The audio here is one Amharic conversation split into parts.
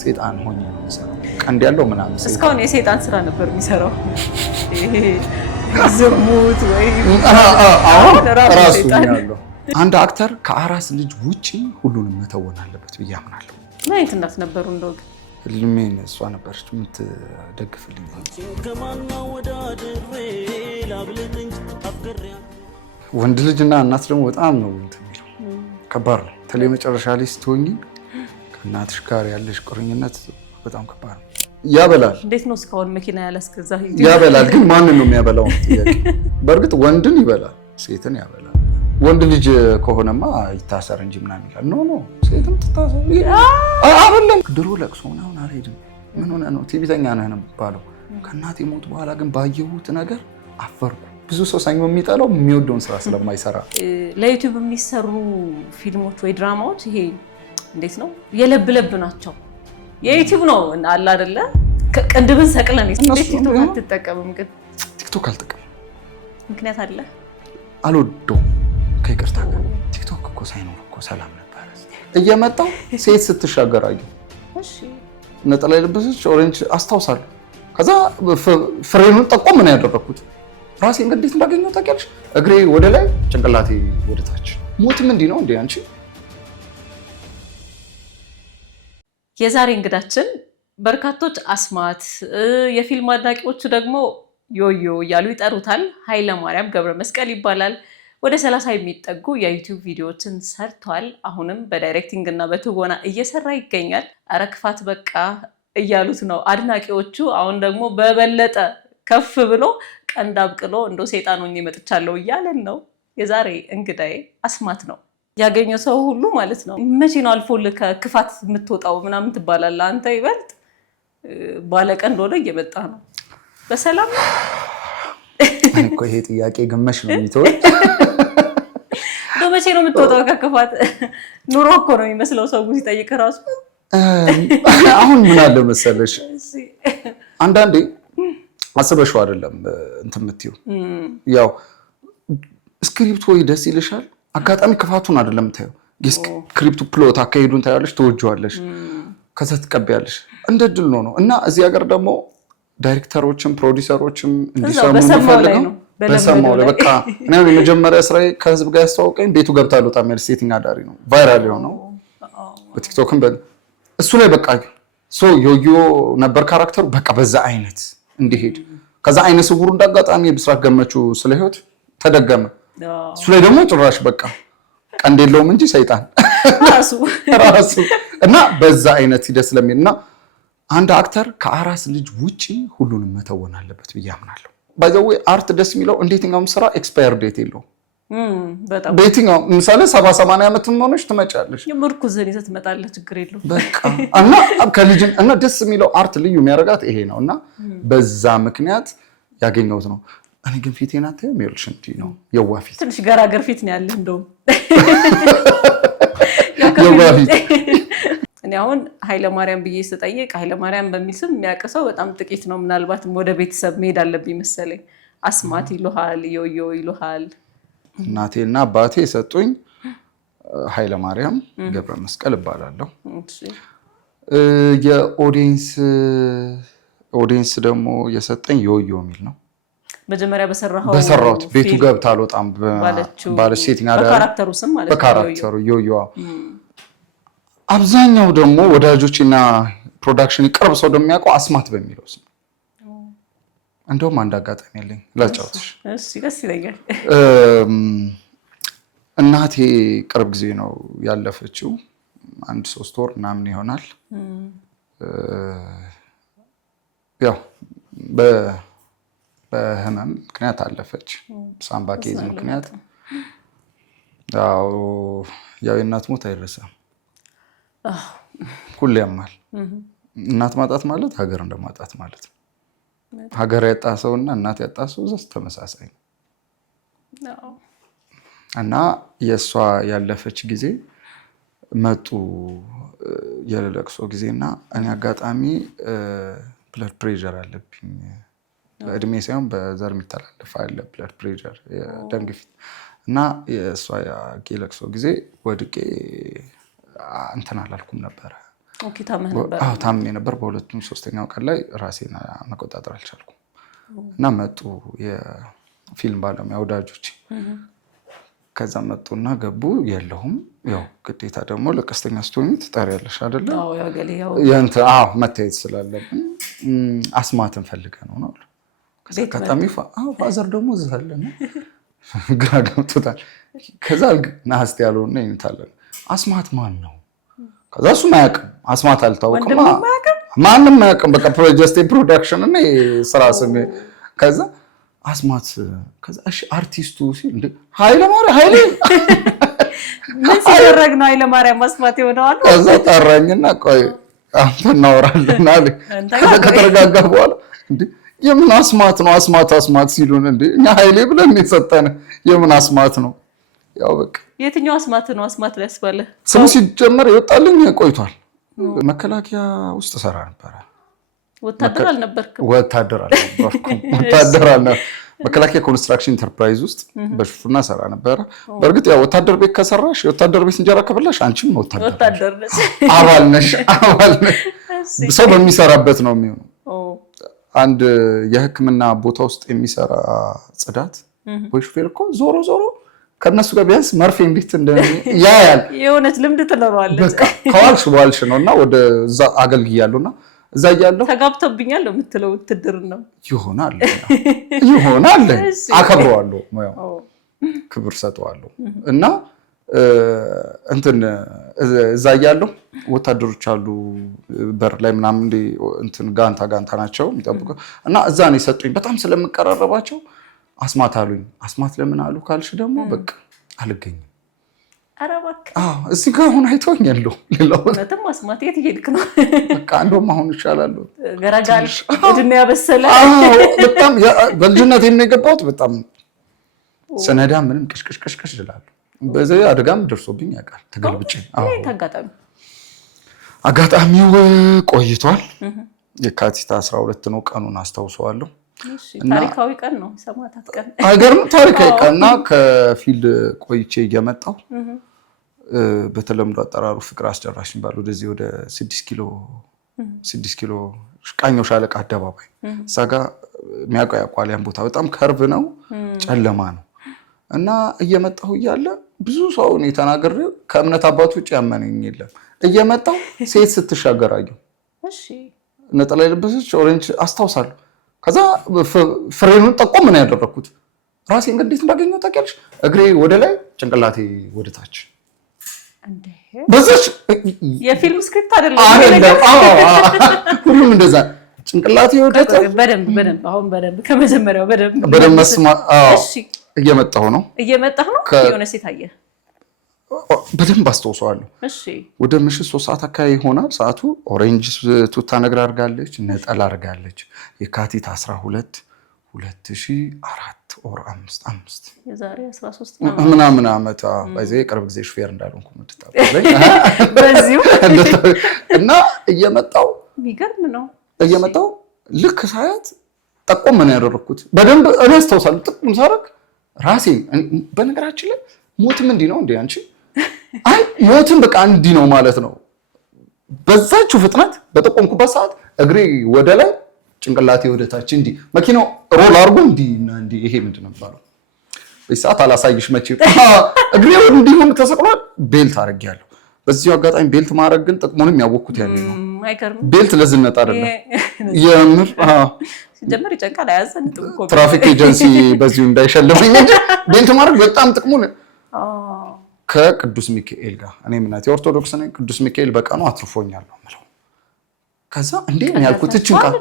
ሰይጣን ሆኜ ነው የሚሰራው። ቀንድ ያለው ምናምን እስካሁን የሰይጣን ስራ ነበር የሚሰራው። ዝሙት ወይ አሁን ራሱ ያለው አንድ አክተር ከአራስ ልጅ ውጪ ሁሉንም መተወን አለበት ብዬ አምናለሁ። ምን አይነት እናት ነበሩ? እንደው ልሜን እሷ ነበረች የምትደግፍልኝ። ወንድ ልጅና እናት ደግሞ በጣም ነው እንትን የሚለው ከባድ ነው። በተለይ መጨረሻ ላይ ስትሆኚ ከእናትሽ ጋር ያለሽ ቁርኝነት በጣም ከባድ ነው። ያበላል። እንዴት ነው እስካሁን መኪና ያላስገዛ? ያበላል። ግን ማንን ነው የሚያበላው? በእርግጥ ወንድን ይበላል፣ ሴትን ያበላል። ወንድ ልጅ ከሆነማ ይታሰር እንጂ ምናምን ይላል። ኖ ሴትም ትታሰር አይደለም። ድሮ ለቅሶ ምናምን አልሄድም። ምን ሆነ ነው ቲቪተኛ ነህ ነው የሚባለው። ከእናቴ ሞት በኋላ ግን ባየሁት ነገር አፈርኩ። ብዙ ሰው ሰኞ የሚጠላው የሚወደውን ስራ ስለማይሰራ። ለዩቲዩብ የሚሰሩ ፊልሞች ወይ ድራማዎች ይሄ እንዴት ነው የለብ ናቸው። የዩቲዩብ ነው አለ አይደለ? ቅንድብን ሰቅለን ቲክቶክ አትጠቀምም? ግን ቲክቶክ አልጠቀምም። ምክንያት አለ? አልወደውም። ከይቅርታ ጋር ቲክቶክ እኮ ሳይኖር እኮ ሰላም ነበር። እየመጣው ሴት ስትሻገር አየሁ። እሺ ነጠላ የለበሰች ኦሬንጅ አስታውሳለሁ። ከዛ ፍሬኑን ጠቆም ነው ያደረኩት። ራሴን እንዴት እንዳገኘው ታውቂያለሽ? እግሬ ወደ ላይ ጭንቅላቴ ወደ ታች። ሞትም እንዲህ ነው እንዴ አንቺ? የዛሬ እንግዳችን በርካቶች አስማት፣ የፊልም አድናቂዎቹ ደግሞ ዮዮ እያሉ ይጠሩታል። ኃይለማርያም ገብረመስቀል ይባላል። ወደ 30 የሚጠጉ የዩቲዩብ ቪዲዮዎችን ሰርቷል። አሁንም በዳይሬክቲንግ እና በትወና እየሰራ ይገኛል። ኧረ ክፋት በቃ እያሉት ነው አድናቂዎቹ። አሁን ደግሞ በበለጠ ከፍ ብሎ ቀንድ አብቅሎ እንደው ሰይጣን ሆኜ መጥቻለሁ እያለን ነው። የዛሬ እንግዳዬ አስማት ነው። ያገኘው ሰው ሁሉ ማለት ነው መቼ ነው አልፎልህ ከክፋት የምትወጣው ምናምን ትባላለህ። አንተ ይበልጥ ባለቀንድ ሆነ እየመጣ ነው። በሰላም ነው እኮ ይሄ ጥያቄ ግመሽ ነው የሚተወው። መቼ ነው የምትወጣው ከክፋት? ኑሮ እኮ ነው የሚመስለው ሰው ሲጠይቅ ራሱ። አሁን ምን አለ መሰለሽ አንዳንዴ አስበሽው አይደለም እንትን የምትይው ያው ስክሪፕት ወይ ደስ ይልሻል። አጋጣሚ ክፋቱን አይደለም የምታየው። የስክሪፕቱ ፕሎት አካሄዱን ታያለሽ፣ ትወጂዋለሽ፣ ከዛ ትቀበያለሽ። እንደ ድል ነው እና እዚህ ሀገር ደግሞ ዳይሬክተሮችም ፕሮዲውሰሮችም እንዲሰሙ የሚፈልገው በሰማው ላይ በቃ እኔ የመጀመሪያ ስራዬ ከህዝብ ጋር ያስተዋወቀኝ ቤቱ ገብታ አልወጣ የሚል ሴቲንግ አዳሪ ነው። ቫይራል የሆነው በቲክቶክም እሱ ላይ በቃ ዮዮ ነበር ካራክተሩ። በቃ በዛ አይነት እንዲሄድ ከዛ አይነ ስውሩ እንዳጋጣሚ ብስራት ገመቹ ስለ ህይወት ተደገመ። እሱ ላይ ደግሞ ጭራሽ በቃ ቀንድ የለውም እንጂ ሰይጣን ራሱ እና በዛ አይነት ሂደት ስለሚል እና አንድ አክተር ከአራስ ልጅ ውጪ ሁሉንም መተወን አለበት ብዬ አምናለሁ። ባይ ዘ ዌይ አርት ደስ የሚለው እንዴትኛውም ስራ ኤክስፓየር ዴት የለውም። በጣም በየትኛው ምሳሌ 70-80 ዓመት ሆነሽ ትመጫለሽ፣ ምርኩዝን ይዘህ ትመጣለህ፣ ችግር የለውም በቃ እና ከልጅን እና ደስ የሚለው አርት ልዩ የሚያደርጋት ይሄ ነው እና በዛ ምክንያት ያገኘሁት ነው። እኔ ግን ፊቴን አታየውም? ይኸውልሽ እንዲህ ነው የዋ ፊት፣ ትንሽ ገራገር ፊት ነው ያለህ። እንደውም የዋ ፊት እኔ አሁን ኃይለማርያም ብዬ ስጠይቅ ኃይለማርያም በሚል ስም የሚያውቅ ሰው በጣም ጥቂት ነው። ምናልባትም ወደ ቤተሰብ መሄድ አለብኝ መሰለኝ። አስማት ይሉሃል፣ ዮዮ ይሉሃል። እናቴና አባቴ የሰጡኝ ኃይለማርያም ገብረመስቀል እባላለሁ። የኦዲየንስ ደግሞ የሰጠኝ ዮዮ የሚል ነው። መጀመሪያ በሰራሁት ቤቱ ገብታ አልወጣም ባለች ሴቲንግ አዳሪ በካራክተሩ ስም ማለት ነው። በካራክተሩ ዮዮ። አብዛኛው ደግሞ ወዳጆችና ፕሮዳክሽን ቅርብ ሰው እንደሚያውቀው አስማት በሚለው ስም። እንደውም አንድ አጋጣሚ ያለኝ ላጫውትሽ። እሺ ደስ ይለኛል። እናቴ ቅርብ ጊዜ ነው ያለፈችው፣ 1-3 ወር ምናምን ይሆናል። ያው በህመም ምክንያት አለፈች፣ ሳምባ ኬዝ ምክንያት። ያው የእናት ሞት አይረሳም፣ ሁሌ ያማል። እናት ማጣት ማለት ሀገር እንደማጣት ማለት ነው። ሀገር ያጣ ሰው እና እናት ያጣ ሰው ዘስ ተመሳሳይ ነው እና የእሷ ያለፈች ጊዜ መጡ የለቅሶ ጊዜ እና እኔ አጋጣሚ ብለድ ፕሬሸር አለብኝ። በእድሜ ሳይሆን በዘር የሚተላለፍ አለ ብለድ ፕሬሸር፣ የደም ግፊት እና የእሷ የለቅሶ ጊዜ ወድቄ እንትን አላልኩም ነበረ። ኦኬ ታመህ ነበር? አዎ ታምሜ ነበር። በሁለቱም ሶስተኛው ቀን ላይ ራሴን መቆጣጠር አልቻልኩም እና መጡ የፊልም ባለሙያ ወዳጆች። ከዛ መጡና ገቡ። የለሁም ያው ግዴታ ደግሞ ለቀስተኛ ስትሆኚ ትጠሪያለሽ አይደለ? አዎ ያገሌ ያው መታየት ስላለብን አስማትን ፈልገህ ነው አሉ። ከዛ ከተሚ ፋዘር ደግሞ እዚህ አለና ግራ ገብቶታል። ከዛ ናስቲ ያለውና ይንታለን አስማት ማን ነው? ከዛ እሱም አያውቅም። አስማት አልታወቅም፣ ማንም አያውቅም። በቃ ፕሮጀክት ፕሮዳክሽን እና ስራ ስም። ከዛ አስማት ከዛ እሺ አርቲስቱ ሲል እንደ ኃይለ ምን ሲደረግ ነው ኃይለ ማርያም አስማት ይሆናል? ከዛ ጠራኝና ቆይ አንተ እናወራለን አለ። ከዛ ከተረጋጋ በኋላ እንደ የምን አስማት ነው አስማት ሲሉን እንደ እኛ ኃይሌ ብለን የሰጠን የምን አስማት ነው? ያው በቃ የትኛው አስማት ነው አስማት ላይ ያስባለ? ስሙ ሲጀመር ይወጣልኝ ቆይቷል። መከላከያ ውስጥ ሰራ ነበር። ወታደር አልነበርኩም? ወታደር አልነበርኩም። መከላከያ ኮንስትራክሽን ኢንተርፕራይዝ ውስጥ በሹፍርና ሰራ ነበር። በእርግጥ ያው ወታደር ቤት ከሰራሽ የወታደር ቤት እንጀራ ከበላሽ አንቺም ወታደር ነሽ፣ አባል ነሽ። ሰው በሚሰራበት ነው የሚሆነው። አንድ የሕክምና ቦታ ውስጥ የሚሰራ ጽዳት ወይ ሹፌር እኮ ዞሮ ከነሱ ጋር ቢያንስ መርፌ እንዴት ያያል። የሆነች ልምድ ትኖረዋለች። በቃ ከዋልሽ በዋልሽ ነውና ወደ እዛ አገልግያለሁና እዛ እያለሁ ተጋብቶብኛል ነው የምትለው? ውትድርና ነው ይሆናል። አከብረዋለሁ፣ ክብር ሰጠዋለሁ። እና እንትን እዛ እያለሁ ወታደሮች አሉ በር ላይ ምናምን እንትን ጋንታ ናቸው የሚጠብቁ እና እዛ ነው የሰጡኝ። በጣም ስለምቀራረባቸው አስማት አሉኝ። አስማት ለምን አሉ ካልሽ ደግሞ በቃ አልገኝም። ኧረ እባክህ እዚህ ጋር አሁን አይተውኛለሁ። ሌላው እውነትም አስማት የት እየሄድክ ነው? በቃ እንደውም አሁን ይሻላል። ገራጋል እድሜ ያበሰለ በጣም በልጅነት የገባሁት በጣም ሰነዳ ምንም ቅሽቅሽ ይላሉ። በዚህ አደጋም ደርሶብኝ ያውቃል። ተገልብጬ አጋጣሚው ቆይቷል። የካቲት 12 ነው ቀኑን አስታውሰዋለሁ። ታሪካዊ ቀን ነው፣ ሰማዕታት ቀን። አይገርም? ታሪካዊ ቀንና ከፊልድ ቆይቼ እየመጣሁ በተለምዶ አጠራሩ ፍቅር አስጨራሽ የሚባል ወደዚህ ወደ 6 ኪሎ ቃኘው ሻለቃ አደባባይ እዛ ጋ የሚያውቀው ያውቋል። ያን ቦታ በጣም ከርብ ነው፣ ጨለማ ነው እና እየመጣሁ እያለ ብዙ ሰው ነው የተናገረው። ከእምነት አባቱ ውጭ ያመነኝ የለም። እየመጣሁ ሴት ስትሻገር አየሁ። ነጠላ የለበሰች ኦሬንጅ አስታውሳለሁ። ከዛ ፍሬኑን ጠቆም ምን ያደረኩት ራሴን እንዴት እንዳገኘው ታውቂያለሽ? እግሬ ወደ ላይ ጭንቅላቴ ወደ ታች። በዛች የፊልም ስክሪፕት አይደለም። ሁሉም እንደዛ ጭንቅላቴ ወደ ታች። በደንብ አሁን ከመጀመሪያው በደንብ መስማ። እየመጣሁ ነው የሆነ ሴት አየህ? በደንብ አስታውሰዋለሁ። ወደ ምሽት 3 ሰዓት አካባቢ ይሆናል ሰዓቱ። ኦሬንጅ ቱታ ነገር አድርጋለች፣ ነጠላ አድርጋለች። የካቲት 12 2004 ኦር 5 የዛሬ 13 ምናምን ዓመት ባይዘይ ቅርብ ጊዜ ሹፌር እንዳልሆንኩ ምትጣጣለኝ በዚሁ እና እየመጣሁ የሚገርም ነው። እየመጣሁ ልክ ሳያት ጠቆም ምን ያደረኩት በደንብ እኔ አስታውሳለሁ። ጥቁም ሳረግ ራሴ በነገራችን ላይ ሞትም እንዲህ ነው እንዴ አንቺ? አይ ሞትም በቃ እንዲህ ነው ማለት ነው። በዛችው ፍጥነት በጠቆምኩበት ሰዓት እግሬ ወደ ላይ ጭንቅላቴ ወደ ታች እንዲህ መኪናው ሮል አድርጎ እንዲህ ይሄ ምንድን ነው የሚባለው? በዚህ ሰዓት አላሳይሽ መቼ እግሬ እንዲሁም ተሰቅሏል። ቤልት አድርጌያለሁ። በዚሁ አጋጣሚ ቤልት ማድረግ ግን ጥቅሙንም ያወቅኩት ያኔ ነው። ቤልት ለዝነጥ አይደለም የምር ሲጀመር ይጨንቃል። አያዘንጥም እኮ ትራፊክ ኤጀንሲ በዚሁ እንዳይሸልመኝ እንጂ ቤልት ማድረግ በጣም ጥቅሙን ከቅዱስ ሚካኤል ጋር እኔ እናቴ ኦርቶዶክስ ነኝ። ቅዱስ ሚካኤል በቀኑ አትርፎኛል ነው የምለው። ከዛ እንዴ ነው ያልኩት እቺን ቃል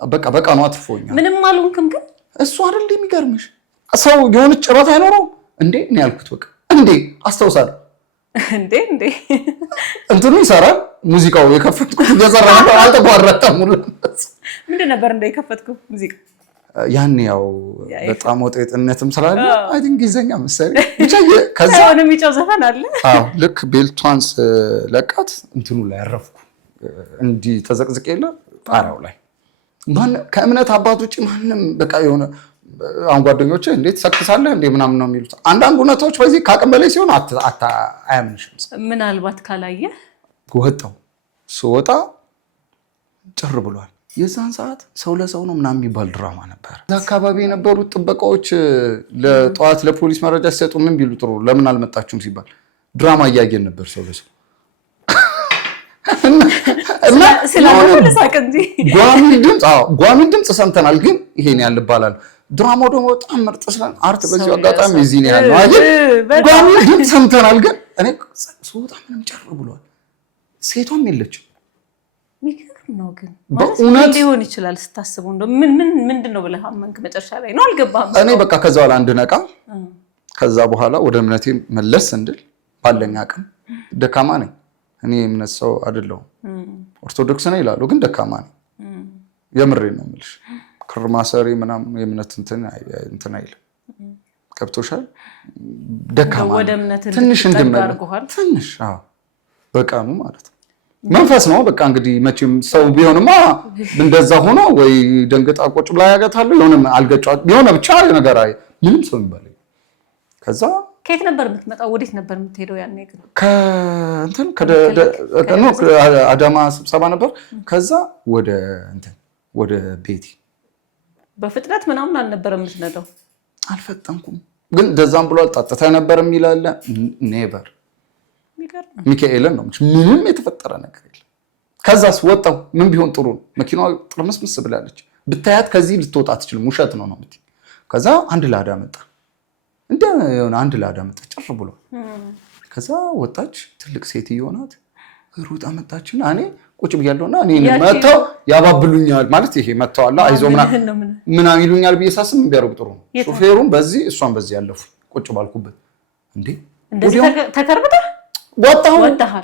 በቃ በቀኑ አትርፎኛል። ምንም አልሆንክም። ግን እሱ አይደል እንደሚገርምሽ ሰው የሆነ ጭረት አይኖረውም እንዴ ነው ያልኩት። በቃ እንዴ አስታውሳለሁ። እንዴ እንትኑ ይሰራል። ሙዚቃው የከፈትኩት እየሰራ ነበር፣ አልተቋረጠም። ምንድን ነበር እንደ የከፈትኩት ሙዚቃ? ያን ያው በጣም ወጤትነትም ስላለ አይ ቲንክ ጊዜኛ መሰለኝ ብቻ ከዛ ነው የሚጫው ዘፈን አለ። አዎ ልክ ቤልቷን ለቃት እንትኑ ላይ ያረፍኩ እንዲህ ተዘቅዝቅ የለ ጣራው ላይ ማን ከእምነት አባት ውጪ ማንም በቃ የሆነ አሁን ጓደኞቼ እንዴት ሰክሳለህ እንዴ ምናምን ነው የሚሉት። አንዳንድ እውነታዎች በዚህ ከአቅም በላይ ሲሆን አያምንሽም። ምናልባት ካላየህ ወጣው ስወጣ ጭር ብሏል። የዛን ሰዓት ሰው ለሰው ነው ምናምን የሚባል ድራማ ነበር። እዛ አካባቢ የነበሩት ጥበቃዎች ለጠዋት ለፖሊስ መረጃ ሲሰጡ ምን ቢሉ ጥሩ ለምን አልመጣችሁም ሲባል ድራማ እያየን ነበር ሰው ለሰው ጓሚ ድምፅ ሰምተናል፣ ግን ይሄን ያህል ይባላል። ድራማው ደግሞ በጣም ምርጥ ስለን አርት በዚሁ አጋጣሚ እዚህ ነው ያለው አይደል? ጓሚ ድምፅ ሰምተናል፣ ግን እኔ ስወጣ ምንም ጨር ብሏል። ሴቷም የለችም። የሚገርም ነው ግን ማለት ሊሆን ይችላል ስታስበው። እንደው ምንድን ነው ብለህ አመንክ? መጨረሻ ላይ ነው አልገባህም? እኔ በቃ ከዛ በኋላ አንድ ነቃ። ከዛ በኋላ ወደ እምነቴ መለስ እንድል ባለኝ አቅም ደካማ ነኝ እኔ እምነት ሰው አይደለሁም። ኦርቶዶክስ ነኝ ይላሉ፣ ግን ደካማ ነኝ። የምሬን ነው የምልሽ። ክር ማሰሪ ምናምን የእምነት እንትን አይልም። ገብቶሻል? ደካማ ትንሽ እንድመለ ትንሽ በቀኑ ማለት ነው። መንፈስ ነው በቃ እንግዲህ መቼም ሰው ቢሆንማ እንደዛ ሆኖ ወይ ደንገጣ ቁጭ ብላ ያገታሉ የሆነ አልገጫት የሆነ ብቻ ነገር ምንም ሰው ይባል። ከዛ ከየት ነበር የምትመጣው? ወዴት ነበር የምትሄደው? ያኔ ግን አዳማ ስብሰባ ነበር። ከዛ ወደ ቤቲ በፍጥነት ምናምን አልነበረም የምትነዳው? አልፈጠንኩም፣ ግን እንደዛም ብሏል። ጣጥታ ነበር የሚላለ ኔቨር ሚካኤልን ነው ምንም የተፈጠረ ነገር የለም። ከዛስ ወጣው ምን ቢሆን ጥሩ ነው። መኪናዋ ጥርምስምስ ብላለች። ብታያት ከዚህ ልትወጣ አትችልም። ውሸት ነው የምትይ። ከዛ አንድ ላዳ መጣ አንድ ላዳ መጣ ጭር ብሎ። ከዛ ወጣች። ትልቅ ሴትዮ ናት። ሩጣ መጣችና እኔ ቁጭ ብያለሁና እኔ መተው ያባብሉኛል ማለት ይሄ መተዋላ አይዞ ምናምን ይሉኛል ብዬ ሳስብ ምን ቢያደርጉ ጥሩ ነው። ሾፌሩን በዚህ እሷን በዚህ ያለፉ ቁጭ ባልኩበት እንደዚህ ተከርብታ ወጣሁ።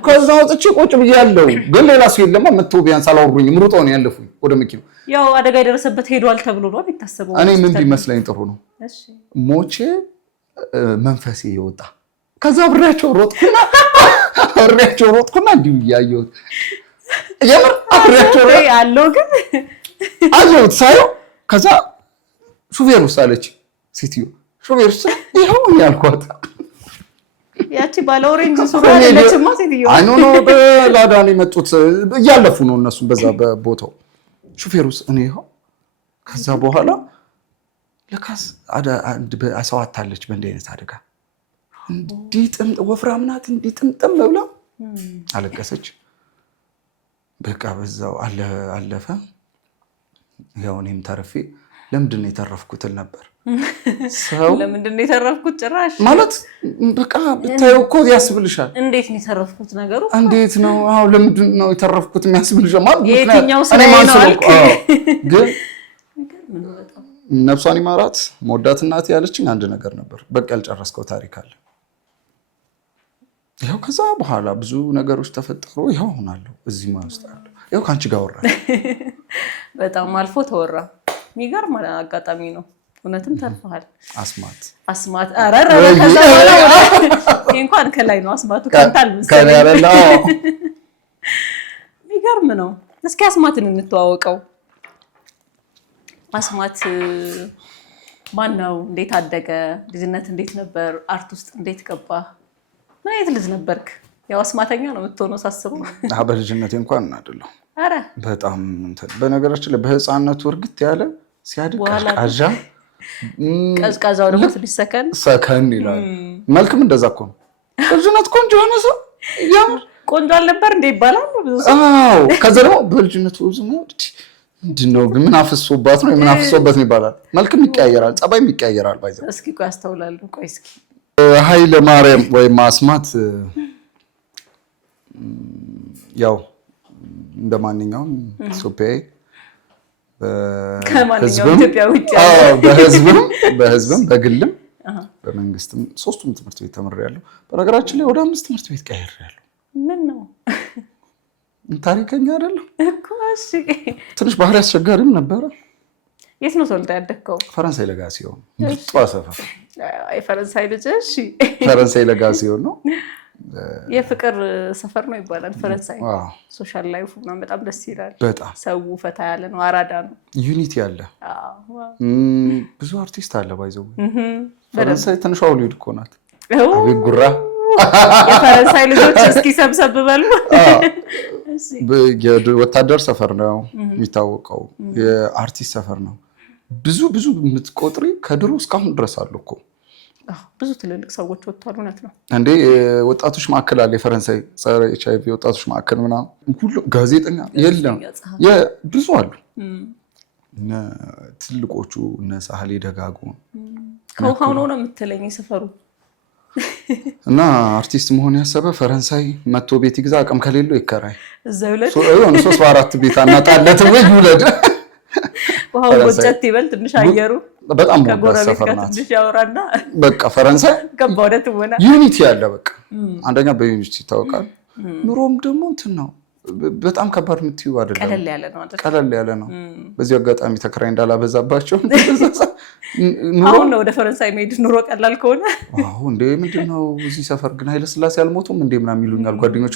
ከዛ ወጥቼ ቁጭ ብያለሁ፣ ግን ሌላ ሰው የለም። መተው ቢያንስ አላወሩኝም። ሩጠው ነው ያለፉኝ ወደ መኪናው። ያው አደጋ የደረሰበት ሄዷል ተብሎ ነው የሚታሰበው። እኔ ምን ቢመስለኝ ጥሩ ነው ሞቼ መንፈሴ ይወጣ። ከዛ አብሬያቸው ሮጥኩና እንዲሁ እያየሁት የምር አብሬያቸው ያለው ግን አየሁት ሳየው። ከዛ ሹፌሩ ሳለች ሴትዮ ሹፌሩ ይኸው ያልኳት ያቺ ባለ ኦሬንጅ ሱሪ አለችማ ሴትዮ አይ ኖ በላዳን የመጡት እያለፉ ነው እነሱ በዛ በቦታው ሹፌሩስ እኔ ይኸው። ከዛ በኋላ ለካስ ሰው አታለች በእንዲህ አይነት አደጋ እንዲህ ወፍራም ናት እንዲህ ጥምጥም ብላ አለቀሰች። በቃ በዛው አለፈ። ያው እኔም ተርፌ ለምንድን ነው የተረፍኩት ነበር ሰው ለምንድን ነው የተረፍኩት ጭራሽ ማለት በቃ ብታየው እኮ ያስብልሻል። እንዴት ነው የተረፍኩት ነገሩ እንዴት ነው ለምንድን ነው የተረፍኩት የሚያስብልሻል ማለት የትኛው ሰው ነው ግን ነፍሷን ይማራት መወዳት እናት ያለችኝ አንድ ነገር ነበር። በቃ ያልጨረስከው ታሪክ አለ። ይኸው ከዛ በኋላ ብዙ ነገሮች ተፈጠሩ። ይኸው ሆናለሁ እዚህ ውስጥ አለ። ይኸው ከአንቺ ጋር ወራ በጣም አልፎ ተወራ። የሚገርም አጋጣሚ ነው። እውነትም ተርፈሃል። አስማት አረረ ከዛ በኋላ እንኳን ከላይ ነው አስማቱ ከንታል መሰለኝ። የሚገርም ነው። እስኪ አስማትን እንተዋወቀው። አስማት ማነው? እንዴት አደገ? ልጅነት እንዴት ነበር? አርት ውስጥ እንዴት ገባ? ምን አይነት ልጅ ነበርክ? ያው አስማተኛ ነው የምትሆነው ሳስበው። በልጅነቴ እንኳን አይደለሁ። አረ በጣም በነገራችን ላይ በህፃንነቱ እርግጥ ያለ ሲያድግ ቀዝቃዛው ደግሞ ትንሽ ሰከን ይላል። መልክም እንደዛ እኮ ነው። ልጅነት ቆንጆ ሆነ ሰው ያምር ቆንጆ አልነበር እንደ ይባላል። አዎ ከዛ ደግሞ በልጅነቱ ዝም ምንድን ነው ግን ምን አፍሶባት ነው ምን አፍሶበት ነው ይባላል። መልክም ይቀያየራል፣ ጸባይም ይቀያየራል። ባይዘው እስኪ ቆይ አስተውላለሁ። ቆይ እስኪ ኃይለ ማርያም ወይም አስማት ያው እንደማንኛውም ኢትዮጵያዊ በህዝብም በግልም በመንግስትም ሶስቱም ትምህርት ቤት ተምሬያለሁ። በነገራችን ላይ ወደ 5 ትምህርት ቤት ቀይሬያለሁ። ምን ነው ታሪከኛ አይደለም እኮ። እሺ ትንሽ ባህሪ አስቸጋሪም ነበረ። የት ነው ተወልደህ ያደግከው? ፈረንሳይ ለጋሲዮን ምርጧ ሰፈር። አይ ፈረንሳይ ልጅ። እሺ ፈረንሳይ ለጋሲዮን ነው። የፍቅር ሰፈር ነው ይባላል ፈረንሳይ። ሶሻል ላይፉ ምናምን በጣም ደስ ይላል። በጣም ሰው ፈታ ያለ ነው። አራዳ ነው። ዩኒቲ አለ። ብዙ አርቲስት አለ። ባይዘው ፈረንሳይ ትንሿ ሆሊውድ እኮ ናት። አቤት ጉራ! የፈረንሳይ ልጆች እስኪ ሰብሰብ በሉ። የወታደር ሰፈር ነው የሚታወቀው፣ የአርቲስት ሰፈር ነው። ብዙ የምትቆጥሪ ከድሮ እስካሁን ድረስ አሉ እኮ ብዙ ትልልቅ ሰዎች ወጥተዋል። እውነት ነው እንዴ? ወጣቶች ማዕከል አለ፣ የፈረንሳይ ጸረ HIV ወጣቶች ማዕከል ምናምን ሁሉ ጋዜጠኛ የለም ብዙ አሉ። ትልቆቹ እነ ሳህሌ ደጋጉ ከውሃው ነው የምትለኝ ሰፈሩ እና አርቲስት መሆን ያሰበ ፈረንሳይ መጥቶ ቤት ይግዛ፣ አቅም ከሌለው ይከራይ። እዛው ይውለድ 3-4 ቤት አናጣለት ወይ ይውለድ። ውሃው ወጨት ይበል ትንሽ አየሩ በጣም ከጎረቤት ጋር ትንሽ ያወራና በቃ ፈረንሳይ ከባውደት ሆነ ዩኒቲ ያለ በቃ አንደኛ በዩኒቲ ይታወቃል። ኑሮም ደግሞ እንትን ነው በጣም ከባድ የምትዩ አይደለም፣ ቀለል ያለ ነው። በዚህ አጋጣሚ ተከራይ እንዳላበዛባቸው አሁን ነው ወደ ፈረንሳይ መሄድ ኑሮ ቀላል ከሆነ እንዴ ምንድነው እዚህ ሰፈር ግን ኃይለ ሥላሴ አልሞቱም እንዴ ምናምን ይሉኛል ጓደኞች።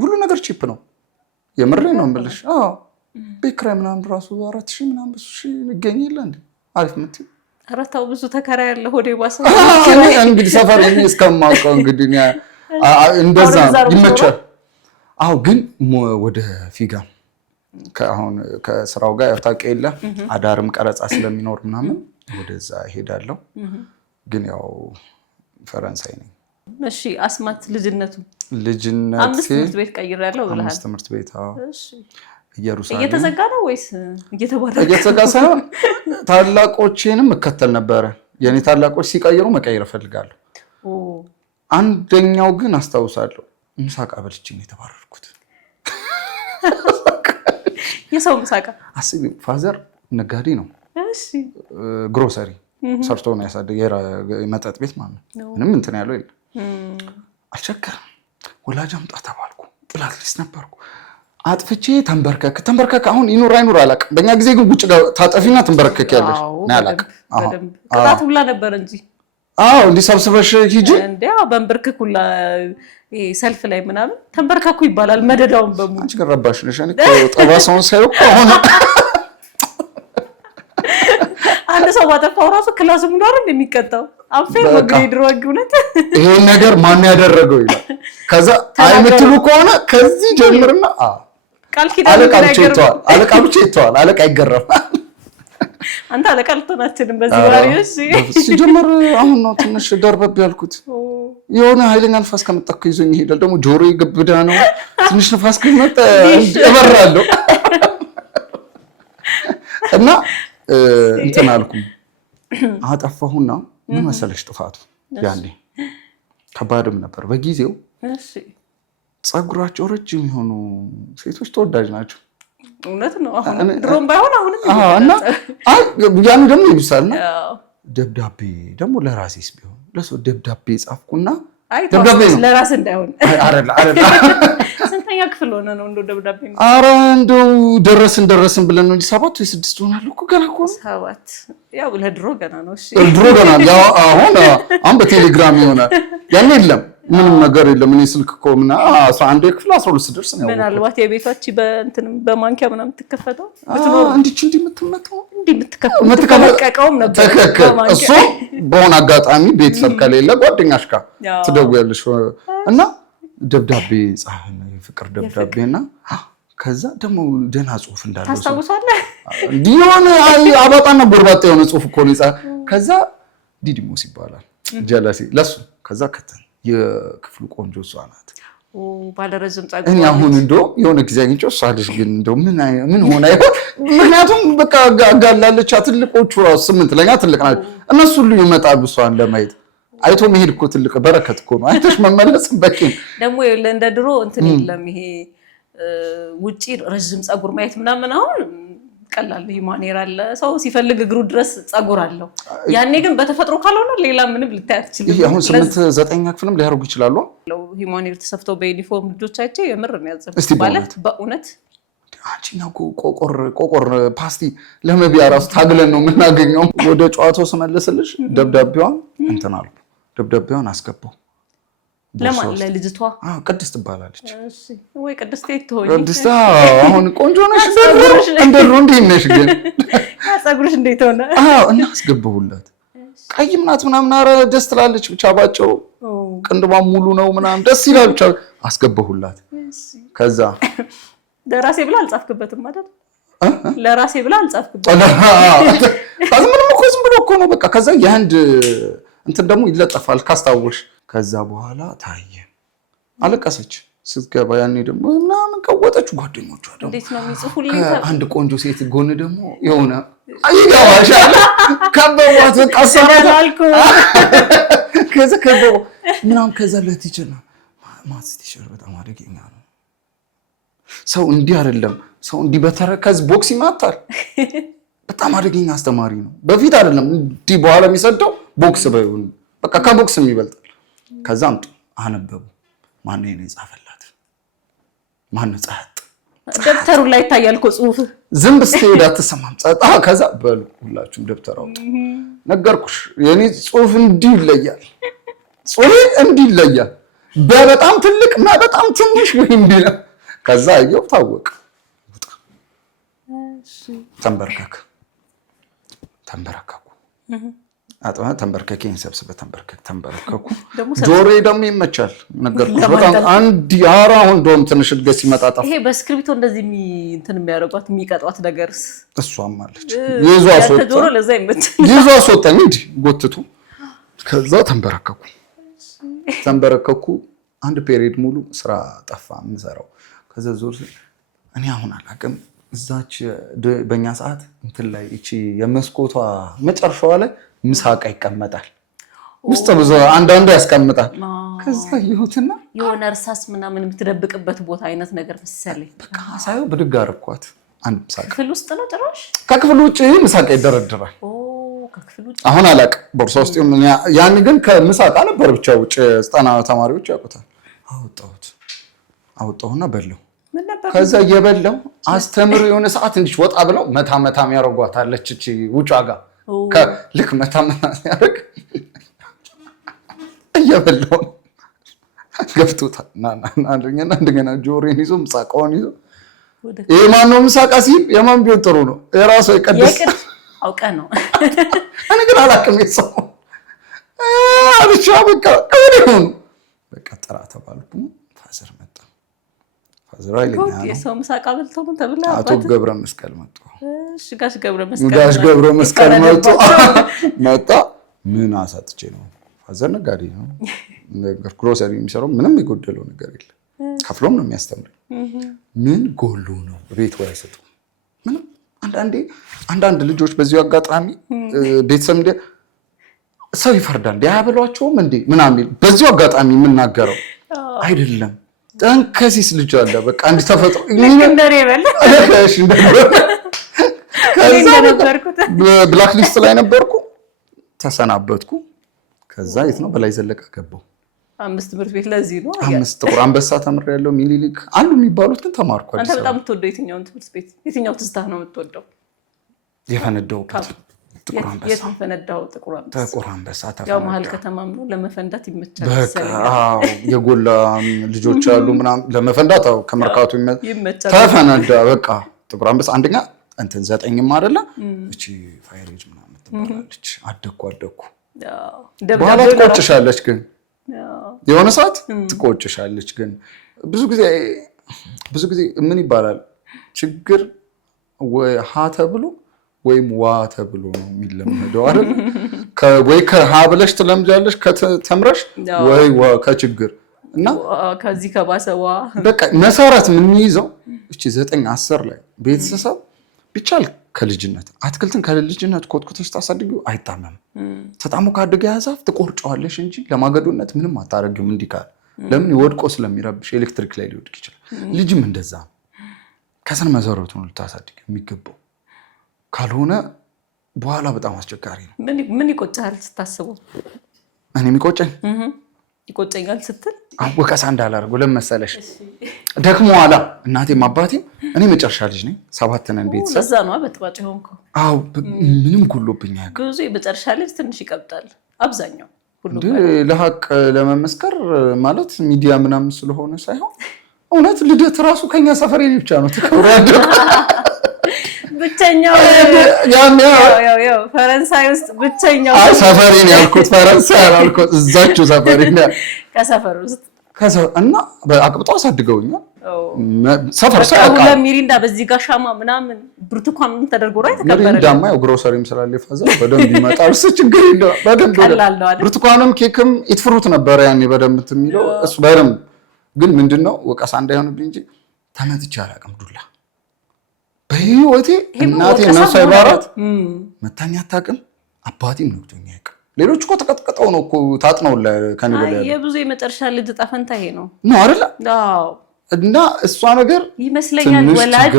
ሁሉ ነገር ቺፕ ነው፣ የምሬ ነው የምልሽ። ቤት ኪራይ ምናምን ራሱ 4000 ምናምን ብዙ ይገኝ የለ እንዴ አሪፍ የምትይው። ኧረ ተው ብዙ ተከራይ ያለ ሆዴ ባሰ። እንግዲህ ሰፈር እስከማውቀው እንግዲህ እንደዛ ይመቻል። ግን ወደ ፊጋ አሁን ከስራው ጋር ያታውቅ የለ አዳርም ቀረጻ ስለሚኖር ምናምን ወደዛ ሄዳለሁ። ግን ያው ፈረንሳይ ነኝ። እሺ አስማት ልጅነቱ 5 ትምህርት ቤት ቀይሬያለሁ ብለሃል። 5 ትምህርት ቤት እሺ ኢየሩሳሌም እየተዘጋ ነው ወይስ እየተባረከ? እየተዘጋ ሳይሆን ታላቆቼንም እከተል ነበረ። የኔ ታላቆች ሲቀይሩ መቀየር እፈልጋለሁ። አንደኛው ግን አስታውሳለሁ ምሳቃ በልቼ ነው የተባረርኩት። የሰው ምሳቃ አስቢ። ፋዘር ነጋዴ ነው። እሺ ግሮሰሪ ሰርቶ ነው ያሳደገ፣ የመጠጥ ቤት ማለት ነው። ምንም እንትን ያለው የለም። አልቸገረም። ወላጅ አምጣ ተባልኩ። ጲላትስ ነበርኩ። አጥፍቼ ተንበርከክ። አሁን ይኑር አይኑር አላውቅም። በእኛ ጊዜ ግን ውጭ ታጠፊና ተንበርከክ ያለሽ ነው አላውቅም። ቅጣት ሁላ ነበር እንጂ እንዲህ ሰብስበሽ ሂጂ እንዴ በእንብርክክ ሁላ ሰልፍ ላይ ምናምን ተንበርከኩ ይባላል። መደዳውን በሙሉ አንቺ ገረባሽ ነሽ። እኔ ጠባሳውን ሳይው አሁን አንድ ሰው ባጠፋው ራሱ ክላስ ሙሉ አይደል የሚቀጣው? አፍሬ ወግሬ ድሮግ እውነት ይሄን ነገር ማን ያደረገው ይላል። ከዛ አይምትሉ ከሆነ ከዚህ ጀምርና ቃል ኪዳን አለቃ ብቻ ይተዋል። አለቃ ይገረፋል። አንተ አለቃ ልትሆናችንም በዚህ ባሪዎች ሲጀምር አሁን ነው ትንሽ ደርበብ ያልኩት። የሆነ ኃይለኛ ንፋስ ከመጣ እኮ ይዞኝ ይሄዳል። ደግሞ ጆሮ ይገብዳ ነው። ትንሽ ንፋስ ከመጣ እበራለሁ እና እንትን አልኩኝ። አጠፋሁና ምን መሰለሽ ጥፋቱ ያኔ ከባድም ነበር በጊዜው። ፀጉራቸው ረጅም የሆኑ ሴቶች ተወዳጅ ናቸው። እውነት ነው። አሁን ድሮም ባይሆን አሁንም እና ያኑ ደግሞ ይብሳልና ደብዳቤ ደግሞ ለራሴስ ቢሆን ለሰው ደብዳቤ ጻፍኩና ደብዳቤ ለራስ እንዳይሆን ስንተኛ ክፍል ሆነ ነው እንደው ደብዳቤ ነው? ኧረ እንደው ደረስን ብለን ነው እንጂ 7 ወይ 6 ሆናል እኮ ገና እኮ 7 ያው ለድሮ ገና ነው። እሺ ድሮ ገና ያው አሁን በቴሌግራም ይሆናል። ያን የለም ምንም ነገር የለም። እኔ ስልክ እኮ ምና 11 ክፍል 12 ድረስ ነው። ምናልባት የቤታች በእንትንም በማንኪያ ምናምን የምትከፈተው እንዲች የምትመጣው የምትከፈቀቀውም ነበር። እሱ በሆነ አጋጣሚ ቤተሰብ ከሌለ ጓደኛሽ ጋር ትደውያለሽ እና ደብዳቤ ጻፈን፣ የፍቅር ደብዳቤና ከዛ ደግሞ ደህና ጽሁፍ እንዳለው ታስታውሳለህ? ዲዮን አባጣና ጎርባጣ የሆነ ጽሁፍ እኮ ነው። ከዛ ዲዲሞስ ይባላል ጀለሲ ለሱ ከዛ ከተን የክፍሉ ቆንጆ እሷ ናት። ባለረጅም ጸጉር እኔ አሁን እንደው የሆነ ጊዜ አግኝቼው እሷ ልጅ ግን እንደው ምን ሆነ ይሆን? ምክንያቱም በቃ አጋላለች። ትልቆቹ 8 ለኛ ትልቅ ናቸው። እነሱ ሁሉ ይመጣሉ እሷን ለማየት። አይቶ መሄድ እኮ ትልቅ በረከት እኮ ነው። አይተሽ መመለስ በቂ ደግሞ እንደ ድሮ እንትን የለም። ይሄ ውጪ ረጅም ጸጉር ማየት ምናምን አሁን ቀላል ሂማኔር አለ። ሰው ሲፈልግ እግሩ ድረስ ጸጉር አለው። ያኔ ግን በተፈጥሮ ካልሆነ ሌላ ምንም ልታይ አትችልም። ይሄ አሁን 8-9 ክፍልም ሊያደርጉ ይችላሉ። ሂማኔር ተሰፍተው በዩኒፎርም ልጆቻቸው የምር ነው ያዘቡት ማለት በእውነት አንቺና ቆቆር ፓስቲ ለመብያ ራሱ ታግለን ነው የምናገኘው። ወደ ጨዋታው ስመለስልሽ ደብዳቤዋን እንትን አልኩ። ደብዳቤዋን አስገባው። ለማን? ለልጅቷ? ቅድስት ትባላለች። እሺ ወይ ቅድስት ትሆኚ? ቅድስት አሁን ቆንጆ ነሽ እንደሩ እንዴት ነሽ ግን ጸጉርሽ እንዴት ሆነ? እና አስገባሁላት። ቀይም ናት ምናምን ኧረ ደስ ትላለች ብቻ ባጭሩ ቅንድባ ሙሉ ነው ምናምን ደስ ይላል ብቻ አስገባሁላት። ከዛ ለራሴ ብላ አልጻፍክበትም አይደል? ለራሴ ብላ አልጻፍክበትም። ምንም እኮ ዝም ብሎ እኮ ነው በቃ። ከዛ የአንድ እንትን ደግሞ ይለጠፋል ካስታወሽ። ከዛ በኋላ ታየ አለቀሰች ስትገባ። ያኔ ደግሞ ምናምን ቀወጠች። ጓደኞቿ ደግሞ እንዴት ነው የሚጽፉልኝ? አንድ ቆንጆ ሴት ጎን ደግሞ የሆነ አይጋዋሻል ከበዋት በቃ ሰራታልኩ። ከዛ ከበው ምናምን ከዛ ለቲቸር ነው ማትስ ቲቸር በጣም አደገኛ ነው። ሰው እንዲህ አይደለም፣ ሰው እንዲህ በተረከዝ ቦክስ ይማታል። በጣም አደገኛ አስተማሪ ነው። በፊት አይደለም እንዲህ በኋላ የሚሰደው ቦክስ ባይሆን በቃ ከቦክስም ይበልጣል። ከዛ አምጡ አነበቡ። ማን ነው የጻፈላት? ማን ነው ጻፈ? ደብተሩ ላይ ይታያል እኮ ጽሁፍ። ዝም ብትሄድ አትሰማም ጸጣ። ከዛ በሉ ሁላችሁም ደብተር አውጡ። ነገርኩሽ የኔ ጽሁፍ እንዲህ ይለያል። ጽሁፍ እንዲህ ይለያል። በጣም ትልቅ እና በጣም ትንሽ እንዲህ ነው። ከዛ አየው ታወቀ። ተንበርከክ ተንበረከኩ። አጥማ ተንበርከከኝ ሰብስበ ተንበረከኩ። ጆሮዬ ደግሞ ይመቻል ነገርኩሽ። በጣም አንድ ያራውን ዶም ትንሽ እድገት ሲመጣጣ ይሄ በስክሪፕቶ እንደዚህ እንትን የሚያደርጓት የሚቀጧት ነገርስ እሷም አለች። ይዟ አስወጣኝ ጆሮ ለዛ ይመች ይዟ አስወጣኝ እንዴ ጎትቱ። ከዛ ተንበረከኩ። አንድ ፔሪድ ሙሉ ስራ ጠፋ የምሰራው። ከዛ ዞር እኔ አሁን አላውቅም እዛች በእኛ ሰዓት እንትን ላይ እቺ የመስኮቷ መጨረሻዋ ላይ ምሳቃ ይቀመጣል። ውስጥ ብዙ አንዳንዱ ያስቀምጣል። ከዛ ይሁትና የሆነ እርሳስ ምናምን የምትደብቅበት ቦታ አይነት ነገር መሰለኝ። በቃ ሳይው ብድግ አደረኳት። አንድ ምሳቃ ክፍል ውስጥ ነው ጭራሽ። ከክፍል ውጭ ምሳቃ ይደረድራል። ከክፍል ውጭ አሁን አላውቅም ቦርሳ ውስጥ ያን ግን ከምሳቃ ነበር ብቻ ውጭ ስጣና ተማሪዎች ያውቁታል። አወጣሁና በለው። ከዛ እየበላው አስተምሮ የሆነ ሰዓት እንዲህ ወጣ ብለው መታ ያረጓታለች እቺ ውጫ ጋር ከልክ መታ ያረግ እየበላው ገብቶታል። እንደገና ጆሮዬን ይዞ ምሳቃውን ይዞ ይሄ ማን ነው ምሳቃ ሲል የማን ቢሆን ጥሩ ነው የራሱ ይቀደስ አውቀ ነው። እኔ ግን አላውቅም የሰው አልቻ በቃ ከወዲሁን በቃ ጥራ ተባልኩ። ፋዘር መጣ። ፋዘር አይለኛ የሰው ምሳቃ በልቶ ምን ተብላ አቶ ገብረ መስቀል መጡ። እሺ ጋሽ ገብረ መስቀል መጣ። ምን አሳጥቼ ነው? ፋዘር ነጋዴ ነው። ግሮሰሪ የሚሰራው ምንም የጎደለው ነገር የለም። ከፍሎም ነው የሚያስተምረው። ምን ጎሉ ነው ቤት ወይ አይሰጡ ምንም። አንዳንድ ልጆች በዚሁ አጋጣሚ ቤተሰብ እንደ ሰው ይፈርዳል ያበሏቸውም እንዴ ምናምን በዚሁ አጋጣሚ የምናገረው አይደለም። ጠንከሲስ ልጅ አለ በቃ አንድ ተፈጥሮ እንደኔ በለ እሺ ብላክ ሊስት ላይ ነበርኩ። ተሰናበትኩ። ከዛ የት ነው በላይ ዘለቀ ገባው። 5 ትምህርት ቤት ለዚህ ነው 5 ጥቁር አንበሳ ተምሬያለሁ። ሚኒሊክ አሉ የሚባሉት ግን ተማርኩ። አንተ በጣም የምትወደው የትኛውን ትምህርት ቤት የትኛው ትዝታ ነው የምትወደው? የፈነዳውበት ጥቁር አንበሳ። የፈነዳው ጥቁር አንበሳ ያው መሀል ከተማም ነው ለመፈንዳት ይመቻል። አዎ የጎላ ልጆች አሉ ምናምን ለመፈንዳት አው ከመርካቱ ይመቻል። ተፈነዳ በቃ ጥቁር አንበሳ አንደኛ እንትን 9ም አይደለ እቺ ፋይሬጅ ምናምን ትባላለች። አደኩ በኋላ ትቆጭሻለች ግን የሆነ ሰዓት ትቆጭሻለች ግን ብዙ ጊዜ ምን ይባላል ችግር ወይ ሀ ተብሎ ወይም ዋ ተብሎ ነው የሚለመደው አይደል? ወይ ከሀ ብለሽ ትለምጃለሽ ከተምረሽ ወይ ዋ ከችግር እና ከዚህ ከባሰዋ በቃ መሰረት የምንይዘው እቺ 9 10 ላይ ቤተሰብ ቢቻል ከልጅነት አትክልትን ከልጅነት ኮትኩተሽ ታሳድጊው አይጣመም። ተጣሙ ካደገ ያዛፍ ትቆርጫዋለሽ እንጂ ለማገዶነት ምንም አታረጊውም። እንዲካል ለምን ይወድቆ ስለሚረብሽ ኤሌክትሪክ ላይ ሊወድቅ ይችላል። ልጅም እንደዛ ከስነ መሰረቱ ነው ልታሳድጊው የሚገባው። ካልሆነ በኋላ በጣም አስቸጋሪ ነው። ምን ይቆጫል ስታስበው? እኔ የሚቆጨኝ ይቆጨኛል ስትል ወቀሳ እንዳላደርገው ለመሰለሽ ደግሞ ኋላ እናቴም አባቴም እኔ መጨረሻ ልጅ ነኝ። 7 ነን ቤተሰብ። ለዛ ነው በጥባጭ ሆንከው። አዎ ምንም ጎሎብኝ ያውቅ ብዙ የመጨረሻ ልጅ ትንሽ ይቀብጣል። አብዛኛው ሁሉ ለሀቅ ለመመስከር ማለት ሚዲያ ምናምን ስለሆነ ሳይሆን እውነት ልደት ራሱ ከኛ ሰፈሬ ብቻ ነው ተከብራለሁ። ብቸኛው ያው ፈረንሳይ ውስጥ ብቸኛው ሰፈሬን ያልኩት ፈረንሳይ ያልኩት እዛችሁ ሰፈሬን ከሰፈር ውስጥ እና በአቅብጣው አሳድገውኛል። ሰፈር ሳይቀር ለሚሪንዳ በዚህ ጋር ሻማ ምናምን ብርቱካን ምን ተደርጎ ነው የተከበረው? ሚሪንዳማ ያው ግሮሰሪም ስላለ ፋዘር በደንብ ይመጣል። እሱ ችግር የለውም። በደንብ ብርቱካንም ኬክም ኢትፍሩት ነበር ያኔ በደንብ የሚለው እሱ በደንብ ግን ምንድነው ወቀሳ እንዳይሆንብኝ እንጂ ተመትቼ አላውቅም ዱላ በህይወቴ። እናቴ ነፍስ አይባራት መታኛ አታውቅም። አባቴም ነግቶኝ አያውቅም። ሌሎች እኮ ተቀጥቀጠው ነው እኮ ታጥነው ከኔ በላይ የብዙ የመጨረሻ ልጅ ዕጣ ፈንታ ይሄ ነው አይደል? አዎ። እና እሷ ነገር ይመስለኛል ወላጅ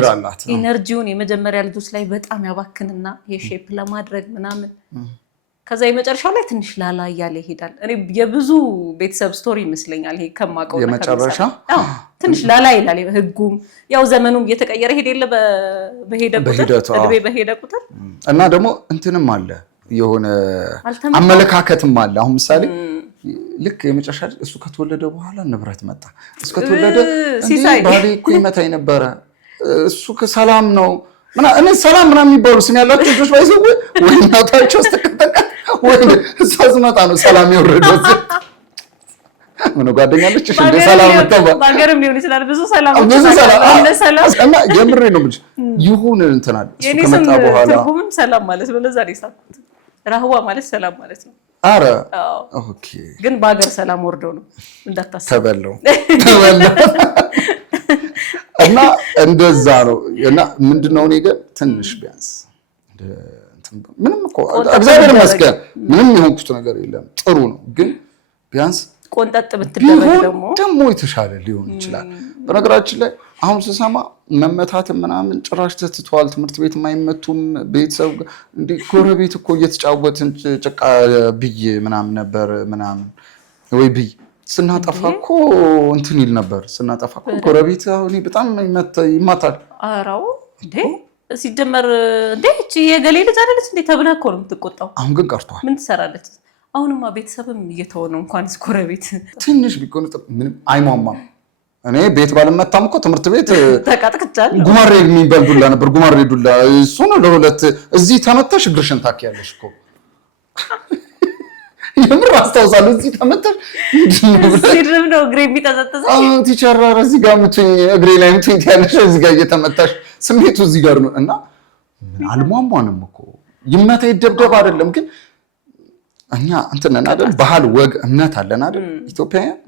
ኢነርጂውን የመጀመሪያ ልጆች ላይ በጣም ያባክንና የሼፕ ለማድረግ ምናምን ከዛ የመጨረሻው ላይ ትንሽ ላላ እያለ ይሄዳል። እኔ የብዙ ቤተሰብ ስቶሪ ይመስለኛል ይሄ ከማውቀው ነገር የመጨረሻ ትንሽ ላላ ይላል። ህጉም ያው ዘመኑም እየተቀየረ ሄደ በሄደ ቁጥር እና ደግሞ እንትንም አለ የሆነ አመለካከትም አለ። አሁን ምሳሌ ልክ የመጨረሻ እሱ ከተወለደ በኋላ ንብረት መጣ። እሱ ከተወለደ ባሌ እኮ ይመታኝ ነበረ እሱ ከሰላም ነው እኔ ሰላም ምናምን የሚባሉ ስም ያላቸው ልጆች ባይዘው ወይ እናታቸው ስተከተከ ወይ እሷ ስመጣ ነው ሰላም የወረደው። ምን ጓደኛለች እሺ እንደ ሰላም ተባ ባገርም ሊሆን ይችላል ብዙ ሰላም እና የምሬ ነው ልጅ ይሁን እንትና እሱ ከመጣ በኋላ ትርጉምም ሰላም ማለት ነው። ለዛ ነው ሳትኩት ራህዋ ማለት ሰላም ማለት ነው። አረ ኦኬ ግን ባገር ሰላም ወርዶ ነው እንዳታስብ ተበለው እና እንደዛ ነው። እና ምንድነው እኔ ግን ትንሽ ቢያንስ ምንም እኮ እግዚአብሔር ይመስገን ምንም የሆንኩት ነገር የለም ጥሩ ነው። ግን ቢያንስ ቆንጠጥ ብትደረግ ደግሞ የተሻለ ሊሆን ይችላል። በነገራችን ላይ አሁን ስሰማ መመታት ምናምን ጭራሽ ተትቷል። ትምህርት ቤት የማይመቱም ቤተሰብ እንደ ጎረቤት እኮ እየተጫወትን ጭቃ ብይ ምናምን ነበር ምናምን ወይ ብይ ስናጠፋ እኮ እንትን ይል ነበር። ስናጠፋ እኮ ጎረቤት አሁን በጣም ይማታል። አራው እንዴ ሲጀመር እንዴ እቺ የገሌ ልጅ አይደለች እንዴ ተብለህ እኮ ነው የምትቆጣው። አሁን ግን ቀርቷል። ምን ትሰራለች? አሁንማ ቤተሰብም እየተወ ነው። እንኳንስ ጎረቤት ትንሽ ቢቆን ምንም አይሟሟም። እኔ ቤት ባልመታም እኮ ትምህርት ቤት ተቃጥቅቻለሁ። ጉማሬ የሚባል ዱላ ነበር። ጉማሬ ዱላ እሱ ነው ለሁለት እዚህ ተመታሽ እግርሽን ታኪያለሽ እኮ የምር አስታውሳለሁ። እዚህ ተመታሽ ሲድርም ነው እግሬ የሚቀዘቅዘው። ቲቸር እዚህ ጋር ምትኝ እግሬ ላይ ምትኝ ያለሽ እዚህ ጋር እየተመታሽ ስሜቱ እዚህ ጋር ነው። እና አልሟሟንም እኮ ይመታ ይደብደብ አይደለም። ግን እኛ እንትን ነን አይደል? ባህል ወግ እምነት አለን አይደል? ኢትዮጵያውያን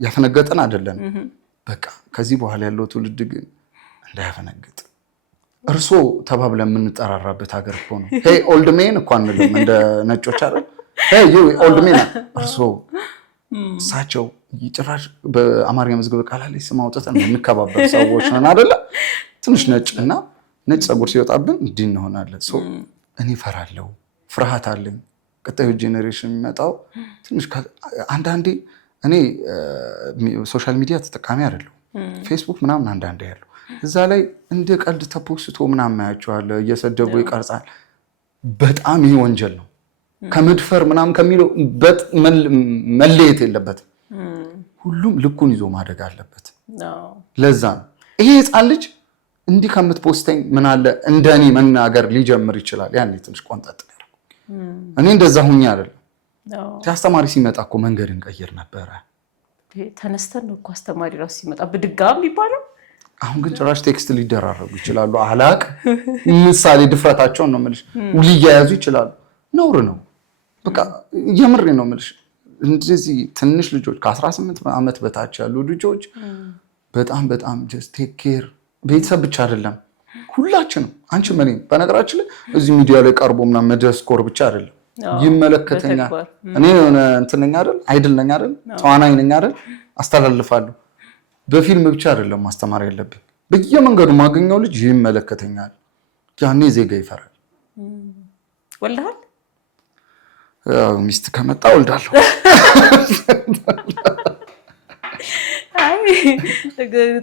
ያፈነገጠን አይደለም። በቃ ከዚህ በኋላ ያለው ትውልድ ግን እንዳያፈነግጥ እርሶ ተባብለን የምንጠራራበት ሀገር እኮ ነው። ሄይ ኦልድ ሜን እኮ አንልም እንደ ነጮች አይደል? ሄይ ዩ ኦልድ ሜን እርሶ እሳቸው ጭራሽ በአማርኛ መዝገበ ቃላት ላይ ስም አውጥተን የምንከባበር ሰዎች ነን አይደለ? ትንሽ ነጭ እና ነጭ ፀጉር ሲወጣብን እንዲህ እንሆናለን። እኔ እፈራለሁ፣ ፍርሃት አለኝ። ቀጣዩ ጄኔሬሽን የሚመጣው ትንሽ አንዳንዴ እኔ ሶሻል ሚዲያ ተጠቃሚ አይደለሁ። ፌስቡክ ምናምን አንዳንዴ ያለው እዛ ላይ እንደ ቀልድ ተፖስቶ ምናምን ያያቸዋል፣ እየሰደቡ ይቀርጻል። በጣም ይሄ ወንጀል ነው። ከመድፈር ምናምን ከሚለው መለየት የለበትም። ሁሉም ልኩን ይዞ ማደግ አለበት። ለዛ ነው ይሄ ህፃን ልጅ እንዲህ ከምትፖስተኝ ምን አለ እንደኔ መናገር ሊጀምር ይችላል። ያኔ ትንሽ ቆንጠጥ ያለው እኔ እንደዛ ሁኛ አይደለም። አስተማሪ ሲመጣ እኮ መንገድ እንቀይር ነበረ። ተነስተን ነው እኮ አስተማሪ ራሱ ሲመጣ ብድጋም ይባላል። አሁን ግን ጭራሽ ቴክስት ሊደራረጉ ይችላሉ። አላቅ ምሳሌ ድፍረታቸውን ነው የምልሽ። ሊያያዙ ይችላሉ። ነውር ነው። በቃ የምሬ ነው የምልሽ። እንደዚህ ትንሽ ልጆች ከ18 ዓመት በታች ያሉ ልጆች በጣም በጣም ጀስት ቴክ ኬር። ቤተሰብ ብቻ አይደለም ሁላችንም፣ አንቺ ምን በነገራችን ላይ እዚህ ሚዲያ ላይ ቀርቦ ምናምን መደስኮር ብቻ አይደለም ይመለከተኛል። እኔ እንትን ነኝ አይደል? አይድል ነኝ አይደል? ተዋናይ ነኝ አይደል? አስተላልፋለሁ። በፊልም ብቻ አይደለም ማስተማር ያለብኝ። በየመንገዱ ማገኘው ልጅ ይመለከተኛል። ያኔ ዜጋ ይፈራል። ወልደሃል? ሚስት ከመጣ ወልዳለሁ። አይ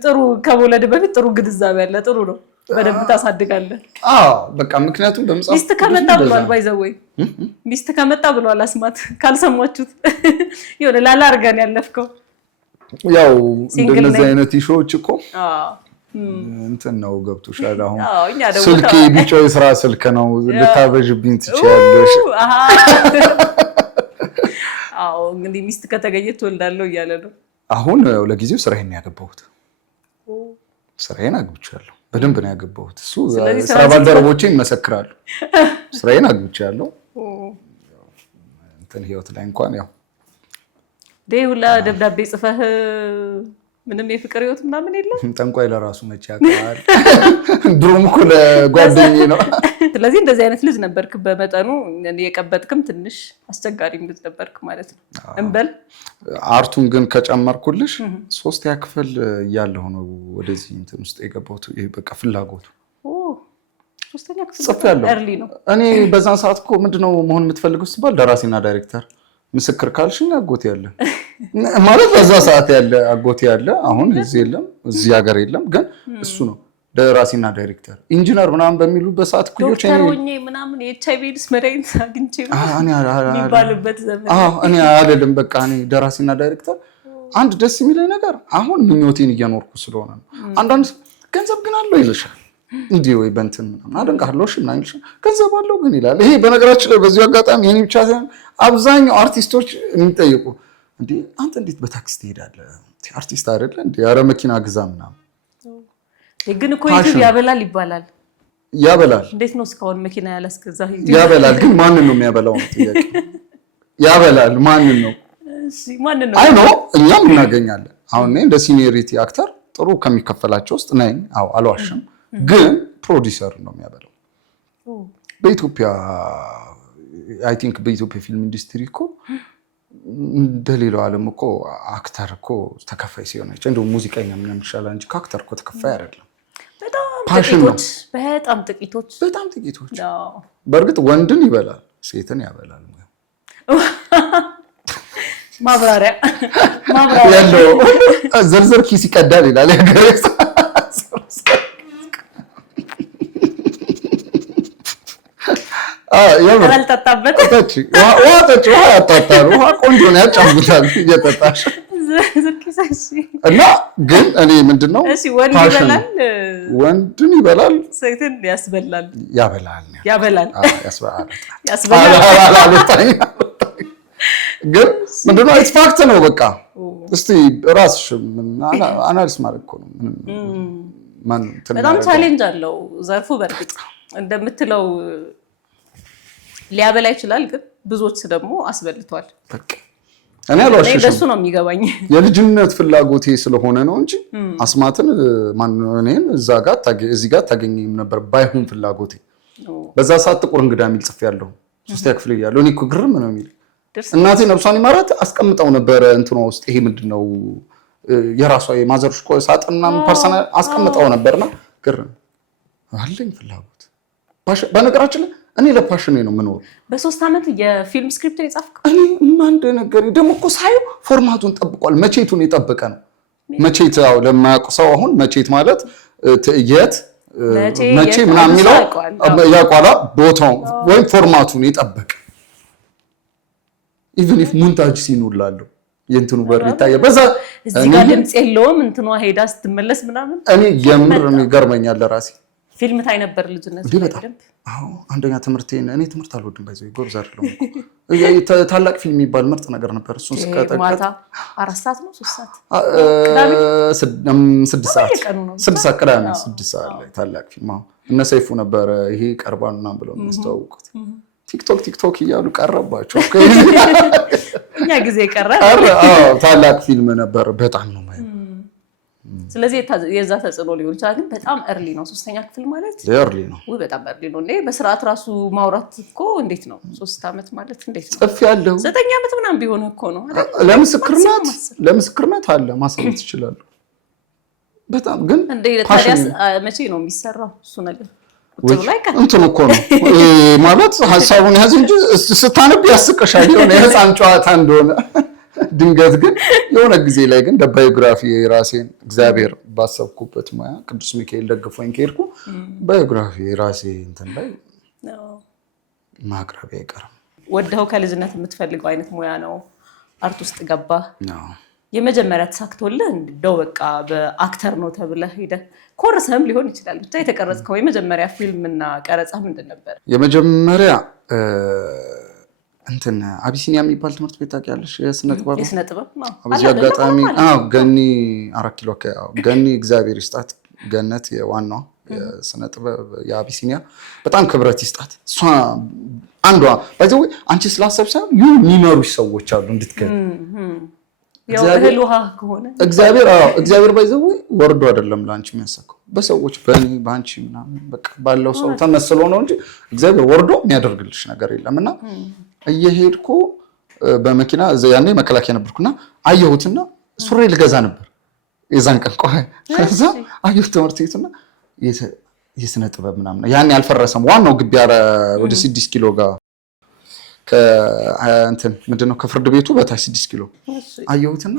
ጥሩ ከመውለድ በፊት ጥሩ ግንዛቤ ያለ ጥሩ ነው። በደንብ ታሳድጋለህ። በቃ ምክንያቱም በመጽሐፍ ሚስት ከመጣ ብሏል። ባይዘወይ ሚስት ከመጣ ብሏል። አስማት ካልሰማችሁት የሆነ ላላ አድርገን ያለፍከው ያው እንደነዚህ አይነት ሾዎች እኮ እንትን ነው ገብቶሻል። አሁን ስልክ ቢጮህ የስራ ስልክ ነው ልታበዥብኝ ትችያለሽ። አዎ እንግዲህ ሚስት ከተገኘች ትወልዳለሁ እያለ ነው። አሁን ለጊዜው ስራዬን ነው ያገባሁት። ስራዬን አግብቻለሁ። በደንብ ነው ያገባሁት። እሱ ስራ ባልደረቦቼ ይመሰክራሉ። ስራዬን አግብቻለሁ። እንትን ህይወት ላይ እንኳን ያው ሁላ ደብዳቤ ጽፈህ ምንም የፍቅር ህይወት ምናምን የለም። ጠንቋይ ለራሱ መቼ ያውቃል? ድሮም እኮ ለጓደኛዬ ነው። ስለዚህ እንደዚህ አይነት ልጅ ነበርክ በመጠኑ የቀበጥክም ትንሽ አስቸጋሪም ልጅ ነበርክ ማለት ነው እንበል። አርቱን ግን ከጨመርኩልሽ 3ኛ ክፍል እያለሁ ነው ወደዚህ እንትን ውስጥ የገባሁት። ይሄ በቃ ፍላጎቱ 3ኛ ክፍል ጽፌያለሁ ነው። እኔ በዛን ሰዓት እኮ ምንድነው መሆን የምትፈልገው ሲባል ደራሲና ዳይሬክተር። ምስክር ካልሽኝ አጎቴ ያለ ማለት በዛ ሰዓት ያለ አጎቴ ያለ አሁን እዚህ የለም፣ እዚህ ሀገር የለም። ግን እሱ ነው ደራሲና ዳይሬክተር ኢንጂነር ምናምን በሚሉበት ሰዓት ኩዮች ዶክተሮኝ ምናምን የኤችአይቪ መድኃኒት አግኝቼ የሚባልበት ዘመን እኔ አልልም። በቃ እኔ ደራሲና ዳይሬክተር አንድ ደስ የሚለኝ ነገር አሁን ምኞቴን እየኖርኩ ስለሆነ ነው። አንዳንድ ገንዘብ ግን አለው ይልሻል እንዲህ ወይ በእንትን ምናምን አደንቃለሁ እሺ ምናምን ይልሻል። ገንዘብ አለው ግን ይላል። ይሄ በነገራችን ላይ በዚሁ አጋጣሚ የኔ ብቻ ሳይሆን አብዛኛው አርቲስቶች የሚጠይቁ እንዴ አንተ እንዴት በታክሲ ትሄዳለህ? አርቲስት አይደለ እንዴ? ኧረ መኪና ግዛ ምናምን። ግን እኮ ዩቲዩብ ያበላል ይባላል። ያበላል። እንዴት ነው እስካሁን መኪና ያላስገዛ? ያበላል። ግን ማንን ነው የሚያበላው ነው ጥያቄ። ያበላል ማንን ነው? እሺ ማንን ነው? አይ ነው እኛም እናገኛለን። አሁን እኔ እንደ ሲኒየሪቲ አክተር ጥሩ ከሚከፈላቸው ውስጥ ነኝ። አዎ አልዋሽም። ግን ፕሮዲሰር ነው የሚያበላው። በኢትዮጵያ አይ ቲንክ በኢትዮጵያ ፊልም ኢንዱስትሪ እኮ እንደሌላው ዓለም እኮ አክተር እኮ ተከፋይ ሲሆነች እንደው ሙዚቀኛ ምንም ይሻላል እንጂ ከአክተር እኮ ተከፋይ አይደለም። በጣም ጥቂቶች። በእርግጥ ወንድን ይበላል፣ ሴትን ያበላል። ማብራሪያ ያለው ዝርዝር ኪስ ይቀዳል ይላል ያገሬ ሰው። ያልጠጣበት ውሃ ያጣጣሉ። ውሃ ቆንጆ ነው፣ ያጫውታል እየጠጣሽ እና ግን እኔ ምንድነው ወንድን ይበላል፣ ሴትን ያስበላል። ግን ምንድነው ኤክስፓክት ነው በቃ። እስቲ ራስሽ አናሊስ ማድረግ እኮ ነው። በጣም ቻሌንጅ አለው ዘርፉ። በእርግጥ እንደምትለው ሊያበላ ይችላል፣ ግን ብዙዎች ደግሞ አስበልቷል። እኔ አልዋሽሽም፣ እንደሱ ነው የሚገባኝ። የልጅነት ፍላጎቴ ስለሆነ ነው እንጂ አስማትን ማንነን እዚህ ጋር ታገኘኝም ነበር ባይሆን ፍላጎቴ። በዛ ሰዓት ጥቁር እንግዳ የሚል ጽፌያለሁ 3ኛ ክፍል እያለሁ። እኔ እኮ ግርም ነው የሚል እናቴ ነብሷን ይማራት አስቀምጠው ነበረ እንትኗ ውስጥ። ይሄ ምንድነው የራሷ የማዘርሽ ሳጥንና ፐርሰናል አስቀምጠው ነበርና ግርም አለኝ ፍላጎት። በነገራችን ላይ እኔ ለፓሽኔ ነው የምኖር። በ3 ዓመት የፊልም ስክሪፕት የጻፍከው? እኔ ማን እንደነገረኝ ደግሞ እኮ ሳይው ፎርማቱን ጠብቋል። መቼቱን የጠበቀ ነው። መቼት ያው ለማያውቁ ሰው አሁን መቼት ማለት ትዕየት መቼ ምናምን የሚለው ያቋላ ቦታው ወይም ፎርማቱን የጠበቀ ኢቭን ኢፍ ሙንታጅ ሲኑላለው የእንትኑ በር ይታያል። በዛ እዚህ ጋር ድምጽ የለውም እንትኗ ሄዳ ስትመለስ ምናምን። እኔ የምር ይገርመኛል ለራሴ። ፊልም ታይ ነበር ልጅነት በደንብ? አዎ አንደኛ ትምህርቴን እኔ ትምህርት አልወድም ባይዘው ጎበዝ አይደለም። ታላቅ ፊልም የሚባል ምርጥ ነገር ነበር። እሱን ስቀጠቀጥ ማታ 4 ሰዓት ነው 3 ሰዓት 6 ሰዓት ቅዳሜ 6 ሰዓት ላይ ታላቅ ፊልም እነ ሰይፉ ነበረ ይሄ ቀርባል ምናምን ብለው የሚያስተዋውቁት። ቲክቶክ እያሉ ቀረባቸው እኛ ጊዜ ቀረ። ታላቅ ፊልም ነበር። በጣም ነው ማለት። ስለዚህ የዛ ተጽዕኖ ሊሆን ይችላል። ግን በጣም እርሊ ነው 3ኛ ክፍል ማለት እርሊ ነው። በጣም እርሊ ነው። በስርዓት ራሱ ማውራት እኮ እንዴት ነው 3 ዓመት ማለት እንዴት ነው? ጽፍ ያለው 9 ዓመት ምናምን ቢሆን እኮ ነው። ለምስክርነት አለ ማሳየት ይችላሉ። በጣም ግን ታዲያ መቼ ነው የሚሰራው እሱ ነገር? እንትን እኮ ነው ማለት ሀሳቡን ያዝ እንጂ ስታነብ ያስቀሻል። የሆነ የህፃን ጨዋታ እንደሆነ ድንገት ግን የሆነ ጊዜ ላይ ግን ባዮግራፊ የራሴን እግዚአብሔር ባሰብኩበት ሙያ ቅዱስ ሚካኤል ደግፎኝ ከሄድኩ ባዮግራፊ የራሴ እንትን ላይ ማቅረብ አይቀርም። ወደው ከልጅነት የምትፈልገው አይነት ሙያ ነው አርት ውስጥ ገባ። የመጀመሪያ ተሳክቶልህ እንደው በቃ በአክተር ነው ተብለህ ሄደህ ኮርሰም ሊሆን ይችላል ብቻ የተቀረጽከው የመጀመሪያ ፊልምና ቀረጻ ምንድን ነበር? የመጀመሪያ እንትን አቢሲኒያ የሚባል ትምህርት ቤት ታውቂያለሽ? የስነ ጥበብ በዚህ አጋጣሚ ገኒ 4 ኪሎ ገኒ እግዚአብሔር ይስጣት ገነት የዋናዋ የስነ ጥበብ የአቢሲኒያ በጣም ክብረት ይስጣት። እሷ አንዷ ባይዘው አንቺ ስላሰብሽ የሚመሩሽ ሰዎች አሉ እንድትገኝ እግዚአብሔር ባይዘው ወርዶ አይደለም ላንቺ የሚያሰከው በሰዎች በአንቺ ምናምን በቃ ባለው ሰው ተመስሎ ነው እንጂ እግዚአብሔር ወርዶ የሚያደርግልሽ ነገር የለምና እየሄድኩ በመኪና ያኔ መከላከያ ነበርኩና አየሁትና ሱሪ ልገዛ ነበር የዛን ቀን ቆይ ከዛ አየሁት ትምህርት ቤቱና የስነ ጥበብ ምናምን ያኔ አልፈረሰም ዋናው ግቢ ያለ ወደ 6 ኪሎ ጋር ከእንትን ምንድነው ከፍርድ ቤቱ በታች 6 ኪሎ አየሁትና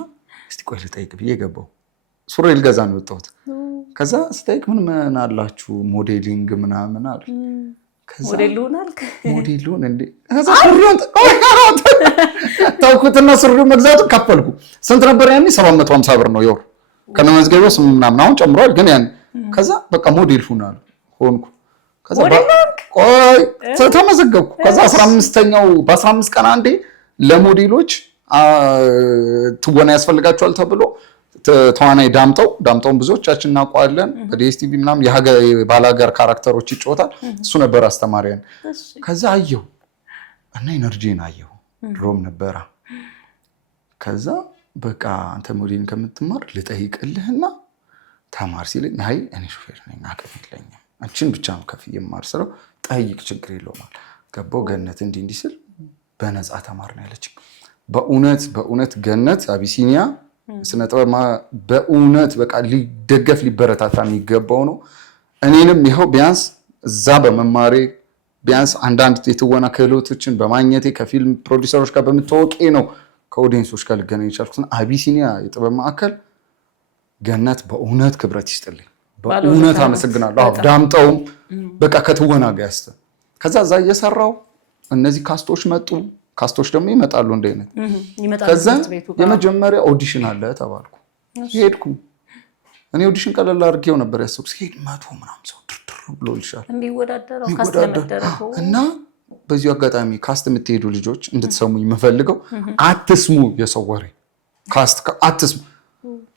እስቲ ቆይ ልጠይቅ ብዬ ገባሁ ሱሪ ልገዛ ነው የወጣሁት ከዛ ስጠይቅ ምን አላችሁ ሞዴሊንግ ምናምን አሉ ሞዴሉን እንዴ ከዛ ሱሪውን ታውቁትና ሱሪውን መግዛቱ ከፈልኩ ስንት ነበር ያኔ 750 ብር ነው የወር ከነመዝገቢያው ስም ምናምን አሁን ጨምሯል ግን ያን ከዛ በቃ ሞዴል ሆናል ሆንኩ ከዛ ቆይ ተመዘገብኩ ከዛ 15ኛው በ15 ቀን አንዴ ለሞዴሎች ትወና ያስፈልጋቸዋል ተብሎ ተዋናይ ዳምጠውን ብዙዎቻችን እናውቀዋለን በዲኤስቲቪ ምናምን የባላጋር ካራክተሮች ይጫወታል እሱ ነበር አስተማሪያን ከዛ አየሁ እና ኢነርጂን አየሁ ድሮም ነበራ ከዛ በቃ አንተ ሞዴልን ከምትማር ልጠይቅልህና ተማር ሲለኝ አይ እኔ ሹፌር ነኝ አቅም የለኝም አንቺን ብቻ ነው ከፍዬ ማር ስለው ጠይቅ ችግር የለውም ገባው ገነት እንዲህ ስል በነፃ ተማር ነው ያለች በእውነት ገነት አቢሲኒያ ስነ ጥበብ በእውነት በቃ ሊደገፍ ሊበረታታ የሚገባው ነው እኔንም ይኸው ቢያንስ እዛ በመማሬ ቢያንስ አንዳንድ የትወና ክህሎቶችን በማግኘቴ ከፊልም ፕሮዲውሰሮች ጋር በመተዋወቄ ነው ከኦዲየንሶች ጋር ልገናኝ የቻልኩት አቢሲኒያ የጥበብ ማዕከል ገነት በእውነት ክብረት ይስጥልኝ በእውነት አመሰግናለሁ ዳምጠውም በቃ ከትወና ጋር ያስተ ከዛ እዛ እየሰራው እነዚህ ካስቶች መጡ ካስቶች ደግሞ ይመጣሉ እንደይነት ከዛ የመጀመሪያ ኦዲሽን አለ ተባልኩ ሄድኩ እኔ ኦዲሽን ቀለል አድርጌው ነበር ያሰብኩት ሄድ 100 ምናምን ሰው ድርድር ብሎ ይልሻል እንዲወዳደረው ካስት ለመደረገው እና በዚህ አጋጣሚ ካስት የምትሄዱ ልጆች እንድትሰሙኝ የምፈልገው አትስሙ የሰው ወሬ ካስት አትስሙ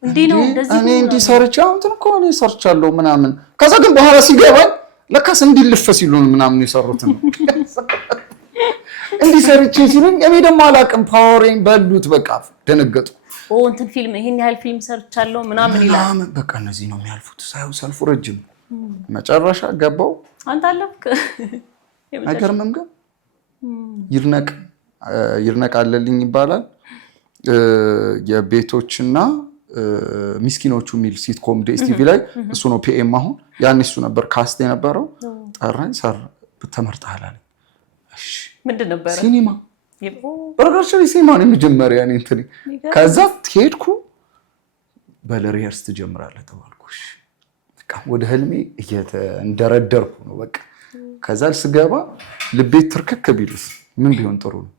እንዲህ ነው እንደዚህ እኔ እንዲህ ሰርቻ እንትን እኮ እኔ ሰርቻለሁ ምናምን ከዛ ግን በኋላ ሲገባኝ ለካስ እንዲልፈስ ይሉን ምናምን የሰሩት ነው እንዲህ ሰርቼ ሲሉኝ እኔ ደግሞ አላቅም ፓወሬን በሉት በቃ ደነገጡ እንትን ፊልም ይሄን ያህል ፊልም ሰርቻለሁ ምናምን ይላል በቃ እነዚህ ነው የሚያልፉት ሳይው ሰልፉ ረጅም መጨረሻ ገባው አንተ አለፍክ አይገርምም ግን ይርነቅ አለልኝ ይባላል የቤቶችና ሚስኪኖቹ ሚል ሲትኮም ዲኤስቲቪ ላይ እሱ ነው ፒኤም አሁን ያን እሱ ነበር ካስት የነበረው ጠራኝ ሰር ተመርጠሃል አለኝ እሺ ምንድን ነበር ሲኒማ በርጋሽ ሲኒማ ነው መጀመሪያ እኔ እንትን ከዛ ሄድኩ በለሪየርስ ትጀምራለህ ተባልኩሽ በቃ ወደ ህልሜ እየተንደረደርኩ ነው በቃ ከዛ ስገባ ልቤ ትርክክ ቢሉስ ምን ቢሆን ጥሩ ነው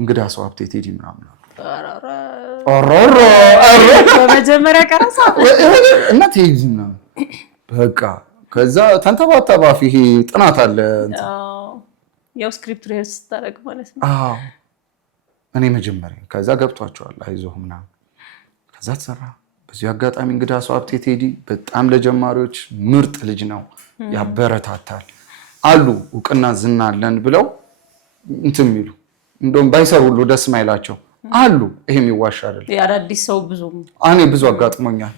እንግዳ ሰው ሀብቴ ቴዲ ምናምን አራራ በመጀመሪያ ቀረሳ እና ቴዲ ምናምን በቃ ከዛ ተንተባተባፊ ይሄ ጥናት አለ እንትን ያው ስክሪፕት ሪሄርስ ታረግ ማለት ነው እኔ መጀመሪያ ከዛ ገብቷቸዋል አይዞህ ምናምን ከዛ ተሰራ በዚህ አጋጣሚ እንግዳ ሰው ሀብቴ ቴዲ በጣም ለጀማሪዎች ምርጥ ልጅ ነው ያበረታታል አሉ እውቅና ዝና አለን ብለው እንትን የሚሉ እንደውም ባይሰሩ ሁሉ ደስ ማይላቸው አሉ ይሄም ይዋሽ አይደል ያዳዲስ ሰው እኔ ብዙ አጋጥሞኛል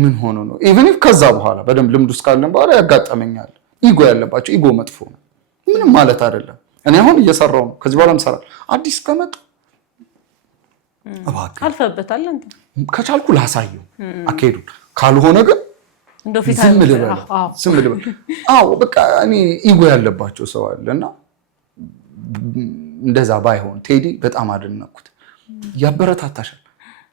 ምን ሆኖ ነው ኢቭን ኢፍ ከዛ በኋላ በደንብ ልምዱ እስካለን በኋላ ያጋጠመኛል ኢጎ ያለባቸው ኢጎ መጥፎ ነው ምንም ማለት አይደለም እኔ አሁን እየሰራው ነው ከዚህ በኋላ ምሰራ አዲስ ከመጡ እባክህ አልፈበታል አንተ ከቻልኩ ላሳየው አከሄዱ ካልሆነ ግን እንደው ፊት ስም ልበል አዎ በቃ እኔ ኢጎ ያለባቸው ሰው አለና እንደዛ ባይሆን ቴዲ በጣም አደነኩት ያበረታታሻል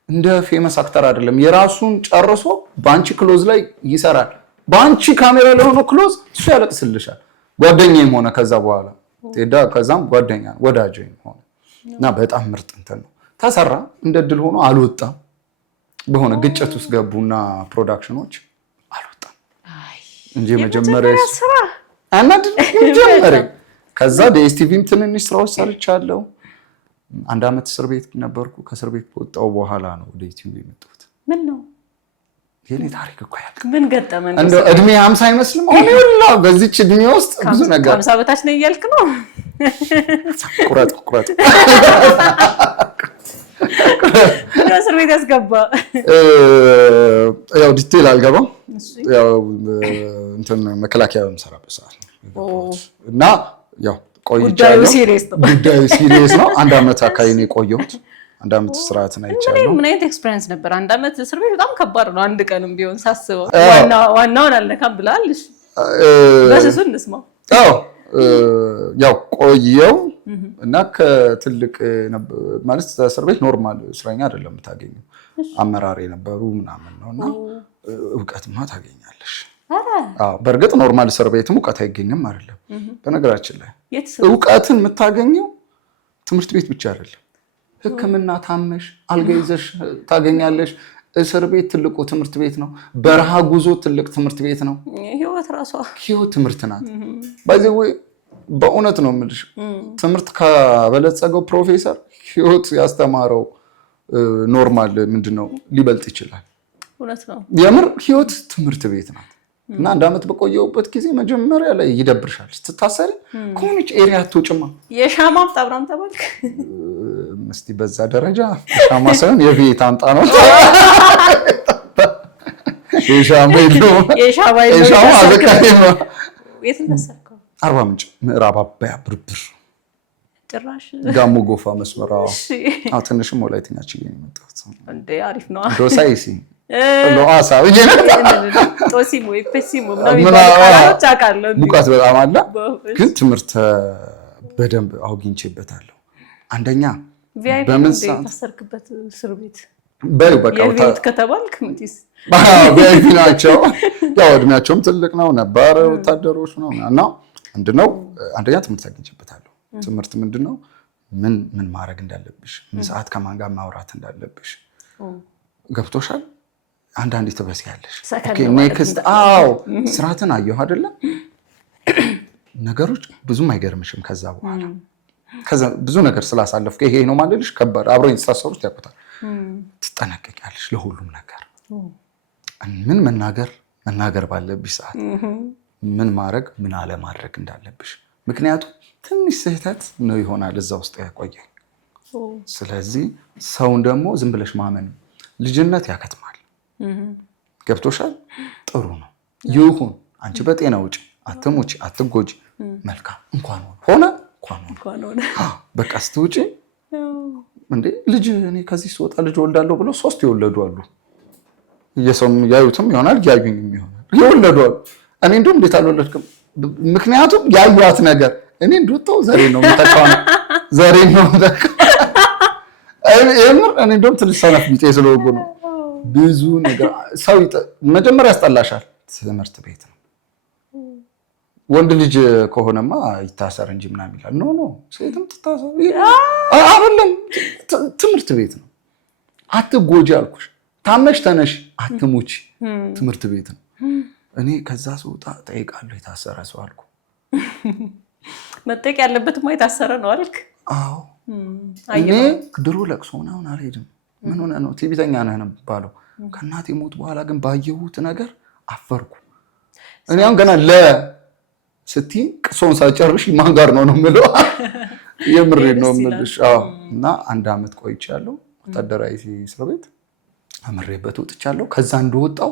እንደ ፌመስ አክተር አይደለም የራሱን ጨርሶ ባንቺ ክሎዝ ላይ ይሰራል ባንቺ ካሜራ ላይ ሆኖ ክሎዝ እሱ ያለቅስልሻል ጓደኛዬም ሆነ ከዛ በኋላ ቴዳ ከዛም ጓደኛ ወዳጄም ሆነ እና በጣም ምርጥ እንትን ነው ተሰራ እንደ ድል ሆኖ አልወጣም በሆነ ግጭት ውስጥ ገቡና ፕሮዳክሽኖች አልወጣም እንጂ መጀመሪያ ስራ አናድ ከዛ ዲኤስቲቪም ትንንሽ ስራዎች ሰርቻለሁ። 1 አመት እስር ቤት ነበርኩ። ከእስር ቤት ከወጣሁ በኋላ ነው ወደ ዩቲዩብ የመጣሁት። ምን ነው የኔ ታሪክ እኮ ያልክ ምን ገጠመን? እንደው እድሜ 50 አይመስልም? አሁን በዚች እድሜ ውስጥ ብዙ ነገር 50 በታች ነው እያልክ ነው? ቁረጥ እስር ቤት ያስገባ ያው ዲቴል አልገባም። ያው እንትን መከላከያ በምሰራበት ሰዓት እና ያው ቆይቻለሁ። ጉዳዩ ሲሪየስ ነው። 1 አመት አካባቢ ነው የቆየሁት። 1 አመት ስርዓትን አይቻለሁ። ምን አይነት ኤክስፒሪየንስ ነበር? 1 አመት እስር ቤት በጣም ከባድ ነው። አንድ ቀንም ቢሆን ሳስበው ዋናውን አልነካም ብለሃል። በስሱ እንስማው። ያው ቆየው እና ከትልቅ ማለት እስር ቤት ኖርማል እስረኛ አይደለም የምታገኘው። አመራር የነበሩ ምናምን ነውና እውቀትማ ታገኛለሽ። በእርግጥ ኖርማል እስር ቤትም እውቀት አይገኝም አይደለም። በነገራችን ላይ እውቀትን የምታገኘው ትምህርት ቤት ብቻ አይደለም። ሕክምና ታመሽ አልጋ ይዘሽ ታገኛለሽ። እስር ቤት ትልቁ ትምህርት ቤት ነው። በረሃ ጉዞ ትልቅ ትምህርት ቤት ነው። ህይወት ትምህርት ናት። በዚህ ወይ በእውነት ነው የምልሽ። ትምህርት ካበለጸገው ፕሮፌሰር ህይወት ያስተማረው ኖርማል ምንድነው ሊበልጥ ይችላል። እውነት ነው። የምር ህይወት ትምህርት ቤት ናት። እና 1 አመት በቆየሁበት ጊዜ መጀመሪያ ላይ ይደብርሻል። ስትታሰሪ ከሆነች ኤሪያ አትወጭማ። የሻማ አምጣብራም ተባልክ? እስቲ በዛ ደረጃ ሻማ ሳይሆን የቤት አምጣ ነው። የሻማ የለውም። የሻማ አዘካሪ ነው። የት ተሰርከው? አርባ ምንጭ ምዕራብ አባያ ብርብር ጭራሽ ጋሞ ጎፋ መስመራ። ትንሽም ወላይተኛ ችግኝ የመጣሁት እንዴ አሪፍ ነው። ዶሳይሲ ሙቀት በጣም አለ፣ ግን ትምህርት በደንብ አግኝቼበታለሁ። አንደኛ በምን ታሰርክበት እስር ቤት ከተባልክ ቪአይፒ ናቸው። ያው እድሜያቸውም ትልቅ ነው፣ ነባር ወታደሮች ነው እና ምንድነው አንደኛ ትምህርት አግኝቼበታለሁ። ትምህርት ምንድነው ምን ማድረግ እንዳለብሽ፣ ምን ሰዓት ከማን ጋር ማውራት እንዳለብሽ ገብቶሻል። አንዳንዴ ትበስያለሽ። ኦኬ ኔክስት ስራትን አየሁ አይደለ? ነገሮች ብዙም አይገርምሽም። ከዛ ብዙ ነገር ስላሳለፍኩ ይሄ ነው ማለልሽ ከባድ አብሮኝ ተሳሰሩት ያውቁታል። ትጠነቀቂያለሽ ለሁሉም ነገር። ምን መናገር ባለብሽ ሰዓት ምን ማድረግ ምን አለማድረግ እንዳለብሽ። ምክንያቱም ትንሽ ስህተት ነው ይሆናል እዛ ውስጥ ያቆየኝ። ስለዚህ ሰውን ደግሞ ዝም ብለሽ ማመን ልጅነት ያከትማል። ገብቶሻል? ጥሩ ነው ይሁን። አንቺ በጤና ውጭ አትሙጪ፣ አትጎጂ። መልካም እንኳን ሆነ በቃ ስትውጪ እንዴ ልጅ እኔ ከዚህ ስወጣ ልጅ ወልዳለሁ ብሎ 3 የወለዱ አሉ። እየሰሙ ያዩትም ይሆናል ያዩኝም ይሆናል የወለዱ አሉ። እኔ እንደውም እንዴት አልወለድክም? ምክንያቱም ያዩት ነገር እኔ እንደወጣው ዘሬ ነው የምተካው። እኔ እንደውም ትንሽ ሰነፍ ቢጤ ስለወጉ ነው። ብዙ ነገር ሰው መጀመሪያ ያስጠላሻል። ትምህርት ቤት ነው። ወንድ ልጅ ከሆነማ ይታሰር እንጂ ምናምን ይላል። ኖ ሴትም ትታሰር አይደለም። ትምህርት ቤት ነው። አትጎጂ አልኩሽ። ታመሽ ተነሽ፣ አትሙቺ። ትምህርት ቤት ነው። እኔ ከዛ ስወጣ ጠይቃለሁ የታሰረ ሰው አልኩ። መጠየቅ ያለበትማ የታሰረ ነው አልክ? አዎ። እኔ ድሮ ለቅሶ ምናምን አልሄድም። ምን ሆነ ነው ቲቪተኛ ነህ ባለው። ከእናቴ ሞት በኋላ ግን ባየሁት ነገር አፈርኩ። እኔ አሁን ገና ስትይ ቅሶን ሳጨርሽ ማን ጋር ነው የምለው። የምሬን ነው የምልሽ። እና 1 አመት ቆይቻለሁ ወታደራዊ እስር ቤት አምሬበት ወጥቻለሁ። ከዛ እንደወጣው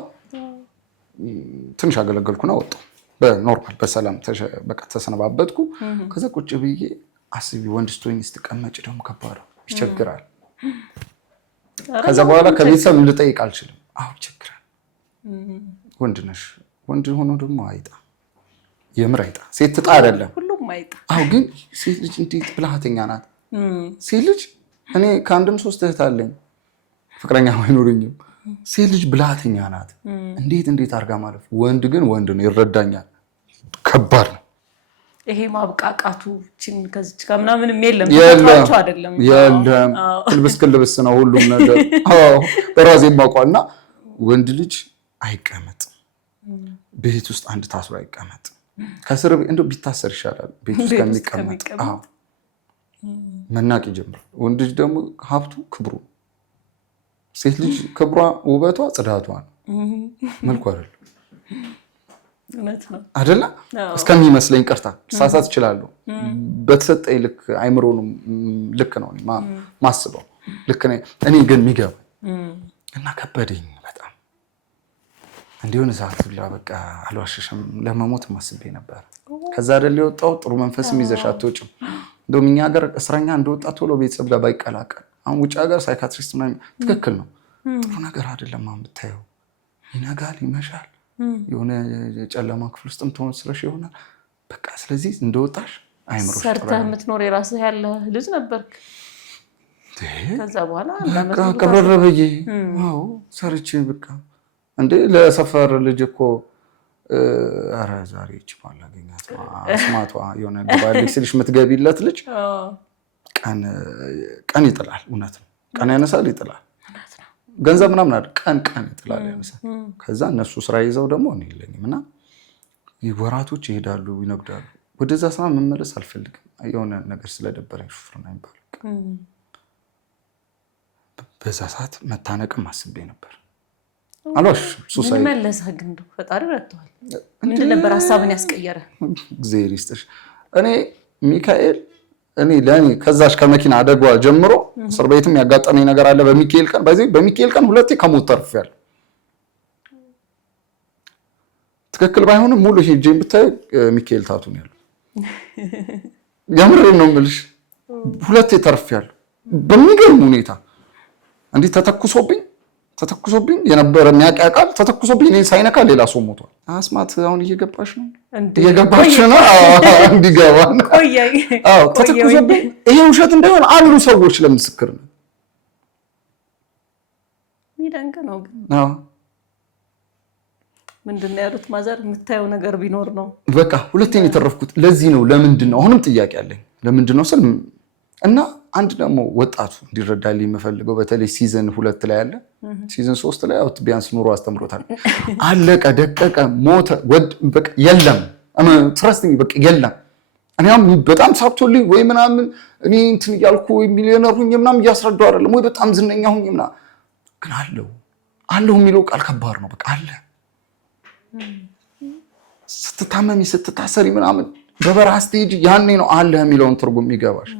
ትንሽ አገለገልኩና ወጣሁ። በኖርማል በሰላም በቃ ተሰነባበትኩ። ከዛ ቁጭ ብዬ አስቢ ወንድ ስትሆኝ ስትቀመጭ ደግሞ ከባድ ይቸግራል። ከዛ በኋላ ከቤተሰብ ልጠይቅ አልችልም። ይቸግራል። ወንድ ነሽ። ወንድ ሆኖ ደግሞ አይጣ የምር አይጣ። ሴት ትጣ አይደለም ሁሉም አይጣ። ግን ሴት ልጅ እንዴት ብልሃተኛ ናት። ሴት ልጅ እኔ ከአንድም 3 እህት አለኝ፣ ፍቅረኛ አይኖረኝም። ሴት ልጅ ብልሃተኛ ናት። እንዴት አድርጋ ማለፍ። ወንድ ግን ወንድ ነው፣ ይረዳኛል። ከባድ ነው ይሄ ማብቃቃቱ። ከዚች ጋር ምናምንም የለም አይደለም። ክልብስ ነው ሁሉም ነገር። በራሴ የማውቀውና ወንድ ልጅ አይቀመጥ ቤት ውስጥ አንድ ታስሮ አይቀመጥ። ከስር እንደው ቢታሰር ይሻላል ቤት ውስጥ ከሚቀመጥ። አዎ መናቅ ይጀምራል። ወንድ ልጅ ደግሞ ሀብቱ ክብሩ፣ ሴት ልጅ ክብሯ ውበቷ ጽዳቷ ነው፣ መልኩ አይደለም። አይደለ እስከሚመስለኝ ቀርታ ሳሳት እችላለሁ። በተሰጠኝ ልክ አይምሮንም ልክ ነው ማስበው ልክ ነኝ እኔ ግን የሚገባኝ እና ከበደኝ በጣም እንዲሆን ሰዓት ብላ በቃ አልዋሸሽም ለመሞት ማስቤ ነበር። ከዛ አይደል የወጣው ጥሩ መንፈስም ይዘሽ አትወጭም። እንደውም እኛ ሀገር እስረኛ እንደወጣ ቶሎ ቤተሰብ ጋር ባይቀላቀል፣ አሁን ውጭ ሀገር ሳይካትሪስት ምናምን ትክክል ነው። ጥሩ ነገር አይደለም። አሁን ብታየው ይነጋል ይመሻል፣ የሆነ ጨለማ ክፍል ውስጥም ትሆን ስለሽ ይሆናል በቃ። ስለዚህ እንደወጣሽ አይምሮ ሰርተህ የምትኖር የራስህ ያለ ልጅ ነበርክ። ከዛ በኋላ ቀብረረበዬ አዎ ሰርቼ በቃ እንዴ ለሰፈር ልጅ እኮ ኧረ ዛሬ እቺ ማላገኛት አስማቷ የሆነ ባልክ ስልሽ የምትገቢለት ልጅ ቀን ይጥላል። እውነት ነው። ቀን ያነሳል ይጥላል። ገንዘብ ምናምን አይደል ቀን ይጥላል ያነሳል። ከዛ እነሱ ስራ ይዘው ደግሞ እኔ የለኝም እና ወራቶች ይሄዳሉ ይነግዳሉ። ወደዛ ስራ መመለስ አልፈልግም። የሆነ ነገር ስለደበረኝ ሹፍርና ይባል በዛ ሰዓት መታነቅም አስቤ ነበር። አሎሽ ሱሳይ መለሰህ ግን ፈጣሪ ረድቷል። ምንድን ነበር ሀሳብን ያስቀየረ? እግዚአብሔር ይስጥሽ። እኔ ሚካኤል ለእኔ ከዛሽ ከመኪና አደጓ ጀምሮ እስር ቤትም ያጋጠመኝ ነገር አለ። በሚካኤል ቀን ሁለቴ ከሞት ተርፌያለሁ። ትክክል ባይሆንም ሙሉ ሄጄን ብታይ ሚካኤል ታቱን ያለው የምሬን ነው የምልሽ። ሁለቴ ተርፌያለሁ በሚገርም ሁኔታ። እንዲህ ተተኩሶብኝ የነበረ የሚያቃቃል ተተኩሶብኝ እኔን ሳይነካ ሌላ ሰው ሞቷል። አስማት አሁን እየገባሽ ነው እንዲገባ ተተኩሶብኝ። ይሄ ውሸት እንዳይሆን አሉ ሰዎች ለምስክር ነው። ሚደንቅ ነው ግን ምንድን ነው ያሉት ማዘር? የምታየው ነገር ቢኖር ነው በቃ ሁለቴን የተረፍኩት። ለዚህ ነው ለምንድን ነው አሁንም ጥያቄ አለኝ። ለምንድን ነው ስል እና አንድ ደግሞ ወጣቱ እንዲረዳልኝ የምፈልገው በተለይ ሲዝን 2 ላይ አለ። ሲዝን 3 ላይ አውት ቢያንስ ኑሮ አስተምሮታል። አለቀ ደቀቀ ሞተ በቃ የለም ትረስቲንግ በቃ የለም። እኔ በጣም ሳብቶልኝ ወይ ምናምን እኔ እንትን እያልኩ ወይ ሚሊዮነር ሁኝ ምናምን እያስረዳው አይደለም ወይ በጣም ዝነኛ ሁኝ ምናምን ግን አለው የሚለው ቃል ከባድ ነው። በቃ አለ ስትታመሚ ስትታሰሪ ምናምን በበረሃ ስትሄጂ ያኔ ነው አለ የሚለውን ትርጉም የሚገባሽ።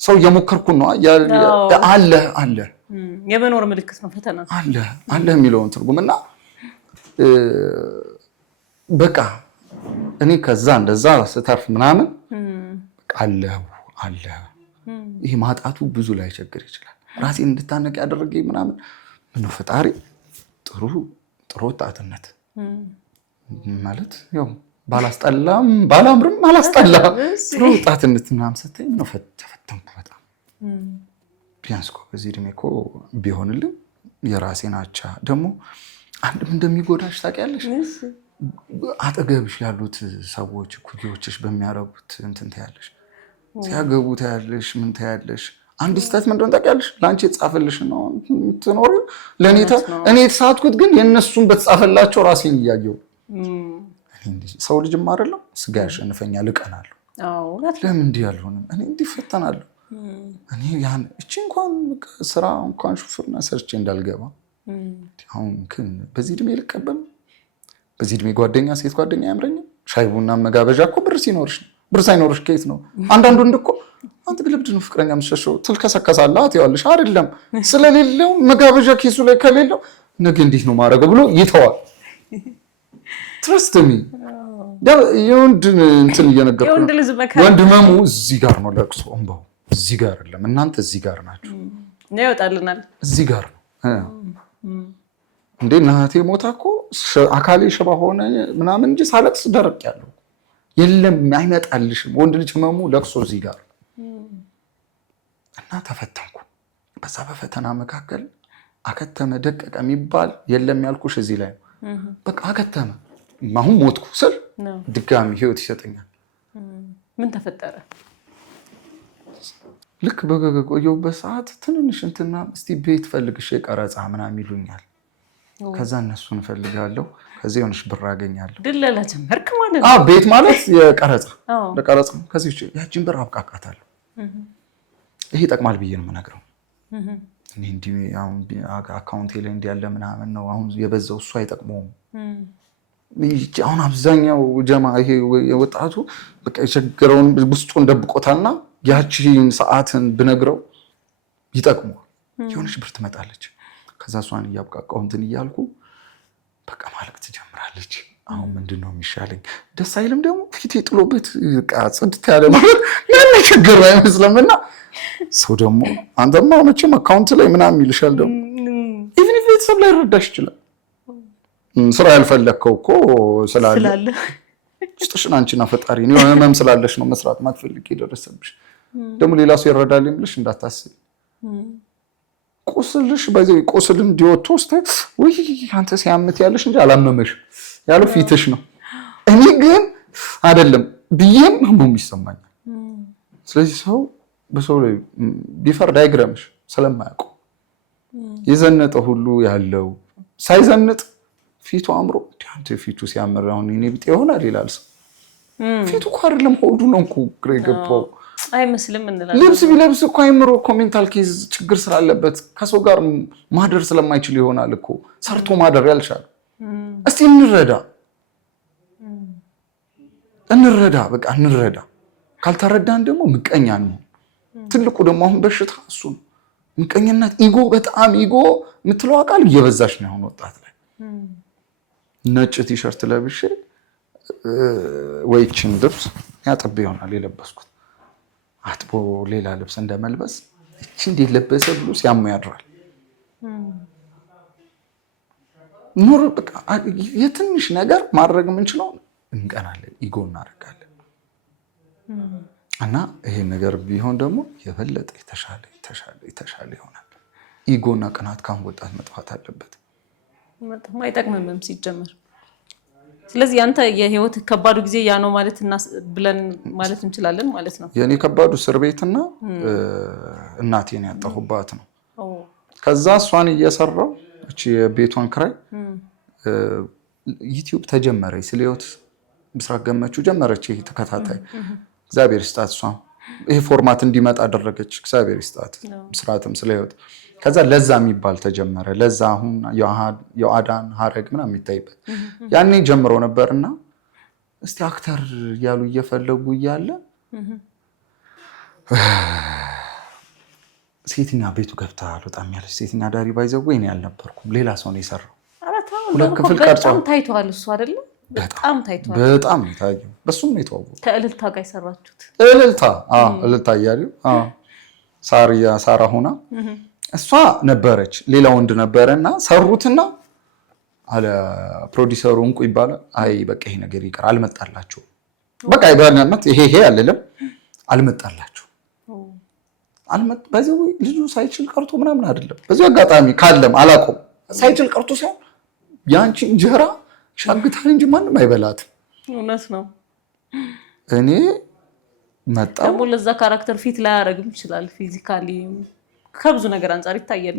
ሰው እየሞከርኩ ነው አለ የመኖር ምልክት ነው ፈተና አለ የሚለውን ትርጉም እና በቃ እኔ ከዛ እንደዛ ስተርፍ ምናምን አለ ይሄ ማጣቱ ብዙ ላይ ቸግር ይችላል። ራሴን እንድታነቅ ያደረገኝ ምናምን ምነው ፈጣሪ ጥሩ ወጣትነት ማለት ያው ባላስጠላም ባላምርም አላስጠላም ጥሩ ወጣትነት ምናምን ሰጠኝ ነው ተፈተንኩ በጣም ቢያንስ እኮ በዚህ እድሜ እኮ ቢሆንልኝ የራሴን አቻ ደግሞ አንድም እንደሚጎዳሽ ታውቂያለሽ። አጠገብሽ ያሉት ሰዎች ኩዮችሽ በሚያረጉት እንትን ታያለሽ፣ ሲያገቡ ታያለሽ፣ ምን ታያለሽ። አንድ ስህተት ምንድን ታውቂያለሽ? ለአንቺ የተጻፈልሽ ነው የምትኖሪው። እኔ የተሳትኩት ግን የእነሱን በተጻፈላቸው ራሴን እያየሁ ሰው ልጅም አይደለም ስጋ ያሸንፈኛል፣ እቀናለሁ። ለምን እንዲህ ያልሆንም እኔ እንዲህ ፈተናለሁ። እኔ ያን እቺ እንኳን ስራ እንኳን ሹፍርና ሰርቼ እንዳልገባ አሁን ግን በዚህ እድሜ ልቀበል። በዚህ እድሜ ሴት ጓደኛ ያምረኛል። ሻይ ቡና መጋበዣ እኮ ብር ሲኖርሽ ነው። ብር ሳይኖርሽ ከየት ነው? አንዳንዱ እኮ አንተ ብለብድ ነው ፍቅረኛ የምትሸሸው ትልከሰከሳላት ያለሽ አይደለም። ስለሌለው መጋበዣ ኬሱ ላይ ከሌለው ነገ እንዴት ነው ማድረግ ብሎ ይተዋል። ትረስት ሚ የወንድ እንትን እየነገርኩ ወንድ ህመሙ እዚህ ጋር ነው። ለቅሶ እንባው እዚህ ጋር አይደለም። እናንተ እዚህ ጋር ናችሁ። ይወጣልናል እዚህ ጋር ነው እንዴ። እናቴ ሞታ እኮ አካሌ ሽባ ሆነ ምናምን እንጂ ሳለቅስ ደረቅ ያለው የለም አይመጣልሽም። ወንድ ልጅ ህመሙ ለቅሶ እዚህ ጋር እና ተፈተንኩ። በዛ በፈተና መካከል አከተመ ደቀቀ የሚባል የለም ያልኩሽ እዚህ ላይ ነው። በቃ አከተመ። አሁን ሞትኩ ስል ድጋሚ ህይወት ይሰጠኛል። ምን ተፈጠረ? ልክ በቆየሁበት ሰዓት ትንንሽ እንትና እስቲ ቤት ፈልግሽ ቀረጻ ምናምን ይሉኛል። ከዛ እነሱን እፈልጋለሁ። ከዚህ የሆነች ብር አገኛለሁ። ድለላ ጀመርክ ማለት ነው? ቤት ማለት የቀረጻ ለቀረጻ ከዚህ ውጭ ያቺን ብር አብቃቃታለሁ። ይሄ ይጠቅማል ብዬ ነው የምነግረው። እኔ እንዲህ አሁን አካውንቴ ላይ እንዲህ ያለ ምናምን ነው አሁን የበዛው፣ እሱ አይጠቅመውም። አሁን አብዛኛው ጀማ ይሄ ወጣቱ በቃ የቸገረውን ውስጡን ደብቆታልና ያቺን ሰዓትን ብነግረው ይጠቅመዋል። የሆነች ብር ትመጣለች። ከዛ እሷን እያብቃቃው እንትን እያልኩ በቃ ማለቅ ትጀምራለች። አሁን ምንድን ነው የሚሻለኝ? ደስ አይልም ደግሞ ፊቴ ጥሎበት ጽድት ያለ ማለት ያን ችግር አይመስልምና ሰው ደግሞ አንተማ መቼም አካውንት ላይ ምናምን ይልሻል። ደግሞ ኢቭን ኢፍ ቤተሰብ ላይ ረዳሽ ይችላል። ስራ ያልፈለግከው እኮ ስላለ ውስጥሽን አንቺና ፈጣሪ ነው ህመም ስላለሽ ነው መስራት ማትፈልጊ የደረሰብሽ። ደግሞ ሌላ ሰው ይረዳል ብለሽ እንዳታስብ። ቁስልሽ በዚህ ቁስል እንዲወጡ ወይ አንተ ሲያምት ያለሽ እንጂ አላመመሽ ያለው ፊትሽ ነው። እኔ ግን አይደለም ብዬም ህመም ይሰማኛል። ስለዚህ ሰው በሰው ላይ ቢፈርድ አይግረምሽ ስለማያውቀው። የዘነጠ ሁሉ ያለው ሳይዘንጥ ፊቱ አምሮ አንተ ፊቱ ሲያምር አሁን እኔ ቢጤ ይሆናል ይላል ሰው። ፊቱ እኮ አይደለም ሆዱ ነው እኮ ግራ የገባው አይመስልም እንላለን። ልብስ ቢለብስ እኮ አይምሮ እኮ ሜንታል ኬዝ ችግር ስላለበት ከሰው ጋር ማደር ስለማይችል ይሆናል እኮ ሰርቶ ማደር ያልቻለ። እስቲ እንረዳ በቃ እንረዳ። ካልተረዳን ደግሞ ምቀኛ ነው። ትልቁ ደግሞ አሁን በሽታ እሱ ነው፣ ምቀኝነት፣ ኢጎ። በጣም ኢጎ የምትለው ቃል እየበዛች ነው አሁን ወጣት ላይ። ነጭ ቲሸርት ለብሼ ወይችን ልብስ ያጥብ ይሆናል የለበስኩት አጥቦ ሌላ ልብስ እንደመልበስ እቺ እንዴት ለበሰ ብሎ ሲያሙ ያድራል። ኑሮ በቃ የትንሽ ነገር ማድረግ የምንችለው እንቀናለን፣ ኢጎ እናደርጋለን። እና ይሄ ነገር ቢሆን ደግሞ የበለጠ የተሻለ ይሆናል። ኢጎና ቅናት ካሁን ወጣት መጥፋት አለበት። አይጠቅምም ሲጀመር። ስለዚህ አንተ የህይወት ከባዱ ጊዜ ያ ነው ማለት ብለን ማለት እንችላለን ማለት ነው። የኔ ከባዱ እስር ቤትና እናቴን ያጣሁባት ነው። ከዛ እሷን እየሰራው እቺ የቤቷን ክራይ ዩቲዩብ ተጀመረ። ስለ ህይወት ምስራቅ ገመቹ ጀመረች። ይሄ ተከታታይ እግዚአብሔር ይስጣት። እሷም ይሄ ፎርማት እንዲመጣ አደረገች። እግዚአብሔር ይስጣት። ምስራትም ስለ ህይወት ከዛ ለዛ የሚባል ተጀመረ። ለዛ አሁን የአዳን ሀረግ ምናምን የሚታይበት ያኔ ጀምሮ ነበርና እስቲ አክተር እያሉ እየፈለጉ እያለ ሴተኛ ቤቱ ገብታ በጣም ያለች ሴተኛ ዳሪ ባይዘው እኔ አልነበርኩም፣ ሌላ ሰው ነው የሰራው። ሁለት ክፍል ቀርጾ ታይቷል። እሱ አይደለም በጣም ታይቷል። በጣም ታየው። በሱም ነው የተዋወቁት። ከእልልታ ጋር የሰራችሁት እልልታ እያሉ ሳራ ሆና እሷ ነበረች፣ ሌላ ወንድ ነበረና ሰሩትና አለ ፕሮዲሰሩ እንቁ ይባላል። አይ በቃ ይሄ ነገር ይቀር አልመጣላችሁ። በቃ ይባልናት ይሄ አይደለም አልመጣላችሁ። በዚህ ልጁ ሳይችል ቀርቶ ምናምን አይደለም። በዚህ አጋጣሚ ካለም አላውቀውም። ሳይችል ቀርቶ ሳይሆን ያንቺ እንጀራ ሻግታል እንጂ ማንም አይበላትም። እውነት ነው። እኔ መጣ ደግሞ ለዛ ካራክተር ፊት ላይ ያረግም ይችላል ፊዚካሊ ከብዙ ነገር አንፃር ይታያል።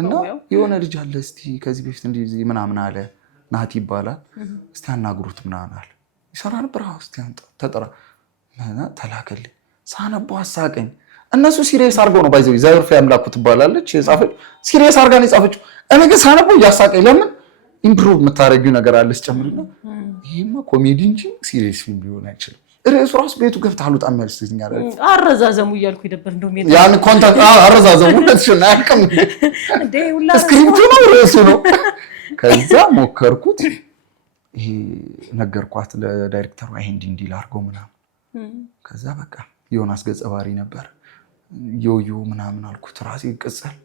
እና የሆነ ልጅ አለ እስቲ ከዚህ በፊት እንደዚህ ምናምን አለ ናቲ ይባላል እስቲ አናግሩት ምናምን አለ ይሰራ ነበር። እስቲ አንተ ተጠራ ተላከልኝ ሳነበው አሳቀኝ። እነሱ ሲሪየስ አድርገው ነው ባይዘው ዘርፍ ያምላኩ ትባላለች የጻፈች ሲሪየስ አድርጋ ነው የጻፈችው። እኔ ግን ሳነበው እያሳቀኝ ለምን ኢምፕሩቭ የምታረጊው ነገር አለች ጨምርና ይሄማ ኮሜዲ እንጂ ሲሪየስ ፊልም ሊሆን አይችልም። ርዕሱ ራሱ ቤቱ ገብታ አሉጣም ያልስተኛ አይደል አረዛዘሙ እያልኩ ነበር። እንደውም ያን ኮንተንት አረዛዘሙ እንደተሽና ያልከም እንዴ ሁላ ስክሪፕቱ ነው ርዕሱ ነው። ከዛ ሞከርኩት። ይሄ ነገርኳት ለዳይሬክተሩ ይሄ እንዲህ ላድርገው ምናምን። ከዛ በቃ ዮናስ ገጸ ባህሪ ነበር ዮዮ ምናምን አልኩት። ራሴ ቅጽል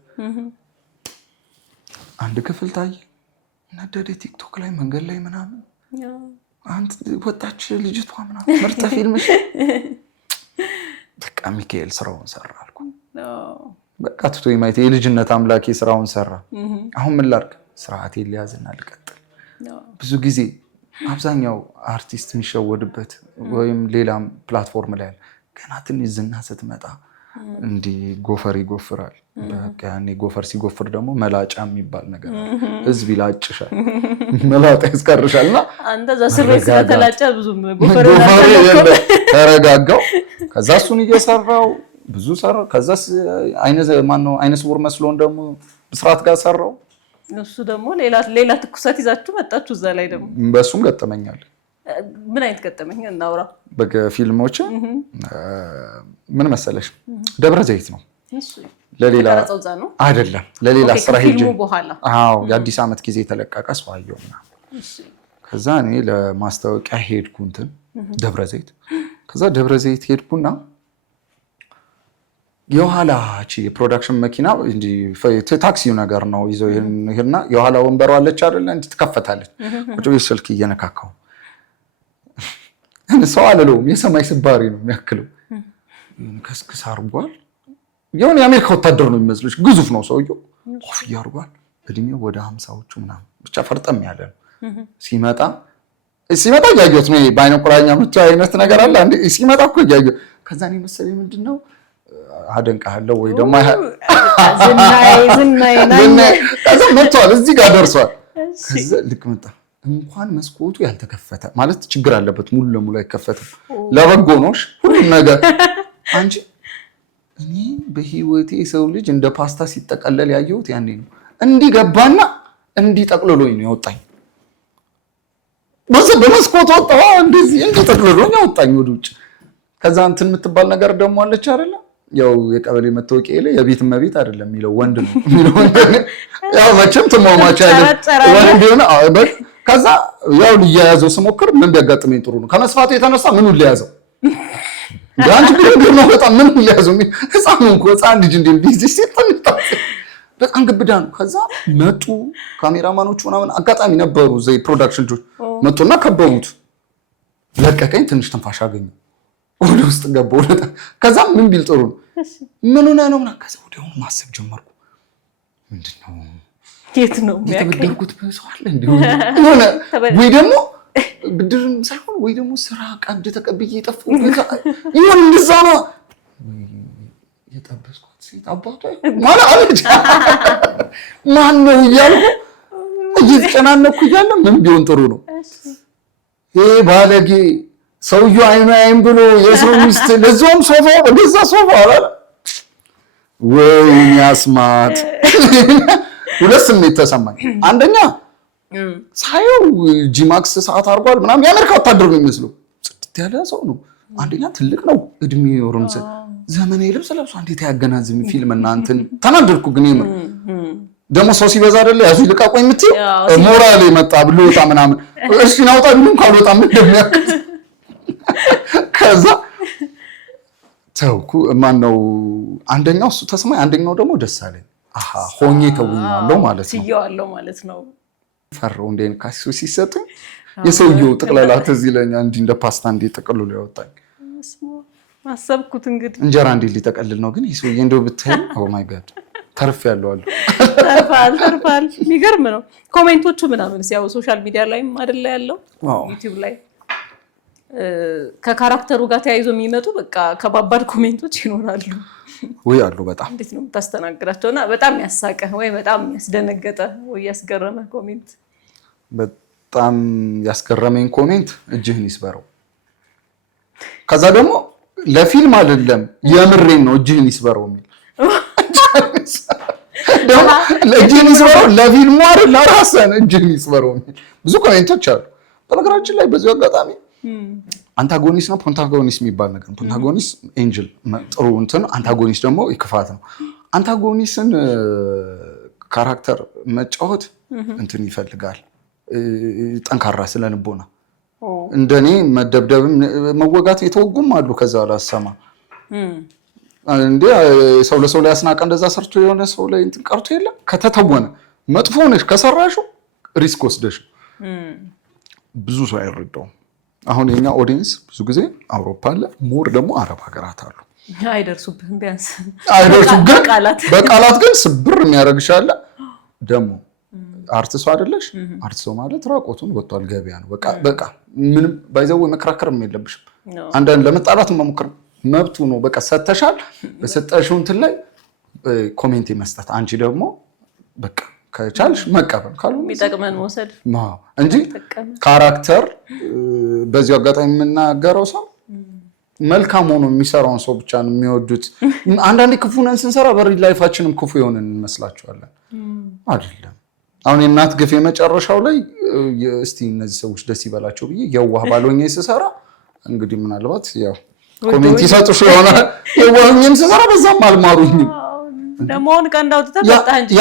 አንድ ክፍል ታየ ነደደ ቲክቶክ ላይ መንገድ ላይ ምናምን አንተ ወጣች ልጅቷ ምናምን ምርጥ ፊልም በቃ ሚካኤል ስራውን ሰራ አልኩ። በቃ ትቶኝ ማየት የልጅነት አምላኬ ስራውን ሰራ። አሁን ምን ላድርግ? ስርዓቴን ሊያዝና ልቀጥል። ብዙ ጊዜ አብዛኛው አርቲስት የሚሸወድበት ወይም ሌላም ፕላትፎርም ላይ ገና ትንሽ ዝና ስትመጣ እንዲ ጎፈር ይጎፍራል። በቃ ያኔ ጎፈር ሲጎፍር ደግሞ መላጫ የሚባል ነገር ህዝብ ይላጭሻል፣ መላጣ ያስቀርሻልና አንተ ዘስሬ ስለተላጨ ብዙም ጎፈር ተረጋጋው። ከዛ እሱን እየሰራው ብዙ ሰራው። ከዛ አይነ ስውር መስሎን ደግሞ ብስራት ጋር ሰራው። እሱ ደግሞ ሌላ ትኩሳት ይዛችሁ መጣችሁ እዛ ላይ ደግሞ በሱም ገጠመኛል። ምን አይነት ገጠመኝ እናውራ? በፊልሞች ምን መሰለሽ ደብረ ዘይት ነው። ለሌላ አይደለም ለሌላ ስራ ሄጄ አዎ የአዲስ ዓመት ጊዜ ተለቀቀ ሰዋየውና ከዛ እኔ ለማስታወቂያ ሄድኩ እንትን ደብረ ዘይት። ከዛ ደብረ ዘይት ሄድኩና የኋላቺ የፕሮዳክሽን መኪና እንጂ ታክሲው ነገር ነው ይዘው ይሄና የኋላ ወንበሯ አለች አይደል እንዴ ትከፈታለች። ቁጭ ብዬ ስልክ እየነካካው ሰው አለለውም የሰማይ ስባሪ ነው የሚያክለው። ከስክስ አርጓል። የሆነ የአሜሪካ ወታደር ነው የሚመስልሽ። ግዙፍ ነው ሰውየው። ኮፍያ አርጓል። እድሜው ወደ 50ዎቹ ምናምን ብቻ ፈርጠም ያለ ነው። ሲመጣ እያየሁት ነው። በአይነ ቁራኛ ብቻ አይነት ነገር አለ አንዴ ሲመጣ እኮ እያየሁት። ከዛ እኔ መሰለኝ ምንድነው አደንቃለሁ ወይ ደግሞ ዝናይ ከዛ መጥቷል፣ እዚህ ጋር ደርሷል። ከዛ ልክ መጣ። እንኳን መስኮቱ ያልተከፈተ ማለት ችግር አለበት፣ ሙሉ ለሙሉ አይከፈትም። ለበጎ ነውሽ ሁሉም ነገር። አንቺ እኔ በህይወቴ ሰው ልጅ እንደ ፓስታ ሲጠቀለል ያየሁት ያኔ ነው። እንዲህ ገባና እንዲህ ጠቅልሎኝ ነው ያወጣኝ። በመስኮቱ ወጣ፣ እንደዚህ እንዲህ ጠቅልሎኝ ያወጣኝ ወደ ውጭ። ከዛ እንትን የምትባል ነገር ደግሞ አለች አይደለ? ያው የቀበሌ መታወቂያ ላይ የቤት እመቤት አይደለም የሚለው ወንድ ነው የሚለው። ያው መቼም ትሟሟቻ ወንድ ነው። ከዛ ያው ልያያዘው ስሞክር ምን ቢያጋጥመኝ ጥሩ ነው? ከመስፋቱ የተነሳ ምኑን ሊያዘው ጋንጅ ቢሆን ነው በጣም ምኑን ሊያዘው ህፃን ልጅ እንደዚህ በጣም ግብዳ ነው። ከዛ መጡ ካሜራማኖቹ ምናምን አጋጣሚ ነበሩ ዘይ ፕሮዳክሽን ልጆች መጡና ከበቡት። ለቀቀኝ፣ ትንሽ ትንፋሽ አገኘ፣ ወደ ውስጥ ገባሁ። ከዛ ምን ቢል ጥሩ ነው ምን ሆነ ነው ምናምን። ከዛ ወዲያውኑ ማሰብ ጀመርኩ። ምንድነው የት ነው የተበደርኩት? በሰው አለ እንዴ ሆነ ወይ ደግሞ ብድርም ሳይሆን ወይ ደግሞ ስራ ቀብድ ተቀብዬ የጠፋው ይሁን እንደዛ ነው የጠበስኩት። ሴት አባቷ ማለት አለች ማን ነው እያልኩ እየተጨናነኩ እያለ ምን ቢሆን ጥሩ ነው ይሄ ባለጌ ሰውዬው አይን ብሎ የሰው ሚስት ለዛውም ሶፋው በገዛ ሶፋው አላለ ወይ ያስማት። ሁለት ስሜት ተሰማኝ። አንደኛ ሳየው ጂማክስ ሰዓት አድርጓል ምናምን የአሜሪካ ወታደር ነው የሚመስለው። ጽድት ያለ ሰው ነው። አንደኛ ትልቅ ነው እድሜው ሩምስ ዘመናዊ ልብስ ለብሶ እንዴት ያገናዝም ፊልም እና እንትን ተናደድኩ። ግን ይሄ ደግሞ ሰው ሲበዛ አይደለ ያዙ ልቃቆኝ የምትይው ሞራል የመጣ ብሎታ ምናምን እሺ ናውጣ ቢሉም ካልወጣ ምን እንደሚያክል ከዛ ተውኩ። ማነው አንደኛው እሱ ተስማኝ፣ አንደኛው ደግሞ ደስ አለኝ። አሃ ሆኜ ተውኛለሁ ማለት ነው ሲያዋለው ማለት ነው። ፈራው እንዴን ካሱ ሲሰጡኝ የሰውየው ጥቅላላ ትዝ ይለኛል። እንዲህ እንደ ፓስታ እንደ ተቀልሎ ያወጣኝ አሰብኩት። እንግዲህ እንጀራ እንዴ ሊጠቀልል ነው ግን የሰውዬ እንደው ብታይ ኦ ማይ ጋድ ተርፌያለሁ አሉ። ተርፋል። የሚገርም ነው። ኮሜንቶቹ ምናምን ያው ሶሻል ሚዲያ ላይም አይደለ ያለው ዩቲዩብ ላይ ከካራክተሩ ጋር ተያይዞ የሚመጡ በቃ ከባባድ ኮሜንቶች ይኖራሉ። ወይ አሉ። በጣም እንዴት ነው የምታስተናግዳቸውና በጣም ያሳቀ ወይ በጣም ያስደነገጠ ወይ ያስገረመ ኮሜንት? በጣም ያስገረመኝ ኮሜንት እጅህን ይስበረው። ከዛ ደግሞ ለፊልም አይደለም የምሬን ነው እጅህን ይስበረው የሚል ደግሞ እጅህን ይስበረው ለፊልሙ አይደል ለራስህ እጅህን ይስበረው የሚል ብዙ ኮሜንቶች አሉ። በነገራችን ላይ በዚህ አጋጣሚ አንታጎኒስት ነው ፕሮታጎኒስት የሚባል ነገር ነው። ፕሮታጎኒስት ኤንጅል ጥሩ እንትን፣ አንታጎኒስት ደግሞ ይክፋት ነው። አንታጎኒስትን ካራክተር መጫወት እንትን ይፈልጋል ጠንካራ ስለንቦና። እንደኔ መደብደብም መወጋት የተወጉም አሉ። ከዛ አላሰማ እንዴ ሰው ለሰው ላይ ያስናቀ እንደዛ ሰርቶ የሆነ ሰው ላይ እንትን ቀርቶ የለም። ከተተወነ መጥፎ ነሽ ከሰራሽው ሪስክ ወስደሽ ብዙ ሰው አይረዳውም። አሁን የኛ ኦዲየንስ ብዙ ጊዜ አውሮፓ አለ፣ ሞር ደግሞ አረብ ሀገራት አሉ። አይደርሱብህም፣ ቢያንስ አይደርሱም። ግን በቃላት ግን ስብር የሚያደርግሽ አለ። ደግሞ አርቲስት አይደለሽ? አርቲስት ማለት ራቆቱን ወጥቷል ገበያ ነው። በቃ ምንም ባይዘው መከራከርም የለብሽም። አንዳንድ ለመጣላት መሞከር መብቱ ነው። በቃ ሰተሻል። በሰጠሽው እንትን ላይ ኮሜንት መስጠት፣ አንቺ ደግሞ በቃ ከቻልሽ መቀበል ካሉ የሚጠቅመን መውሰድ እንጂ ካራክተር በዚህ አጋጣሚ የምናገረው ሰው መልካም ሆኖ የሚሰራውን ሰው ብቻ ነው የሚወዱት። አንዳንዴ ክፉ ነን ስንሰራ በሪል ላይፋችንም ክፉ የሆነን እንመስላቸዋለን። አይደለም። አሁን የእናት ግፍ የመጨረሻው ላይ እስቲ እነዚህ ሰዎች ደስ ይበላቸው ብዬ የዋህ ባልሆኜ ስሰራ እንግዲህ ምናልባት ያው ኮሜንት ይሰጡሽ ይሆናል። የዋህኝም ስሰራ በዛም አልማሩኝም። ደግሞ አሁን ቀንድ አውጥተህ መጣህ እንጂ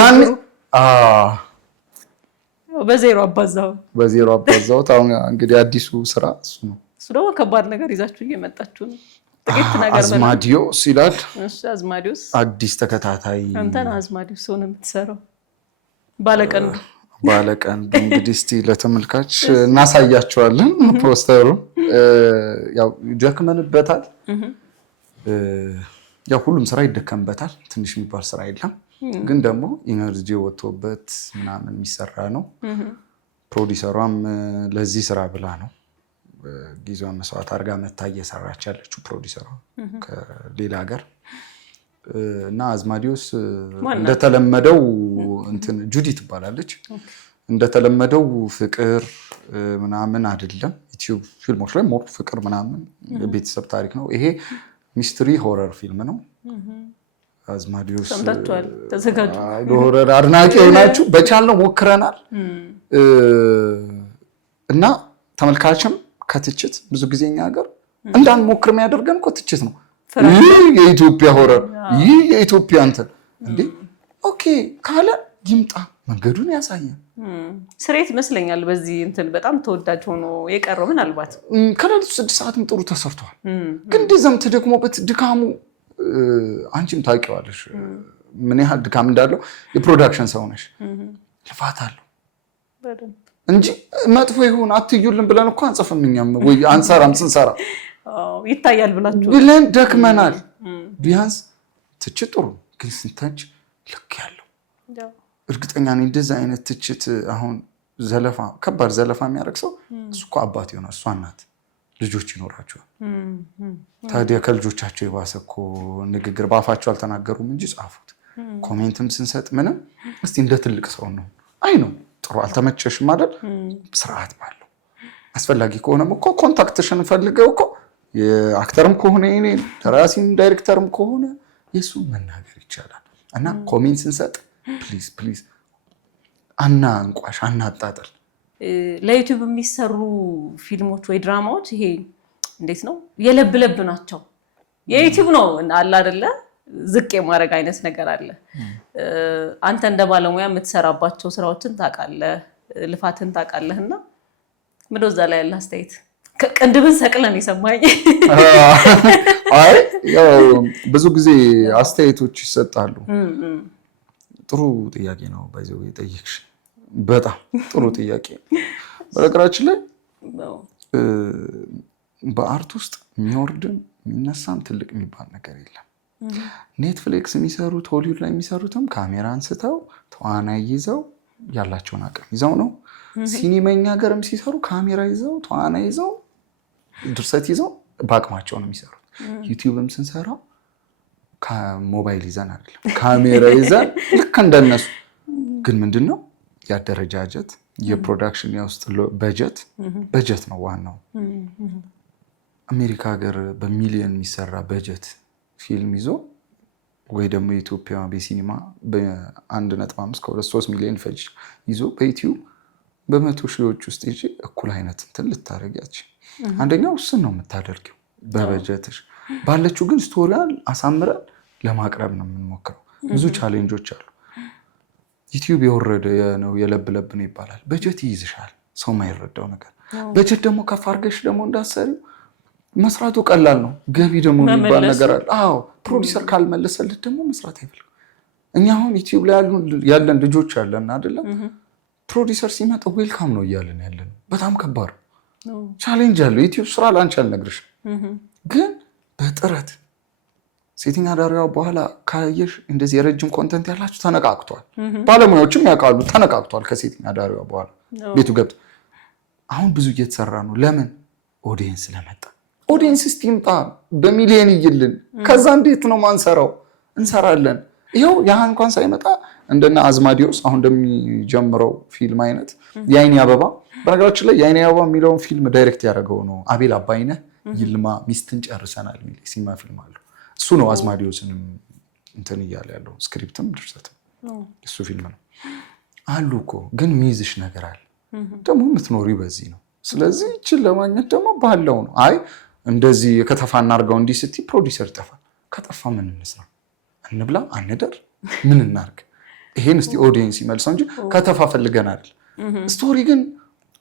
በዜሮ አባዛሁት። አሁን እንግዲህ አዲሱ ስራ እሱ ነው። እሱ ደግሞ ከባድ ነገር ይዛችሁ እየመጣችሁ ነው። ጥቂት ነገር አዝማዲዮስ ይላል። እሺ አዝማዲዮስ አዲስ ተከታታይ። አንተን አዝማዲዮስ ሆነ የምትሰራው ባለቀንዱ እንግዲህ እስቲ ለተመልካች እናሳያቸዋለን። ፖስተሩ ያው ይደክመንበታል። ያው ሁሉም ስራ ይደከምበታል። ትንሽ የሚባል ስራ የለም። ግን ደግሞ ኢነርጂ ወጥቶበት ምናምን የሚሰራ ነው። ፕሮዲሰሯም ለዚህ ስራ ብላ ነው ጊዜዋን መስዋዕት አድርጋ መታ እየሰራች ያለችው ፕሮዲሰሯ ከሌላ ሀገር እና አዝማዲዮስ እንደተለመደው እንትን ጁዲ ትባላለች። እንደተለመደው ፍቅር ምናምን አይደለም። ዩቲዩብ ፊልሞች ላይ ሞር ፍቅር ምናምን የቤተሰብ ታሪክ ነው። ይሄ ሚስትሪ ሆረር ፊልም ነው። አዝማዲዮስ ሰምታችኋል። ተዘጋጁ። ሆረር አድናቂ ሆናችሁ በቻልነው ሞክረናል እና ተመልካችም ከትችት ብዙ ጊዜ እኛ ሀገር እንዳንሞክር የሚያደርገን እኮ ትችት ነው። ይህ የኢትዮጵያ ሆረር፣ ይህ የኢትዮጵያ እንትን እንዴ ኦኬ ካለ ይምጣ፣ መንገዱን ያሳያል። ስሬት ይመስለኛል በዚህ እንትን በጣም ተወዳጅ ሆኖ የቀረው ምናልባት ከሌሊቱ 6 ሰዓትም ጥሩ ተሰርቷል። ግን እንደዛም ተደክሞበት ድካሙ አንቺም ታውቂዋለሽ ምን ያህል ድካም እንዳለው። የፕሮዳክሽን ሰው ነሽ፣ ልፋት አለው እንጂ መጥፎ ይሁን አትዩልን ብለን እኮ አንጽፍም እኛም ወይ አንሰራም። ስንሰራ ይታያል ብለን ደክመናል። ቢያንስ ትችት ጥሩ ግን ስንተች ልክ ያለው እርግጠኛ ነኝ። እንደዚህ አይነት ትችት አሁን ዘለፋ፣ ከባድ ዘለፋ የሚያደርግ ሰው እሱ እኮ አባት ይሆናል፣ እሷ እናት፣ ልጆች ይኖራቸዋል። ታዲያ ከልጆቻቸው የባሰ እኮ ንግግር በአፋቸው አልተናገሩም እንጂ ጻፉት። ኮሜንትም ስንሰጥ ምንም እስቲ እንደ ትልቅ ሰው ነው። አይ ነው ጥሩ አልተመቸሽም አይደል? ስርዓት ባለው አስፈላጊ ከሆነም እኮ ኮንታክትሽን ፈልገው እኮ የአክተርም ከሆነ እኔ ደራሲም ዳይሬክተርም ከሆነ የሱን መናገር ይቻላል። እና ኮሜንት ስንሰጥ ፕሊዝ አናንቋሽ፣ አናጣጥል። ለዩቲዩብ የሚሰሩ ፊልሞች ወይ ድራማዎች ይሄ እንዴት ነው የለብ ናቸው። የዩቲዩብ ነው አለ አይደለ? ዝቅ የማድረግ አይነት ነገር አለ። አንተ እንደ ባለሙያ የምትሰራባቸው ስራዎችን ታውቃለህ፣ ልፋትን ታውቃለህ። እና ምንድነው እዛ ላይ ያለ አስተያየት? ቅንድብን ሰቅለን የሰማኝ አይ ያው ብዙ ጊዜ አስተያየቶች ይሰጣሉ። ጥሩ ጥያቄ ነው ባይዘው የጠየቅሽ፣ በጣም ጥሩ ጥያቄ። በነገራችን ላይ በአርት ውስጥ የሚወርድም የሚነሳም ትልቅ የሚባል ነገር የለም። ኔትፍሊክስ የሚሰሩት ሆሊውድ ላይ የሚሰሩትም ካሜራ አንስተው ተዋናይ ይዘው ያላቸውን አቅም ይዘው ነው። ሲኒማኛ ሀገርም ሲሰሩ ካሜራ ይዘው ተዋናይ ይዘው ድርሰት ይዘው በአቅማቸው ነው የሚሰሩት። ዩቲዩብም ስንሰራው ከሞባይል ይዘን አይደለም፣ ካሜራ ይዘን ልክ እንደነሱ። ግን ምንድነው ያደረጃጀት የፕሮዳክሽን የውስጥ በጀት ነው ዋናው። አሜሪካ ሀገር በሚሊዮን የሚሰራ በጀት ፊልም ይዞ ወይ ደግሞ የኢትዮጵያ በሲኒማ በ1.5 ከ3 ሚሊዮን ፈጅ ይዞ በዩቲዩብ በመቶ ሺዎች ውስጥ ይዤ እኩል አይነት እንትን ልታረጊያች። አንደኛው እሱን ነው የምታደርጊው በበጀትሽ ባለችው። ግን ስቶሪያን አሳምረን ለማቅረብ ነው የምንሞክረው። ብዙ ቻሌንጆች አሉ። ዩቲዩብ የወረደ ነው የለብ ነው ይባላል። በጀት ይይዝሻል፣ ሰው ማይረዳው ነገር። በጀት ደግሞ ከፍ አድርገሽ ደግሞ እንዳሰሪው መስራቱ ቀላል ነው። ገቢ ደግሞ የሚባል ነገር አለ። አዎ ፕሮዲሰር ካልመለሰልህ ደግሞ መስራት አይፈልግም። እኛ አሁን ዩቲዩብ ላይ ያለን ልጆች አለን አይደለም? ፕሮዲሰር ሲመጣ ዌልካም ነው እያለን ያለን። በጣም ከባድ ቻሌንጅ አለው ዩቲዩብ ስራ። ላንቺ አልነግርሽም፣ ግን በጥረት ሴተኛ አዳሪዋ በኋላ ካየሽ እንደዚህ የረጅም ኮንተንት ያላችሁ ተነቃቅቷል። ባለሙያዎችም ያውቃሉ፣ ተነቃቅቷል ከሴተኛ አዳሪዋ በኋላ ቤቱ ገብቶ። አሁን ብዙ እየተሰራ ነው። ለምን? ኦዲየንስ ስለመጣ። ኦዲየንስ እስቲ ይምጣ በሚሊዮን ይይልን። ከዛ እንዴት ነው ማንሰራው? እንሰራለን። ይኸው ያ እንኳን ሳይመጣ እንደና አዝማዲዮስ አሁን እንደሚጀምረው ፊልም አይነት የአይኔ አበባ፣ በነገራችን ላይ የአይኔ አበባ የሚለውን ፊልም ዳይሬክት ያደረገው ነው አቤል አባይነህ። ይልማ ሚስትን ጨርሰናል የሚል ሲኒማ ፊልም አለው። እሱ ነው አዝማዲዮስንም እንትን እያለ ያለው ስክሪፕትም ድርሰትም እሱ ፊልም ነው አሉ እኮ። ግን ሚይዝሽ ነገር አለ ደግሞ የምትኖሪ በዚህ ነው። ስለዚህ ይችን ለማግኘት ደግሞ ባለው ነው። አይ እንደዚህ የከተፋ እናርገው እንዲህ ስትይ ፕሮዲውሰር ይጠፋል። ከጠፋ ምን እንስራ? እንብላ አንደር ምን እናርግ? ይሄን እስቲ ኦዲየንስ ይመልሰው እንጂ ከተፋ ፈልገን አይደል። ስቶሪ ግን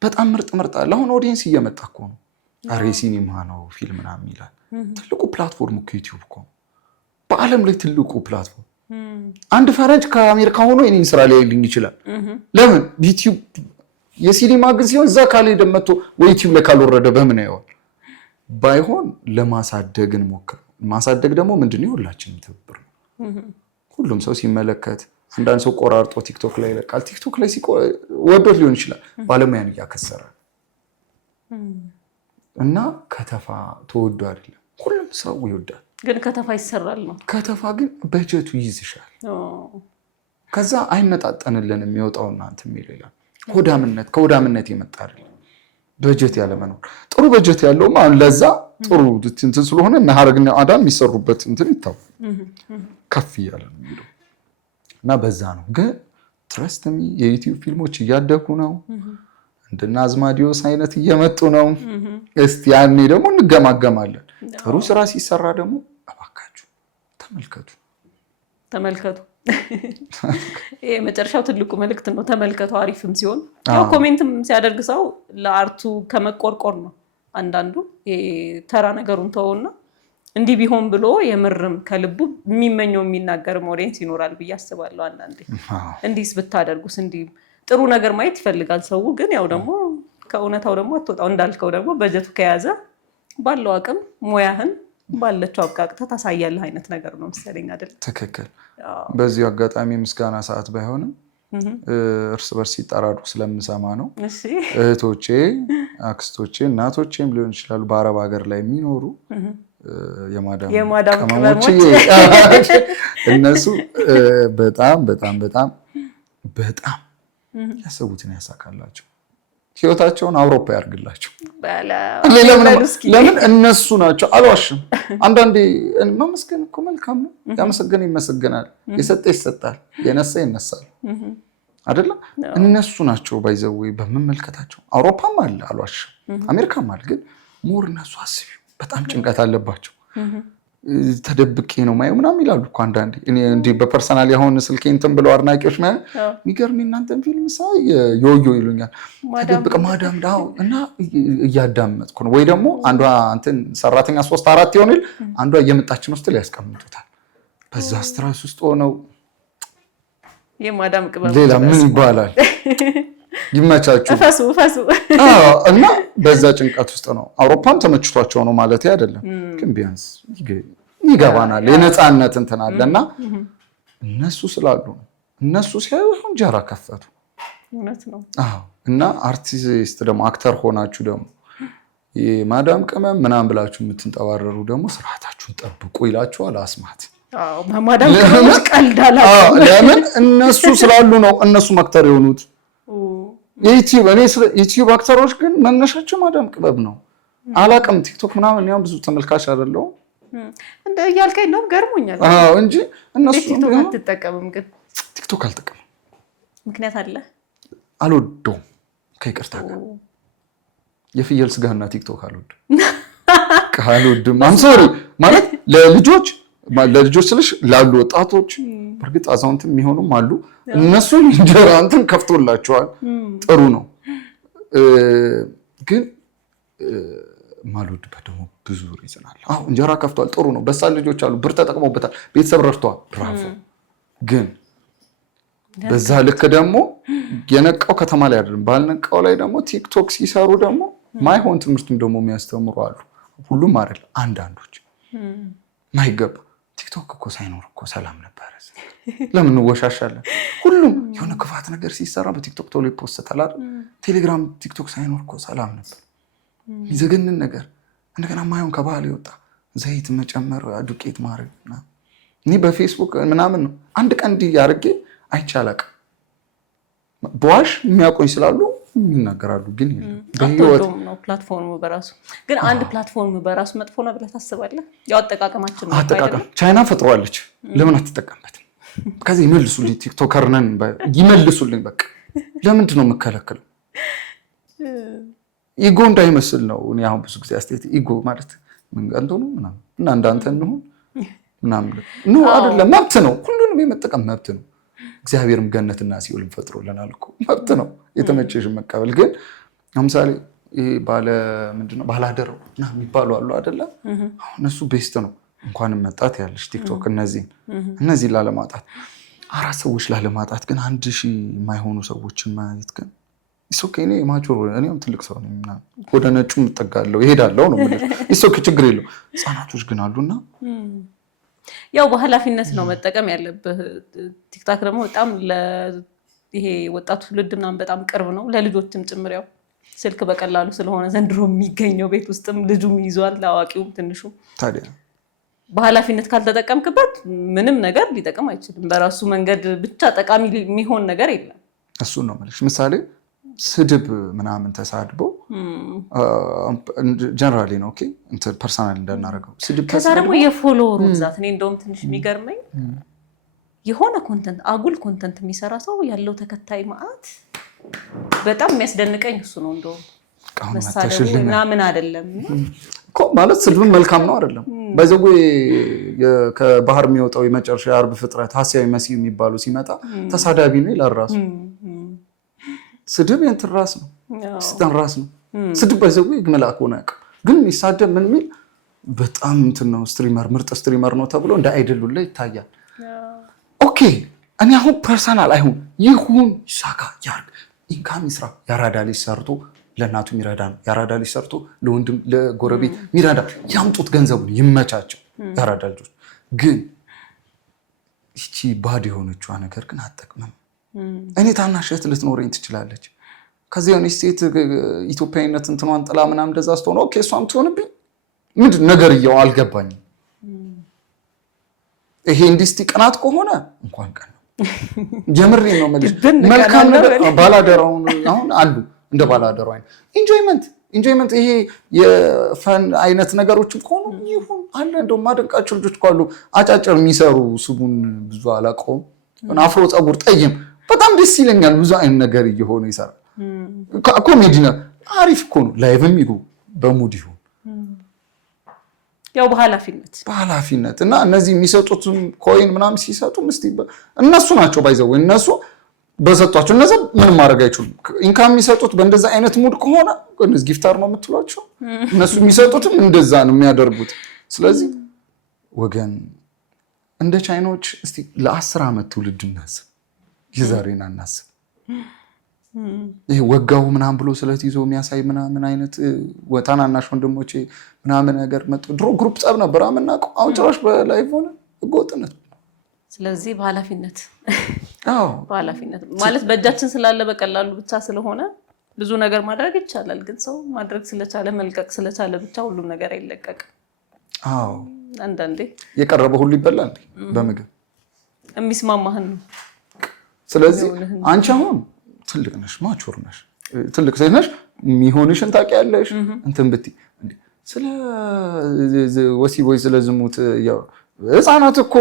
በጣም ምርጥ አለ። አሁን ኦዲየንስ እየመጣ እኮ ነው። አሬ ሲኒማ ነው ፊልም ምናምን ይላል። ትልቁ ፕላትፎርም እኮ ዩቲዩብ እኮ በዓለም ላይ ትልቁ ፕላትፎርም። አንድ ፈረንጅ ከአሜሪካ ሆኖ የኔን ስራ ሊያይልኝ ይችላል። ለምን? ዩቲዩብ የሲኒማ ግን ሲሆን እዛ ካልሄደ መጥቶ ወይ ዩቲዩብ ላይ ካልወረደ በምን ያየዋል? ባይሆን ለማሳደግ እንሞክር። ማሳደግ ደግሞ ምንድን ነው? ሁላችንም ትብብር ነው። ሁሉም ሰው ሲመለከት፣ አንዳንድ ሰው ቆራርጦ ቲክቶክ ላይ ይለቃል። ቲክቶክ ላይ ወዶት ሊሆን ይችላል፣ ባለሙያን እያከሰረ እና ከተፋ ተወዶ አይደለም፣ ሁሉም ሰው ይወዳል። ግን ከተፋ ይሰራል ነው። ከተፋ ግን በጀቱ ይይዝሻል። ከዛ አይመጣጠንልን የሚወጣው እናንተ የሚለው ሆዳምነት፣ ከሆዳምነት የመጣ አይደለም። በጀት ያለ መኖር ጥሩ በጀት ያለውም አሁን ለዛ ጥሩ እንትን ስለሆነ እና ሀረግና አዳም የሚሰሩበት እንትን ይታው ከፍ እያለ ነው የሚለው እና በዛ ነው። ግን ትረስት ሚ የዩቲዩብ ፊልሞች እያደጉ ነው። እንደና አዝማዲዮስ አይነት እየመጡ ነው። እስቲ ያኔ ደግሞ እንገማገማለን። ጥሩ ስራ ሲሰራ ደግሞ እባካችሁ ተመልከቱ። ይሄ መጨረሻው ትልቁ መልእክት ነው። ተመልከቱ። አሪፍም ሲሆን ያው ኮሜንትም ሲያደርግ ሰው ለአርቱ ከመቆርቆር ነው። አንዳንዱ ተራ ነገሩን ተውና እንዲህ ቢሆን ብሎ የምርም ከልቡ የሚመኘው የሚናገርም ኦዲየንስ ይኖራል ብዬ አስባለሁ። አንዳንዴ እንዲህስ ብታደርጉስ እንዲህ ጥሩ ነገር ማየት ይፈልጋል ሰው። ግን ያው ደግሞ ከእውነታው ደግሞ አትወጣው። እንዳልከው ደግሞ በጀቱ ከያዘ ባለው አቅም ሙያህን ባለችው አብቃቅተህ ታሳያለህ አይነት ነገር ነው መሰለኝ አይደል? ትክክል። በዚህ አጋጣሚ ምስጋና ሰዓት ባይሆንም እርስ በርስ ሲጠራሩ ስለምሰማ ነው። እህቶቼ፣ አክስቶቼ፣ እናቶቼም ሊሆን ይችላሉ በአረብ ሀገር ላይ የሚኖሩ የማዳም ቅመሞች እነሱ በጣም ያሰቡትን ያሳካላቸው፣ ህይወታቸውን አውሮፓ ያርግላቸው። ለምን እነሱ ናቸው። አልዋሽም። አንዳንዴ ማመስገን እኮ መልካም ነው። ያመሰገነ ይመሰገናል፣ የሰጠ ይሰጣል፣ የነሳ ይነሳል አይደለም። እነሱ ናቸው ባይዘው በመመልከታቸው። አውሮፓም አለ አልዋሽም፣ አሜሪካም አለ። ግን ሞር እነሱ አስቢው በጣም ጭንቀት አለባቸው። ተደብቄ ነው ማየው ምናምን ይላሉ እኮ አንዳንዴ። እኔ እንዲህ በፐርሰናል ያሁን ስልኬ እንትን ብለው አድናቂዎች ማለት የሚገርም እናንተን ፊልም ሳይ ዮዮ ይሉኛል። ተደብቀ ማዳም ዳው እና እያዳመጥኩ ነው። ወይ ደግሞ አንዷ እንትን ሰራተኛ 3-4 ይሆናል፣ አንዷ እየመጣች ነው ስትል ያስቀምጡታል። በዛ ስትራስ ውስጥ ሆነው የማዳም ቅመም ሌላ ምን ይባላል? ይመቻችሁ ፈሱ እና በዛ ጭንቀት ውስጥ ነው። አውሮፓም ተመችቷቸው ነው ማለት አይደለም፣ ግን ቢያንስ ይገባናል። የነፃነት እንትን አለና እነሱ ስላሉ ነው። እነሱ ሲያዩ እንጀራ ከፈቱ። እውነት ነው። እና አርቲስት ደግሞ አክተር ሆናችሁ ደግሞ የማዳም ቅመም ምናምን ብላችሁ የምትንጠባረሩ ደግሞ ስርዓታችሁን ጠብቁ ይላችኋል አስማት። ማዳም ቅመም ቀልዳላችሁ። ለምን እነሱ ስላሉ ነው እነሱ አክተር የሆኑት። የዩቲዩብ አክተሮች ግን መነሻቸው ማዳም ቅመም ነው። አላቅም ቲክቶክ ምናምን ያው ብዙ ተመልካች አይደለው እንደ እያልከኝ ነው። ገርሞኛል እንጂ እነሱ ቲክቶክ አትጠቀምም? ግን ቲክቶክ አልጠቀምም። ምክንያት አለ? አልወደውም። ከይቅርታ ጋር የፍየል ስጋና ቲክቶክ አልወድም። አም ሶሪ ማለት ለልጆች ስልሽ ላሉ ወጣቶች፣ በእርግጥ አዛውንትም የሚሆኑም አሉ። እነሱን እንጀራ እንትን ከፍቶላቸዋል፣ ጥሩ ነው። ግን ማልወድበት ደግሞ ብዙ ሪዝን አለ። እንጀራ ከፍቷል፣ ጥሩ ነው። በሳል ልጆች አሉ፣ ብር ተጠቅመውበታል፣ ቤተሰብ ረድተዋል፣ ብራቮ። ግን በዛ ልክ ደግሞ የነቃው ከተማ ላይ አይደለም፣ ባልነቃው ላይ ደግሞ ቲክቶክ ሲሰሩ ደግሞ ማይሆን ትምህርቱም ደግሞ የሚያስተምሩ አሉ። ሁሉም አይደል፣ አንዳንዶች ማይገባ ቲክቶክ እኮ ሳይኖር እኮ ሰላም ነበር። ለምን እንወሻሻለን? ሁሉም የሆነ ክፋት ነገር ሲሰራ በቲክቶክ ቶሎ ይፖስታል አይደል? ቴሌግራም ቲክቶክ ሳይኖር እኮ ሰላም ነበር። የሚዘገንን ነገር እንደገና ማየውን ከባህል ይወጣ ዘይት መጨመር ዱቄት ማድረግና እኔ በፌስቡክ ምናምን ነው አንድ ቀን እንዲህ ያርጌ አይቻላቅ በዋሽ የሚያቆኝ ስላሉ ይናገራሉ ግን በህይወት ነው ፕላትፎርሙ በራሱ ግን አንድ ፕላትፎርም በራሱ መጥፎ ነው ብለህ ታስባለህ? ያው አጠቃቀማችን ነው አይደል? ቻይና ፈጥሯለች ለምን አትጠቀምበትም? ከዚህ ይመልሱልኝ ቲክቶከር ነን ይመልሱልኝ በቃ ለምንድን ነው የምከለከለው? ኢጎ እንዳይመስል ነው እኔ አሁን ብዙ ጊዜ አስተያየት ኢጎ ማለት ምን ጋንቶ ነው ምናምን እና እንዳንተ ነው ምናምን ነው አይደለም መብት ነው ሁሉንም የመጠቀም መብት ነው እግዚአብሔርም ገነትና ሲኦልን ፈጥሮልናል እኮ መብት ነው የተመቸሽን መቀበል ግን ለምሳሌ ይሄ ባለ ምንድነው ባላደረው እና የሚባሉ አሉ አይደለ አሁን እነሱ ቤስት ነው እንኳን መጣት ያለሽ ቲክቶክ እነዚህ ላለማጣት አራት ሰዎች ላለማጣት ግን 1000 የማይሆኑ ሰዎችን ማየት ግን ኢሶኬ እኔ ማቹር እኔም ትልቅ ሰው ነኝ እና ወደ ነጩ ምጠጋለው ይሄዳለው ነው ማለት ኢሶኬ ችግር የለው ህፃናቶች ግን አሉና ያው በኃላፊነት ነው መጠቀም ያለብህ ቲክታክ ደግሞ በጣም ይሄ ወጣቱ ትውልድና በጣም ቅርብ ነው ለልጆችም ጭምር ያው ስልክ በቀላሉ ስለሆነ ዘንድሮ የሚገኘው ቤት ውስጥም ልጁም ይዟል ለአዋቂውም ትንሹ ታዲያ በኃላፊነት ካልተጠቀምክበት ምንም ነገር ሊጠቅም አይችልም በራሱ መንገድ ብቻ ጠቃሚ የሚሆን ነገር የለም እሱ ነው ማለት ምሳሌ ስድብ ምናምን ተሳድቦ ጀነራሊ ነው ኦኬ እንትን ፐርሰናል እንደናረጋው ስድብ ከዛ ደግሞ የፎሎወሩ ብዛት እኔ እንደውም ትንሽ የሚገርመኝ የሆነ ኮንተንት አጉል ኮንተንት የሚሰራ ሰው ያለው ተከታይ ማአት በጣም የሚያስደንቀኝ እሱ ነው እንደውም መሳደቡ ምናምን አይደለም እኮ ማለት ስድብም መልካም ነው አይደለም በዘጉ ከባህር የሚወጣው የመጨረሻ የአርብ ፍጥረት ሐሳዊ መሲህ የሚባሉ ሲመጣ ተሳዳቢ ነው ይላል ራሱ ስድብ የእንትን ራስ ነው ስልጣን ራስ ነው ስድብ ባይዘው ይግመላክ ሆነ ግን ይሳደብ ምን ሚል በጣም እንትን ነው ስትሪመር ምርጥ ስትሪመር ነው ተብሎ እንደ አይደሉ ላይ ይታያል ኦኬ እኔ አሁን ፐርሰናል አይሁን ይሁን ይሳካ ያርግ ኢንካም ይስራ ያራዳ ልጅ ሰርቶ ለእናቱ ሚራዳ ነው ያራዳ ልጅ ሰርቶ ለወንድም ለጎረቤት ሚራዳ ያምጡት ገንዘቡን ይመቻቸው ያራዳ ልጆች ግን እቺ ባድ የሆነችዋ ነገር ግን አጠቅመም እኔ ታናሽ እህት ልትኖረኝ ትችላለች ከዚህ የሆነች ሴት ኢትዮጵያዊነት እንትኗን ጥላ ምናምን እንደዛ ስትሆን ኦኬ እሷም ትሆንብኝ ምንድን ነገር እያው አልገባኝም ይሄ እንዲስቲ ቀናት ከሆነ እንኳን ቀን ነው ጀምሬ ነው ማለት መልካም ነገር ባላደራውን አሁን አሉ እንደ ባላደራው አይነት ኢንጆይመንት ይሄ የፈን አይነት ነገሮች ከሆኑ ይሁን አለ እንደውም ማደንቃቸው ልጆች ካሉ አጫጭር የሚሰሩ ስቡን ብዙ አላውቀውም አፍሮ ጸጉር ጠይም በጣም ደስ ይለኛል ብዙ አይነት ነገር እየሆነ ይሰራል ኮሜዲ ነው አሪፍ እኮ ነው ላይቭም ይጉ በሙድ ይሁን ያው በኃላፊነት እና እነዚህ የሚሰጡትም ኮይን ምናምን ሲሰጡ ምስቲ እነሱ ናቸው ባይዘው እነሱ በሰጧቸው እነዛ ምንም ማድረግ አይችሉም ኢንካም የሚሰጡት በእንደዛ አይነት ሙድ ከሆነ እነዚህ ጊፍታር ነው የምትሏቸው እነሱ የሚሰጡትም እንደዛ ነው የሚያደርጉት ስለዚህ ወገን እንደ ቻይናዎች እስቲ ለ10 ዓመት ትውልድ እናስብ የዛሬን አናስብ ይሄ ወጋው ምናምን ብሎ ስለት ይዞ የሚያሳይ ምናምን አይነት ወታናናሽ ወንድሞቼ ምናምን ነገር መጥቶ ድሮ ግሩፕ ጸብ ነበር አመናቀው አሁን ጭራሽ በላይቭ ሆነ ህገወጥነት ስለዚህ በኃላፊነት ማለት በእጃችን ስላለ በቀላሉ ብቻ ስለሆነ ብዙ ነገር ማድረግ ይቻላል ግን ሰው ማድረግ ስለቻለ መልቀቅ ስለቻለ ብቻ ሁሉም ነገር አይለቀቅም አንዳንዴ የቀረበ ሁሉ ይበላል በምግብ የሚስማማህን ነው ስለዚህ አንቺ አሁን ትልቅ ነሽ ማቹር ነሽ ትልቅ ሴት ነሽ የሚሆንሽን ታውቂያለሽ እንትን ብትይ ስለ ወሲቦይ ስለ ዝሙት ያው ህፃናት እኮ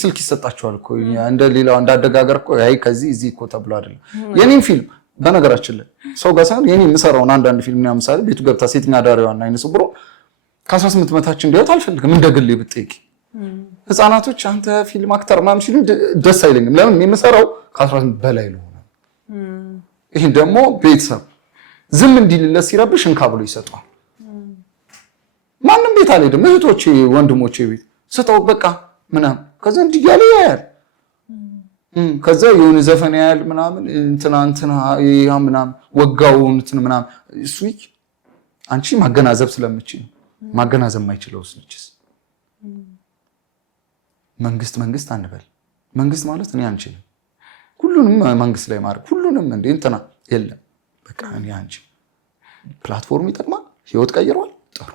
ስልክ ይሰጣቸዋል እኮ እንደ ሌላው እንዳደጋገር እኮ አይ ከዚህ እዚህ እኮ ተብሎ አይደለም የኔን ፊልም በነገራችን ላይ ሰው ጋር ሳይሆን የኔን የምሰራውን አንዳንድ ፊልም ነው ምሳሌ ቤቱ ገብታ ሴተኛ አዳሪዋና አይነ ስብሮ ከ18 መታችን እንዲያወጣ አልፈልግም እንደግል ብትጠይቂ ህፃናቶች አንተ ፊልም አክተር ምናምን ሲሉ ደስ አይለኝም ለምን የምሰራው ከ18 በላይ ነው ይሄን ደግሞ ቤተሰብ ዝም እንዲልለት ሲረብሽ እንካ ብሎ ይሰጣል ማንም ቤት አልሄድም እህቶቼ ወንድሞቼ ቤት ስጠው በቃ ምናምን ከዛ እንዲያለ ያያል ከዛ የሆነ ዘፈን ያያል ምናምን እንትና ያ ምናምን ወጋው እንትን ምናምን እሱ አንቺ ማገናዘብ ስለምችል ማገናዘብ ማይችለው ልጅስ መንግስት አንበል መንግስት ማለት እኔ አንችልም ሁሉንም መንግስት ላይ ማድረግ ሁሉንም እንደ እንትና የለም በቃ እኔ አንቺ ፕላትፎርም ይጠቅማል ህይወት ቀይሯል ጥሩ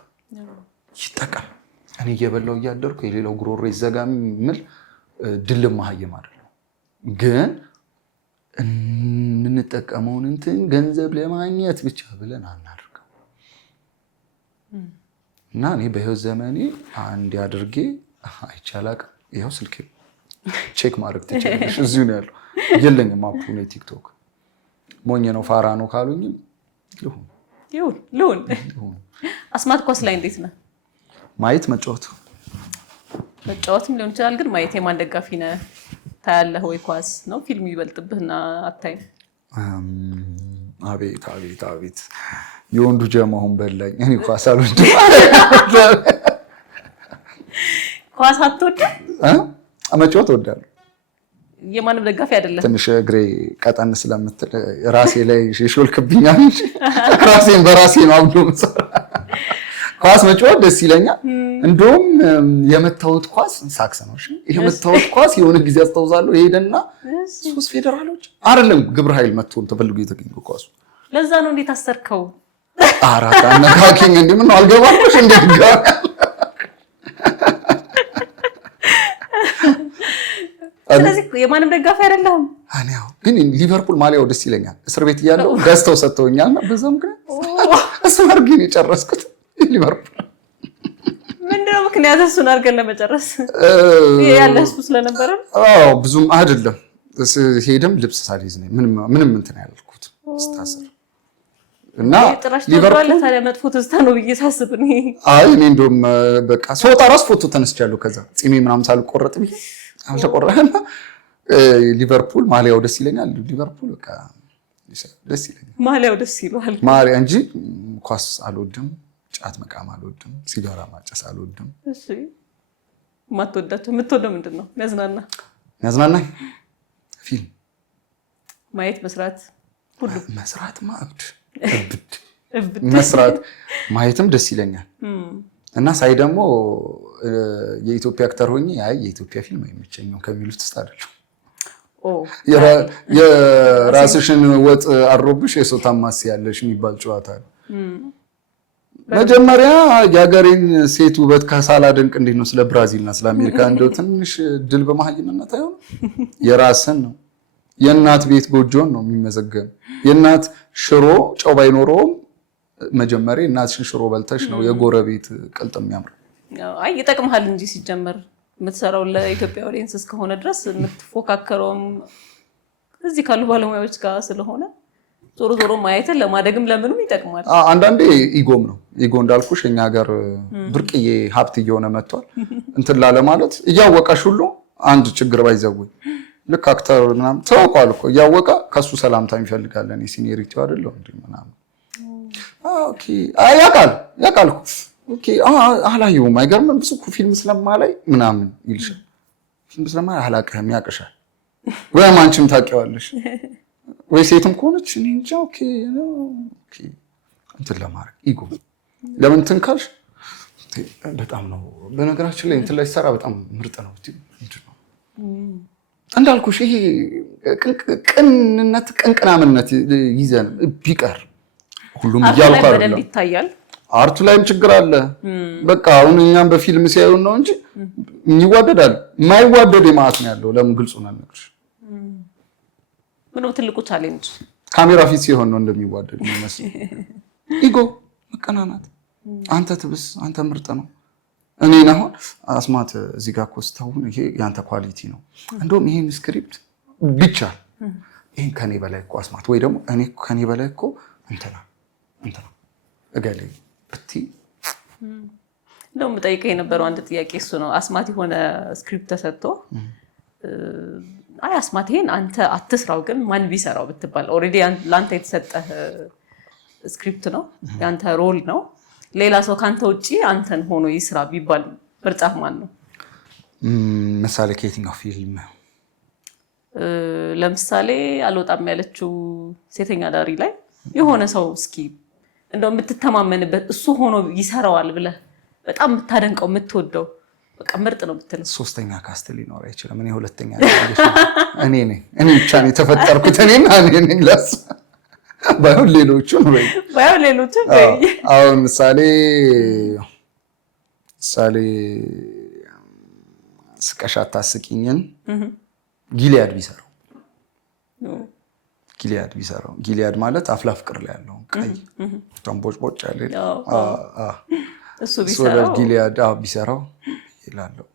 ይጠቀም። እኔ እየበላው እያደርኩ የሌላው ጉሮሮ ይዘጋም ምል ድልም ማህየም አይደለም። ግን የምንጠቀመውን እንትን ገንዘብ ለማግኘት ብቻ ብለን አናድርገው እና እኔ በህይወት ዘመኔ አንድ አድርጌ አይቻላቅ። ይኸው ስልኬ ቼክ ማድረግ ትችላለሽ። እዚሁ ነው ያለው። የለኝም አፑ ነው ቲክቶክ። ሞኝ ነው ፋራ ነው ካሉኝም ልሁን። አስማት ኳስ ላይ እንዴት ነህ? ማየት መጫወትም ሊሆን ይችላል። ግን ማየት የማን ደጋፊ ነህ? ታያለህ ወይ? ኳስ ነው ፊልም ይበልጥብህና አታይም? አቤት የወንዱ ጀማሁን በላኝ። እኔ ኳስ አልወድም። ኳስ አትወድም? መጫወት እወዳለሁ። የማንም ደጋፊ አይደለም። ትንሽ እግሬ ቀጠን ስለምትል ራሴ ላይ ሾልክብኛል እንጂ ራሴን በራሴ ነው አብዶ ኳስ መጫወት ደስ ይለኛል። እንደውም የመታወት ኳስ ሳክስ ነው። እሺ የመታወት ኳስ የሆነ ጊዜ አስታውሳለሁ። ሄደና 3 ፌደራሎች አይደለም ግብረ ኃይል መጥቶን ተፈልጎ የተገኘው ኳሱ። ለዛ ነው እንዴት አስተርከው? አራት አነካኪኝ እንዴ ምን ነው አልገባሽ እንዴ ጋር ስለዚህ የማንም ደጋፊ አይደለም። አኔው ግን ሊቨርፑል ማሊያው ደስ ይለኛል። እስር ቤት እያለሁ ገዝተው ሰጥተውኛልና በዛም ግን እሱን አድርጌ ነው የጨረስኩት። ሊቨርፑል ምንድነው ምክንያት? እሱን አድርገን ለመጨረስ ያለ እሱ ስለነበረ ብዙም አይደለም። ሄደም ልብስ ሳልይዝ ነው ምንም እንትን ያልኩት ስታስር እና ሊቨርፑል ታዲያ መጥፎ ትዝታ ነው ብዬ ሳስብ እኔ እኔ እንደውም በቃ ስወጣ ራስ ፎቶ ተነስቻለሁ። ከዛ ጺሜ ምናምን ሳልቆረጥ ብዬ አልተቆረጠም። ሊቨርፑል ማሊያው ደስ ይለኛል። ሊቨርፑል በቃ ደስ ይለኛል። ማሊያው ደስ ይላል። ማሊያ እንጂ ኳስ አልወድም። ጫት መቃም አልወድም። ሲጋራ ማጨስ አልወድም። እሺ የምትወደው ምንድን ነው? የሚያዝናናኝ ፊልም ማየት፣ መስራት፣ ሁሉ መስራት ማብድ መስራት ማየትም ደስ ይለኛል። እና ሳይ ደግሞ የኢትዮጵያ አክተር ሆኜ የኢትዮጵያ ፊልም አይመቸኝም ከሚሉት ውስጥ አይደለም። የራስሽን ወጥ አሮብሽ የሰው ታማስ ያለሽ የሚባል ጨዋታ ነው። መጀመሪያ የሀገሬን ሴት ውበት ካሳላደንቅ እንዴት ነው ስለ ብራዚልና ስለ አሜሪካ እንደው ትንሽ ድል በመሀይምነት አይሆን? የራስን ነው የእናት ቤት ጎጆን ነው የሚመዘገን። የእናት ሽሮ ጨው ባይኖረውም መጀመሪያ እናትሽን ሽሮ በልተሽ ነው የጎረቤት ቅልጥ የሚያምር። አይ ይጠቅምሃል እንጂ ሲጀመር የምትሰራው ለኢትዮጵያ ኦዲየንስ እስከሆነ ድረስ የምትፎካከረውም እዚህ ካሉ ባለሙያዎች ጋር ስለሆነ ዞሮ ማየትን ለማደግም ለምንም ይጠቅማል። አንዳንዴ ኢጎም ነው። ኢጎ እንዳልኩሽ የኛ ሀገር ብርቅዬ ሀብት እየሆነ መጥቷል። እንትን ላለ ማለት እያወቀሽ ሁሉ አንድ ችግር ባይዘውኝ ልክ አክተር ምናምን ተወቋል እኮ እያወቀ ከሱ ሰላምታ ይፈልጋለን። የሲኒየሪቲው አይደለም እንዴ ምናምን ኦኬ ያውቃል ኦኬ አላየሁም። አይገርምም? ብዙ እኮ ፊልም ስለማላይ ምናምን ይልሻል። ፊልም ስለማላይ አላውቅህም ያውቅሻል። ወይም አንቺም ታውቂዋለሽ ወይ ሴትም ከሆነች እኔ እንጃ። ኦኬ እንትን ለማድረግ ኢጎ ለምን እንትን ካልሽ በጣም ነው። በነገራችን ላይ እንትን ላይ ሰራ በጣም ምርጥ ነው። እንዳልኩሽ ይሄ ቅንነት ቅንቅናምነት ይዘን ቢቀር ሁሉም እያልኩ አይደለም። ይታያል አርቱ ላይም ችግር አለ። በቃ አሁን እኛም በፊልም ሲያዩን ነው እንጂ ይዋደዳል። የማይዋደድ የማት ነው ያለው። ለምን ግልጹ ነው ነገርሽ? ምንም ትልቁ ቻሌንጅ ካሜራ ፊት ሲሆን ነው እንደሚዋደድ የሚመስለው። ኢጎ መቀናናት፣ አንተ ትብስ፣ አንተ ምርጥ ነው እኔ ነው አስማት እዚህ ጋር ኮስታውን ይሄ ያንተ ኳሊቲ ነው። እንደውም ይሄን ስክሪፕት ብቻ ይሄን ከኔ በላይ እኮ አስማት ወይ ደግሞ እኔ ከኔ በላይ እኮ እንትና እገሌ ብቲ እንደውም የምጠይቀው የነበረው አንድ ጥያቄ እሱ ነው። አስማት የሆነ ስክሪፕት ተሰጥቶ አስማት ይሄን አንተ አትስራው ግን ማን ቢሰራው ብትባል ኦልሬዲ ለአንተ የተሰጠህ ስክሪፕት ነው፣ ያንተ ሮል ነው። ሌላ ሰው ካንተ ውጪ አንተን ሆኖ ይስራ ቢባል ምርጫህ ማን ነው? ምሳሌ ከየትኛው ፊልም? ለምሳሌ አልወጣም ያለችው ሴተኛ ዳሪ ላይ የሆነ ሰው እስኪ እንደው የምትተማመንበት እሱ ሆኖ ይሰራዋል ብለህ በጣም የምታደንቀው የምትወደው በቃ ምርጥ ነው ብትል። ሶስተኛ ካስት ሊኖር አይችልም። እኔ ሁለተኛ እኔ ብቻ ነኝ የተፈጠርኩት። እኔ ነኝ ለሱ ባይሆን ሌሎቹ ነው። አሁን ምሳሌ ምሳሌ ስቀሽ አታስቂኝን ጊሊያድ ቢሰራው ጊሊያድ ማለት አፍላ ፍቅር ላይ ያለው ቀይ ተንቦጭቦጭ ያለ እሱ ቢሰራው ጊሊያድ ቢሰራው ይላለው።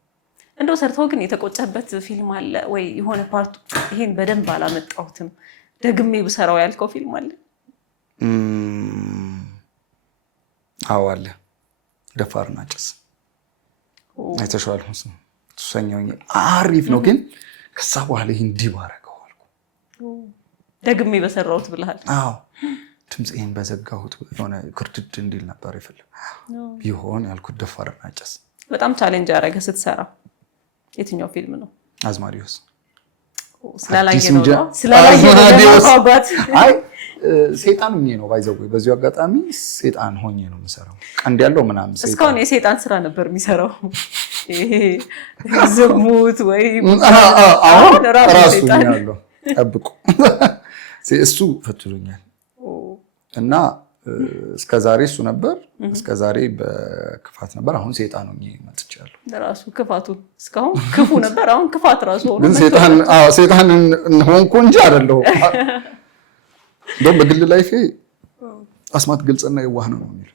እንደው ሰርተው ግን የተቆጨበት ፊልም አለ ወይ? የሆነ ፓርቱ ይሄን በደንብ አላመጣሁትም ደግሜ ብሰራው ያልከው ፊልም አለ? አዎ አለ። ደፋርና ጭስ አይተሽዋል? ሱሰኛው አሪፍ ነው፣ ግን ከዛ በኋላ ይሄን እንዲህ ባረገው አልኩ። ደግሜ በሰራሁት ብለሃል? አዎ ድምፄን በዘጋሁት የሆነ ክርድድ እንዲል ነበር ይፈልግ ቢሆን ያልኩት። ደፋርና ጭስ በጣም ቻሌንጅ ያደረገ ስትሰራ የትኛው ፊልም ነው? አዝማሪዎስ። ስላላየ ነው ለማጓጓት። አይ ሴጣን ሆኜ ነው ባይዘው። በዚሁ አጋጣሚ ሴጣን ሆኜ ነው የምሰራው። ቀንድ ያለው ምናምን ሴጣን። እስካሁን የሴጣን ስራ ነበር የሚሰራው። ይሄ ዝሙት ወይ አሁን ራሱ ያለው ጠብቁ እሱ ፈትሎኛል እና እስከዛሬ እሱ ነበር። እስከዛሬ በክፋት ነበር። አሁን ሴጣን ሆኜ መጥቻለሁ። ራሱ ክፋቱ እስካሁን ክፉ ነበር፣ አሁን ክፋት ራሱ ሆኖ ግን ሴጣን ሆንኩ እንጂ አይደለሁም። እንደውም በግል ላይፌ አስማት ግልጽና የዋህ ነው የሚል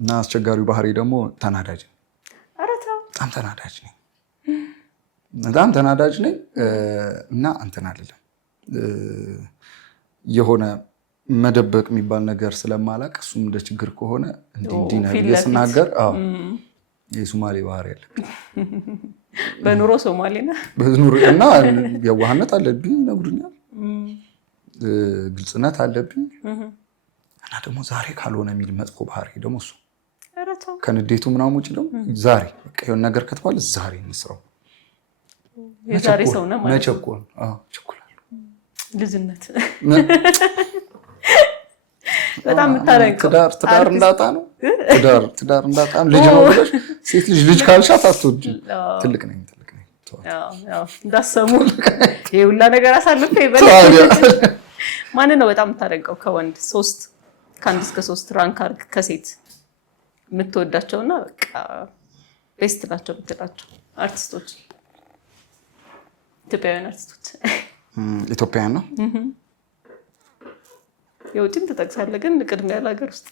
እና አስቸጋሪው ባህሪ ደግሞ ተናዳጅ ነኝ። በጣም ተናዳጅ ነኝ እና እንትን አይደለም የሆነ መደበቅ የሚባል ነገር ስለማላቅ እሱም እንደ ችግር ከሆነ እንዲህ ነው ስናገር የሶማሌ ባህሪ ያለብኝ። በኑሮ ሶማሌ ነህ? በኑሮ እና የዋህነት አለብኝ ይነግሩኛል። ግልጽነት አለብኝ እና ደግሞ ዛሬ ካልሆነ የሚል መጥፎ ባህሪ ደግሞ እሱ ከንዴቱ ምናምን ውጭ ደግሞ ዛሬ በቃ የሆነ ነገር ከተባለ ዛሬ እንስራው። የዛሬ ሰው ነህ ማለት ነው። መቸኮል ቸኩላለሁ። ልጅነት በጣም የምታደንቀው ትዳር እንዳጣ ነው። ትዳር እንዳጣ ነው። ልጅ ነው ብለሽ ሴት ልጅ ካልሻት አትወጂም። ትልቅ ነኝ እንዳሰሙ ይሄ ሁላ ነገር አሳልፈ ይበል። ማንን ነው በጣም የምታደንቀው? ከወንድ ከአንድ እስከ 3 ራንክ አድርግ። ከሴት የምትወዳቸውና በቃ ቤስት ናቸው የምትላቸው አርቲስቶች፣ ኢትዮጵያውያን አርቲስቶች። ኢትዮጵያውያን ነው። የውጭም ትጠቅሳለህ፣ ግን ቅድሚያ ለሀገር ውስጥ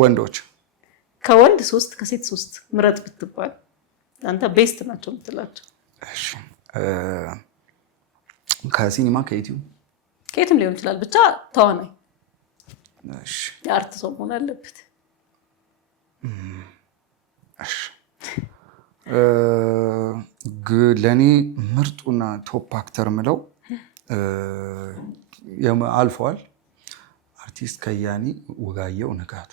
ወንዶች። ከወንድ 3 ከሴት 3 ምረጥ ብትባል አንተ ቤስት ናቸው የምትላቸው? እሺ ከሲኒማ ከዩቲዩብ ከየትም ሊሆን ይችላል፣ ብቻ ተዋናይ። እሺ የአርት ሰው መሆን አለበት። እሺ ለእኔ ምርጡና ቶፕ አክተር ምለው አልፈዋል አርቲስት ከያኒ ወጋየሁ ንጋቱ።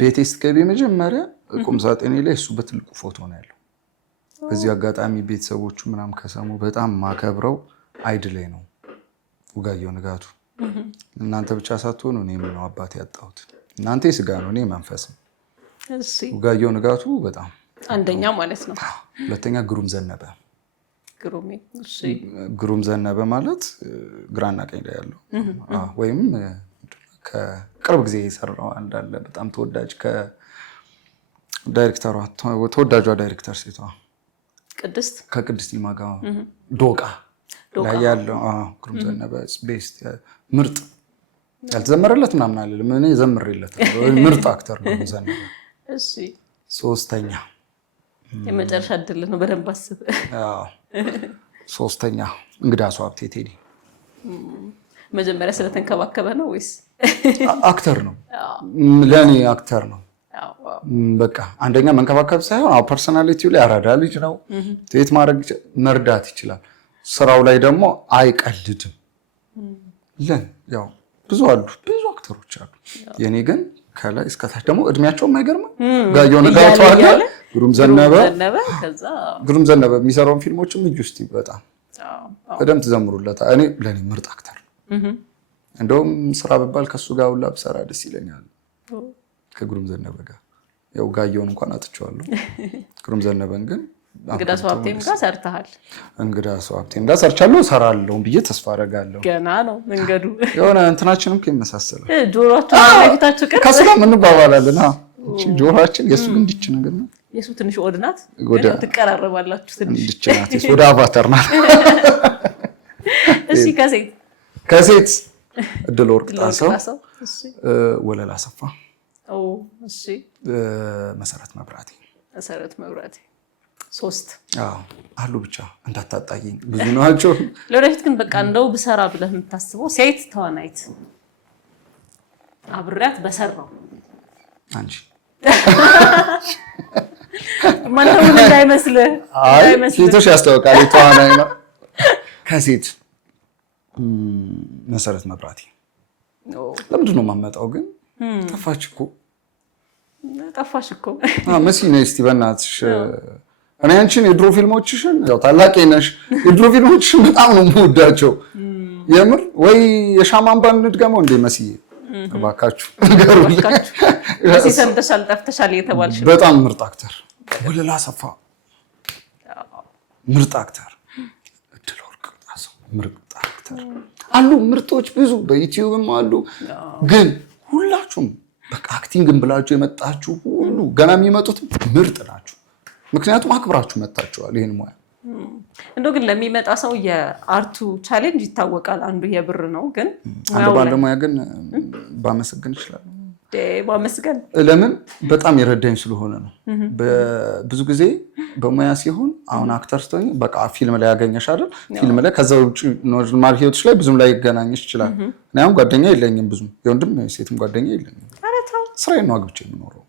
ቤቴ ስትገቢ መጀመሪያ ቁም ሳጥኔ ላይ እሱ በትልቁ ፎቶ ነው ያለው። በዚህ አጋጣሚ ቤተሰቦቹ ምናምን ከሰሙ በጣም ማከብረው አይድላይ ነው ወጋየሁ ንጋቱ። እናንተ ብቻ ሳትሆኑ እኔም ነው አባቴ ያጣሁት። እናንተ የስጋ ነው፣ እኔ መንፈስ ነው። ወጋየሁ ንጋቱ በጣም አንደኛ ማለት ነው። ሁለተኛ ግሩም ዘነበ። ግሩም ዘነበ ማለት ግራና ቀኝ ላይ ያለው ወይም ከቅርብ ጊዜ የሰራው አንዳለ በጣም ተወዳጅ ከዳይሬክተሯ ተወዳጇ ዳይሬክተር ሴቷ ከቅድስት ይልማ ጋር ዶቃ ላይ ያለው ግሩም ዘነበ ቤስት ምርጥ ያልተዘመረለት ምናምን አይደለም፣ እኔ ዘምሬለታለሁ። ምርጥ አክተር ግሩም ዘነበ። እሺ ሶስተኛ የመጨረሻ እድል ነው፣ በደንብ አስብ። ሶስተኛ እንግዳ ሰው ሀብቴ ቴዲ። መጀመሪያ ስለተንከባከበ ነው ወይስ አክተር ነው? ለእኔ አክተር ነው። በቃ አንደኛ መንከባከብ ሳይሆን ፐርሶናሊቲው ላይ አራዳ ልጅ ነው። ትዌት ማድረግ መርዳት ይችላል። ስራው ላይ ደግሞ አይቀልድም። ያው ብዙ አክተሮች አሉ። የኔ ግን ከላይ እስከታች ደግሞ እድሜያቸውም አይገርምም። ጋየሁ ንጋቱ አለ፣ ግሩም ዘነበ የሚሰራውን ፊልሞችም እጅ ውስጥ በጣም በደምብ ትዘምሩለታል። ለእኔ ምርጥ አክተር እንደውም ስራ ብባል ከሱ ጋር ሁላ ብሰራ ደስ ይለኛል። ከግሩም ዘነበ ጋር ያው ጋየሁን እንኳን አጥቼዋለሁ። ግሩም ዘነበን ግን እንግዳ ሰው ሀብቴም ጋር ሰርተሃል። እንግዳ ሰው ሀብቴም ጋር ሰርቻለሁ፣ እሰራለሁ ብዬ ተስፋ አደርጋለሁ። ገና ነው መንገዱ። የሆነ እንትናችንም ይመሳሰላል። ጆሮአችሁ ፊታችሁ ቅርብ ከሱ ጋር እንባባላለን። ጆሮአችን የሱ ግን እንዲች ነገር ነው። የሱ ትንሽ ኦድ ናት፣ ትቀራረባላችሁ ትንሽ። እንዲች ናት፣ ወደ አቫተር ናት። እሺ ከሴት እድል ወርቅ ጣሰው፣ ወለላ አሰፋ፣ መሰረት መብራቴ 3 አሉ። ብቻ እንዳታጣይኝ ብዙ ናቸው። ለወደፊት ግን በቃ እንደው ብሰራ ብለህ የምታስበው ሴት ተዋናይት አብሬያት በሰራው አንቺ ማንተው እንዳይመስልህ። ሴቶች ያስታውቃል ተዋናይ ነው። ከሴት መሰረት መብራቴ ለምንድን ነው የማመጣው ግን? ጠፋሽ እኮ መሲ ነይ እስኪ በእናትሽ። እኔ አንቺን የድሮ ፊልሞችሽን ያው ታላቄ ነሽ፣ የድሮ ፊልሞችሽን በጣም ነው የምወዳቸው የምር። ወይ የሻማን ባንድ እንድገመው እንደ መስዬ እባካችሁ ንገሩልኝ። ሰምተሻል፣ ጠፍተሻል እየተባልሽ በጣም ምርጥ አክተር ወለላ አሰፋ ምርጥ አክተር፣ እድል ወርቅ ጣሰው ምርጥ አክተር አሉ። ምርጦች ብዙ በዩቲዩብም አሉ። ግን ሁላችሁም በቃ አክቲንግን ብላችሁ የመጣችሁ ሁሉ ገና የሚመጡት ምርጥ ናችሁ። ምክንያቱም አክብራችሁ መጣችኋል ይሄን ሙያ። እንደው ግን ለሚመጣ ሰው የአርቱ ቻሌንጅ ይታወቃል። አንዱ የብር ነው። ግን አንድ ባለሙያ ግን ባመሰግን ይችላል። ባመስገን ለምን በጣም የረዳኝ ስለሆነ ነው። ብዙ ጊዜ በሙያ ሲሆን አሁን አክተር ስትሆኝ በቃ ፊልም ላይ ያገኘሽ አይደል? ፊልም ላይ ከዛ ውጭ ኖርማል ህይወትሽ ላይ ብዙም ላይ ይገናኝሽ ይችላል። እኔ አሁን ጓደኛ የለኝም ብዙም፣ የወንድም ሴትም ጓደኛ የለኝም። ስራዬን ነው አግብቼ የምኖረው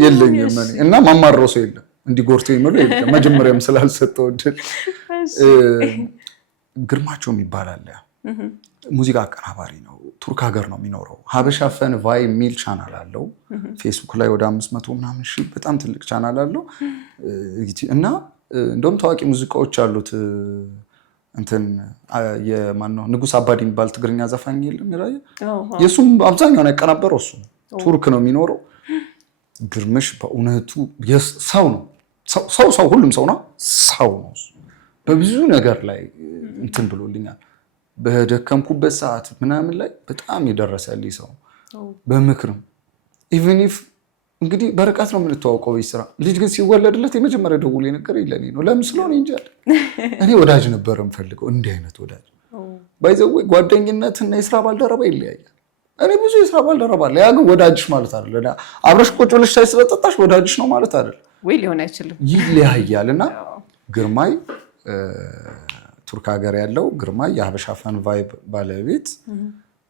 የለኝም እኔ እና ማማረው ሰው የለም እንዲጎርቶ ይመሉ የለም። መጀመሪያም ስላልሰጠው እድል ግርማቸው የሚባል አለ ሙዚቃ አቀናባሪ ነው። ቱርክ ሀገር ነው የሚኖረው። ሀበሻ ፈን ቫይ የሚል ቻናል አለው ፌስቡክ ላይ ወደ 500 ምናምን ሺህ በጣም ትልቅ ቻናል አለው። እና እንደውም ታዋቂ ሙዚቃዎች አሉት። እንትን የማነው ንጉስ አባዲ የሚባል ትግርኛ ዘፋኝ የለም ይራየ የሱም አብዛኛውን ያቀናበረው እሱ ቱርክ ነው የሚኖረው። ግርምሽ በእውነቱ ሰው ነው። ሰው ሁሉም ሰው ነው። ሰው ነው። በብዙ ነገር ላይ እንትን ብሎልኛል። በደከምኩበት ሰዓት ምናምን ላይ በጣም የደረሰልኝ ሰው በምክርም ኢቭን ኢፍ እንግዲህ በርቀት ነው የምንተዋወቀው በስራ ልጅ ግን ሲወለድለት የመጀመሪያ ደውሎ የነገረኝ ለኔ ነው። ለምን ስለሆነ እንጂ እኔ ወዳጅ ነበር የምፈልገው። እንዲህ አይነት ወዳጅ ባይዘው ጓደኝነትና የስራ ባልደረባ ይለያያል። እኔ ብዙ የስራ ባልደረባ አለ። ያ ግን ወዳጅሽ ማለት አይደል። አብረሽ ቁጭ ብለሽ ሻይ ስለጠጣሽ ወዳጅሽ ነው ማለት አይደል። ወይ ሊሆን አይችልም። ይለያያልና ግርማይ ቱርክ ሀገር ያለው ግርማይ የሀበሻ ፈን ቫይብ ባለቤት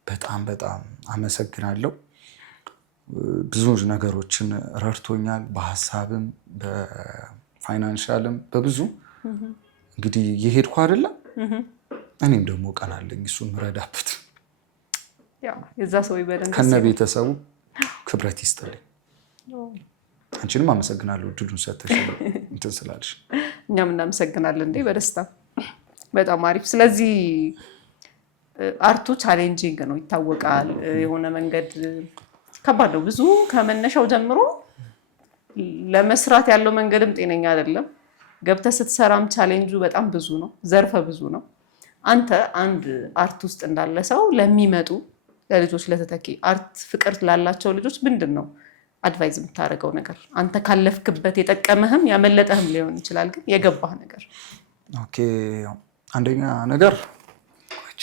በጣም በጣም አመሰግናለሁ። ብዙ ነገሮችን ረድቶኛል፣ በሀሳብም በፋይናንሻልም በብዙ እንግዲህ የሄድኩ አይደለም። እኔም ደግሞ ቀን አለኝ እሱን ምረዳበት። የዛ ሰው ይበለን ከነ ቤተሰቡ ክብረት ይስጥልኝ። አንቺንም አመሰግናለሁ እድሉን ሰጥተሽ እንትን ስላልሽ። እኛም እናመሰግናለን እንዴ በደስታ በጣም አሪፍ። ስለዚህ አርቱ ቻሌንጂንግ ነው ይታወቃል። የሆነ መንገድ ከባድ ነው። ብዙ ከመነሻው ጀምሮ ለመስራት ያለው መንገድም ጤነኛ አይደለም። ገብተህ ስትሰራም ቻሌንጁ በጣም ብዙ ነው፣ ዘርፈ ብዙ ነው። አንተ አንድ አርት ውስጥ እንዳለ ሰው ለሚመጡ ለልጆች ለተተኪ አርት ፍቅር ላላቸው ልጆች ምንድን ነው አድቫይዝ የምታደርገው ነገር? አንተ ካለፍክበት የጠቀመህም ያመለጠህም ሊሆን ይችላል፣ ግን የገባህ ነገር። ኦኬ አንደኛ ነገር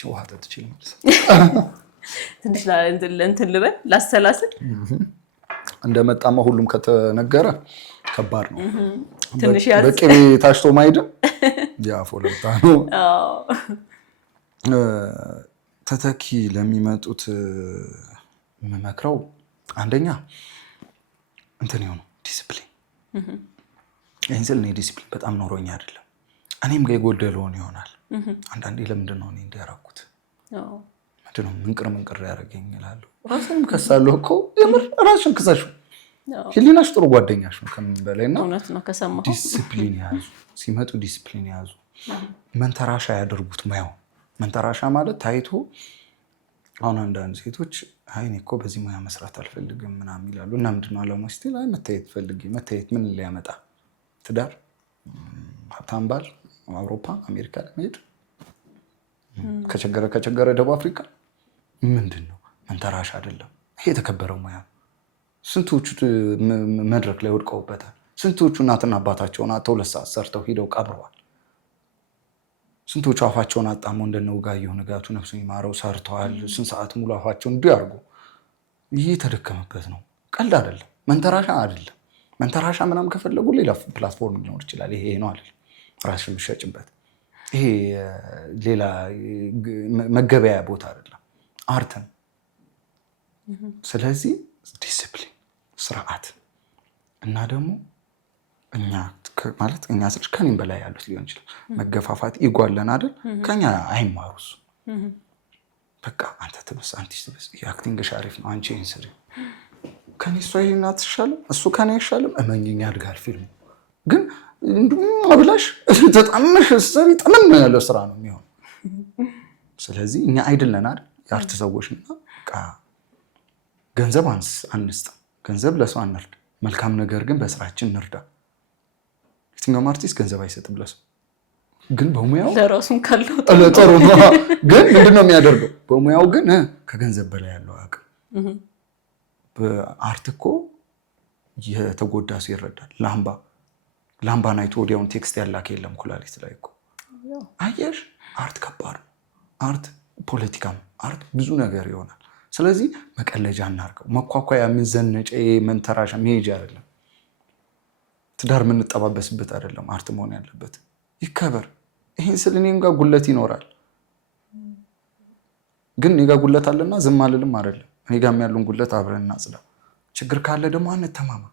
ውሃ ጠጥቼ ልመልስ ትንሽ እንትን ልበል ላሰላስል። እንደመጣማ ሁሉም ከተነገረ ከባድ ነው። ትንሽ ያዝ በቅቤ ታሽቶ ማይድን ያፎ ለምታ ነው። ተተኪ ለሚመጡት የምመክረው አንደኛ እንትን የሆኑ ዲስፕሊን። ይህን ስል እኔ ዲስፕሊን በጣም ኖሮኝ አይደለም፣ እኔም ጋር የጎደለውን ይሆናል። አንዳንዴ ለምንድን ነው እኔ እንዲያረኩት ምንድነው ምንቅር ያደረገኝ እላለሁ። ራስንም ከሳለሁ እኮ የምር ራስሽን ክሳሽ ህሊናሽ ጥሩ ጓደኛሽ ነው ከምን በላይ እና ዲስፕሊን ያዙ። ሲመጡ ዲስፕሊን ያዙ። መንተራሻ ያደርጉት ሙያው። መንተራሻ ማለት ታይቶ አሁን አንዳንድ ሴቶች አይ እኔ እኮ በዚህ ሙያ መስራት አልፈልግም ምናምን ይላሉ። እና ምንድነው አላማው ስትል አይ መታየት ፈልጌ መታየት ምን ሊያመጣ ትዳር፣ ሀብታም ባል፣ አውሮፓ አሜሪካ ለመሄድ ከቸገረ ደቡብ አፍሪካ ምንድን ነው መንተራሽ አይደለም። ይሄ የተከበረ ሙያ። ስንቶቹ መድረክ ላይ ወድቀውበታል። ስንቶቹ እናትና አባታቸውን አጥተው 2 ሰዓት ሰርተው ሂደው ቀብረዋል። ስንቶቹ አፋቸውን አጣመው እንደነ ወጋየሁ ንጋቱ ነፍሱን ይማረው ሰርተዋል። ስንት ሰዓት ሙሉ አፋቸውን እንዲህ አድርጎ። ይህ የተደከመበት ነው፣ ቀልድ አይደለም፣ መንተራሻ አይደለም። መንተራሻ ምናምን ከፈለጉ ሌላ ፕላትፎርም ሊኖር ይችላል። ይሄ ነው አይደል ራስሽን የምትሸጭበት። ይሄ ሌላ መገበያያ ቦታ አይደለም፣ አርት ነው። ስለዚህ ዲስፕሊን፣ ስርዓት እና ደግሞ እኛ ስልሽ ከኔም በላይ ያሉት ሊሆን ይችላል መገፋፋት ይጓለን አይደል? ከኛ አይማሩስ። በቃ አንተ ትብስ አንቺ ትብስ፣ የአክቲንግ ሻሪፍ ነው አንቺ እንስሪ። ከኔ እሷ ይሄን አትሻልም፣ እሱ ከኔ አይሻልም። እመኝኝ ያድጋል ፊልሙ። ግን ብላሽ ተጣምሽ ሰሪ ጥምን ያለው ስራ ነው የሚሆን። ስለዚህ እኛ አይደለን አይደል የአርት ሰዎች እና በቃ ገንዘብ አንስጥ፣ ገንዘብ ለሰው አንርድ፣ መልካም ነገር ግን በስራችን እንርዳ። የትኛውም አርቲስት ገንዘብ አይሰጥም ለሰው፣ ግን በሙያው ለራሱን ካለው ጥሩ ነው። ግን ምንድነው የሚያደርገው? በሙያው ግን ከገንዘብ በላይ ያለው አቅም። በአርት እኮ የተጎዳ ሰው ይረዳል። ላምባን አይቶ ወዲያውን ቴክስት ያላከ የለም ኩላሊት ላይ እኮ። አየሽ፣ አርት ከባድ ነው። አርት ፖለቲካም፣ አርት ብዙ ነገር ይሆናል። ስለዚህ መቀለጃ እናርገው። መኳኳያ፣ የምንዘነጨ መንተራሻ መሄጃ አይደለም። ትዳር የምንጠባበስበት አይደለም። አርት መሆን ያለበት ይከበር። ይሄን ስል እኔም ጋር ጉለት ይኖራል፣ ግን እኔ ጋር ጉለት አለና ዝም አልልም አይደለም። እኔ ጋርም ያሉን ጉለት አብረን እናጽዳ። ችግር ካለ ደግሞ አንተማማ።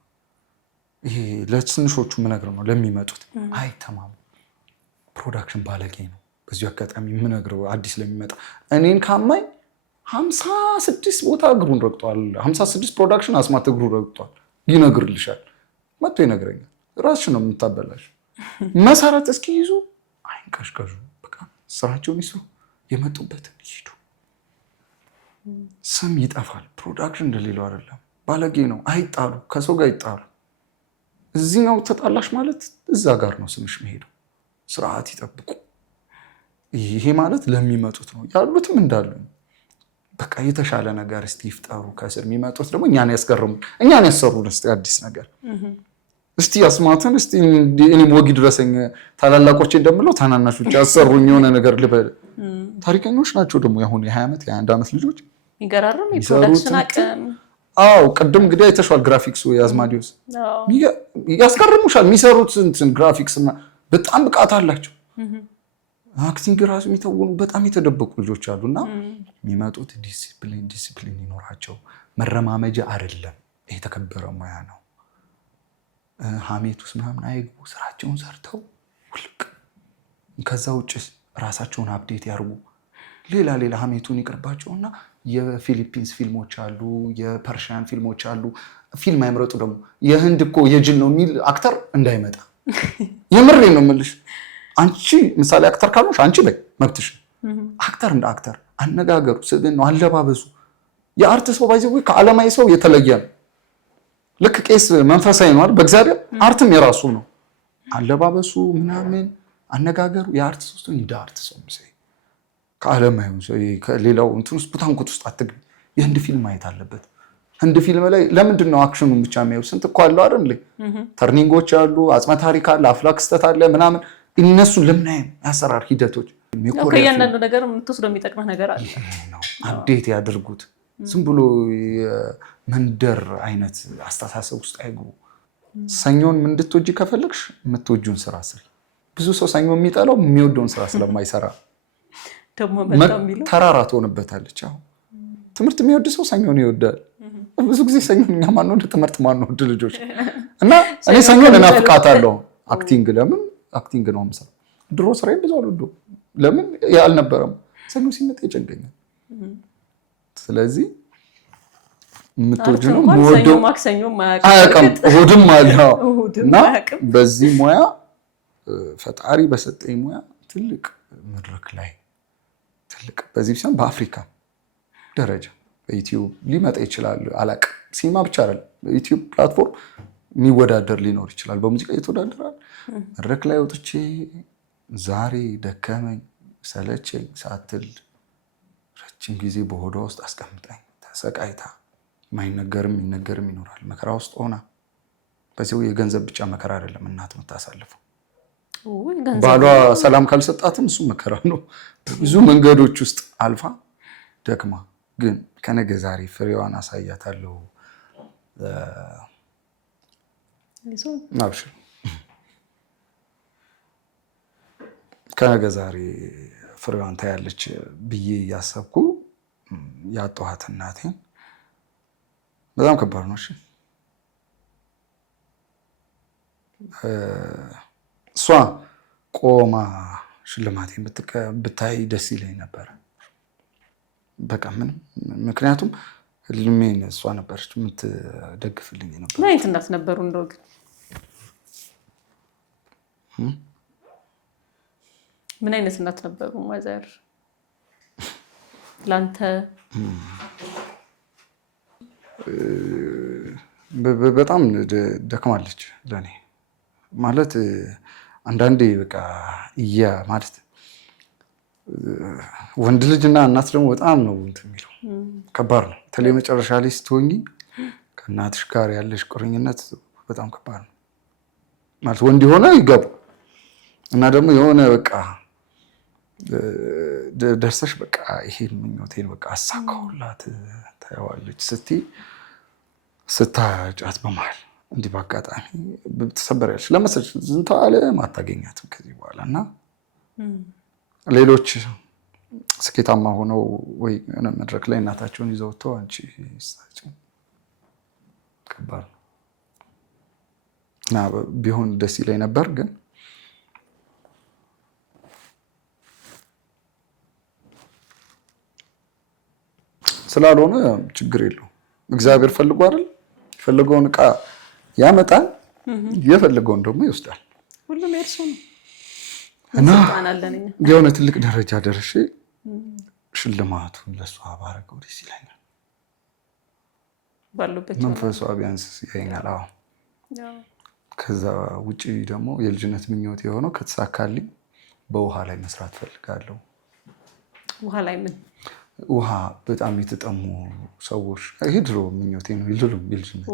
ይሄ ለትንሾቹ የምነግረው ነው፣ ለሚመጡት አይተማሙ። ፕሮዳክሽን ባለጌ ነው። በዚሁ አጋጣሚ የምነግረው አዲስ ለሚመጣ እኔን ካማኝ 56 ቦታ እግሩን ረግጧል። 56 ፕሮዳክሽን አስማት እግሩ ረግጧል። ይነግርልሻል፣ መጥቶ ይነግረኛል። ራስሽ ነው የምታበላሽ። መሰረት እስኪ ይዙ አይንቀሽቀሹ። በቃ ስራቸውን ይስሩ፣ የመጡበትን ይሄዱ። ስም ይጠፋል። ፕሮዳክሽን እንደሌለው አይደለም፣ ባለጌ ነው። አይጣሉ፣ ከሰው ጋር ይጣሉ። እዚህኛው ተጣላሽ ማለት እዛ ጋር ነው ስምሽ መሄዱ። ስርዓት ይጠብቁ። ይሄ ማለት ለሚመጡት ነው፣ ያሉትም እንዳሉ ነው። በቃ የተሻለ ነገር እስቲ ይፍጠሩ። ከስር የሚመጡት ደግሞ እኛን ያስገርሙ፣ እኛን ያሰሩን። እስቲ አዲስ ነገር እስቲ አስማትን እስቲ እኔም ወግ ድረሰኝ። ታላላቆቼ እንደምለው ታናናሾች ያሰሩኝ የሆነ ነገር ልበል። ታሪከኞች ናቸው ደግሞ ያሁን የ20 ዓመት የ21 ዓመት ልጆች ይገራረም የፕሮዳክሽን አቅም። አዎ ቅድም እንግዲህ አይተሽዋል። ግራፊክሱ የአዝማዲዮስ ያስገርሙሻል። የሚሰሩት እንትን ግራፊክስ እና በጣም ብቃት አላቸው። አክቲንግ ራሱ የሚተውኑ በጣም የተደበቁ ልጆች አሉና የሚመጡት ዲሲፕሊን ይኖራቸው። መረማመጃ አይደለም፣ የተከበረ ሙያ ነው። ሀሜት ውስጥ ምናምን አይግቡ። ስራቸውን ሰርተው ውልቅ። ከዛ ውጭ ራሳቸውን አፕዴት ያርጉ። ሌላ ሀሜቱን ይቅርባቸውና የፊሊፒንስ ፊልሞች አሉ፣ የፐርሺያን ፊልሞች አሉ። ፊልም አይምረጡ ደግሞ። የህንድ እኮ የጅል ነው የሚል አክተር እንዳይመጣ። የምሬ ነው የምልሽ። አንቺ ምሳሌ አክተር ካልሆንሽ አንቺ በይ መብትሽ። አክተር እንደ አክተር አነጋገሩ፣ ስብዕናው፣ አለባበሱ የአርት ሰው ባይዘው ከዓለማዊ ሰው የተለየ ነው። ልክ ቄስ መንፈሳዊ ነው አይደል? በእግዚአብሔር አርትም የራሱ ነው። አለባበሱ ምናምን አነጋገሩ የአርት ሰው እንደ አርት ሰው ምሳሌ ከዓለማዊ ሰው ከሌላው እንትን ውስጥ ቡታንኩት ውስጥ አትግቢ። የህንድ ፊልም ማየት አለበት። ህንድ ፊልም ላይ ለምንድን ነው አክሽኑን ብቻ የሚያዩ? ስንት እኮ አለው አይደል? ተርኒንጎች አሉ፣ አጽመ ታሪክ አለ፣ አፍላ ክስተት አለ ምናምን። እነሱን ለምናየም ያሰራር ሂደቶች ከእያንዳንዱ ነገር የምትወስደው የሚጠቅመህ ነገር አለ። አፕዴት ያድርጉት። ዝም ብሎ የመንደር አይነት አስተሳሰብ ውስጥ አይግቡ። ሰኞን እንድትወጂ ከፈለግሽ የምትወጂውን ስራ ስሪ። ብዙ ሰው ሰኞ የሚጠላው የሚወደውን ስራ ስለማይሰራ ተራራ ትሆንበታለች። አሁን ትምህርት የሚወድ ሰው ሰኞን ይወዳል። ብዙ ጊዜ ሰኞን እኛ ማንወድ ትምህርት ማንወድ ልጆች እና እኔ ሰኞን እናፍቃታለሁ። አክቲንግ ለምን አክቲንግ ነው የምሰራው። ድሮ ስራዬን ብዙ አልወደውም። ለምን አልነበረም። ሰኞ ሲመጣ ይጨንቀኛል። ስለዚህ የምትወጂው ነው የምወደው። ማክሰኞም አያውቅም እሑድም አለ እና በዚህ ሙያ ፈጣሪ በሰጠኝ ሙያ ትልቅ መድረክ ላይ ትልቅ በዚህ ብቻ በአፍሪካ ደረጃ በዩቲዩብ ሊመጣ ይችላል። አላውቅም። ሲኒማ ብቻ አይደለም በዩቲዩብ ፕላትፎርም የሚወዳደር ሊኖር ይችላል። በሙዚቃ ይተወዳደራል። መድረክ ላይ ወጥቼ ዛሬ ደከመኝ ሰለቸኝ ሳትል ረጅም ጊዜ በሆዷ ውስጥ አስቀምጣኝ ተሰቃይታ ማይነገርም ይነገርም ይኖራል። መከራ ውስጥ ሆና በዚያው የገንዘብ ብቻ መከራ አይደለም እናት የምታሳልፈው። ባሏ ሰላም ካልሰጣትም እሱ መከራ ነው። ብዙ መንገዶች ውስጥ አልፋ ደክማ ግን ከነገ ዛሬ ፍሬዋን አሳያታለሁ። አብሽር ከነገ ዛሬ ፍሬዋን ታያለች ብዬ እያሰብኩ ያጣኋት እናቴን በጣም ከባድ ነው። እሺ እሷ ቆማ ሽልማቴን ብታይ ደስ ይለኝ ነበር። በቃ ምንም ምክንያቱም ህልሜን እሷ ነበረች የምትደግፍልኝ ነበር። ምን አይነት እናት ነበሩ? እንደው ግን ምን አይነት እናት ነበሩ ማዘር ላንተ? በጣም ደክማለች ለኔ ማለት አንዳንዴ በቃ ማለት ወንድ ልጅና እናት ደግሞ በጣም ነው እንትን የሚለው ከባድ ነው። በተለይ መጨረሻ ላይ ስትሆኚ ከእናትሽ ጋር ያለሽ ቁርኝነት በጣም ከባድ ነው ማለት ወንድ የሆነ ይገቡ እና ደግሞ የሆነ በቃ ደርሰሽ በቃ ይሄን ምኞቴን በቃ አሳካሁላት ታየዋለች ስትይ ስታጫት በመሀል እንዲህ በአጋጣሚ ትሰበሪያለሽ። ለመሰለሽ ዝንተ ዓለም አታገኛትም ከዚህ በኋላ እና ሌሎች ስኬታማ ሆነው ወይ መድረክ ላይ እናታቸውን ይዘው ወጥተው አንቺ ይሳቸው ከባድ ነው እና ቢሆን ደስ ይለኝ ነበር ግን ስላልሆነ ችግር የለውም። እግዚአብሔር ፈልጎ አይደል የፈለገውን ዕቃ ያመጣል፣ የፈለገውን ደግሞ ይወስዳል። ሁሉም የእርሱ ነው እና የሆነ ትልቅ ደረጃ ደርሼ ሽልማቱን ለእሷ ባረገው ደስ ይለኛል። ባሉበት መንፈሷ ቢያንስ ያየኛል። አዎ ከዛ ውጪ ደግሞ የልጅነት ምኞት የሆነው ከተሳካልኝ በውሃ ላይ መስራት ፈልጋለሁ። ውሃ ላይ ምን? ውሃ በጣም የተጠሙ ሰዎች ይሄ ድሮ ምኞቴ ነው። የልጅነት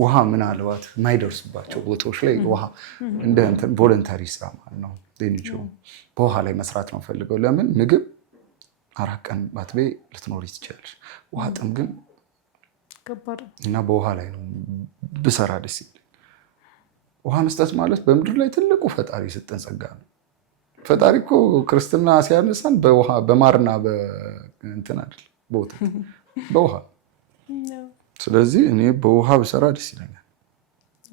ውሃ ምናልባት የማይደርሱባቸው ቦታዎች ላይ ውሃ እንደ ቮለንታሪ ስራ ማለት ነው በውሃ ላይ መስራት ነው ፈልገው። ለምን ምግብ 4 ቀን ባትበይ ልትኖሪ ትችላለሽ። ውሃ ጥም ግን ከባድ እና በውሃ ላይ ነው ብሰራ ደስ ይለኝ። ውሃ መስጠት ማለት በምድር ላይ ትልቁ ፈጣሪ የሰጠን ጸጋ ነው። ፈጣሪ እኮ ክርስትና ሲያነሳን በውሃ በማርና በእንትን አይደል በወተት በውሃ። ስለዚህ እኔ በውሃ ብሰራ ደስ ይለኛል።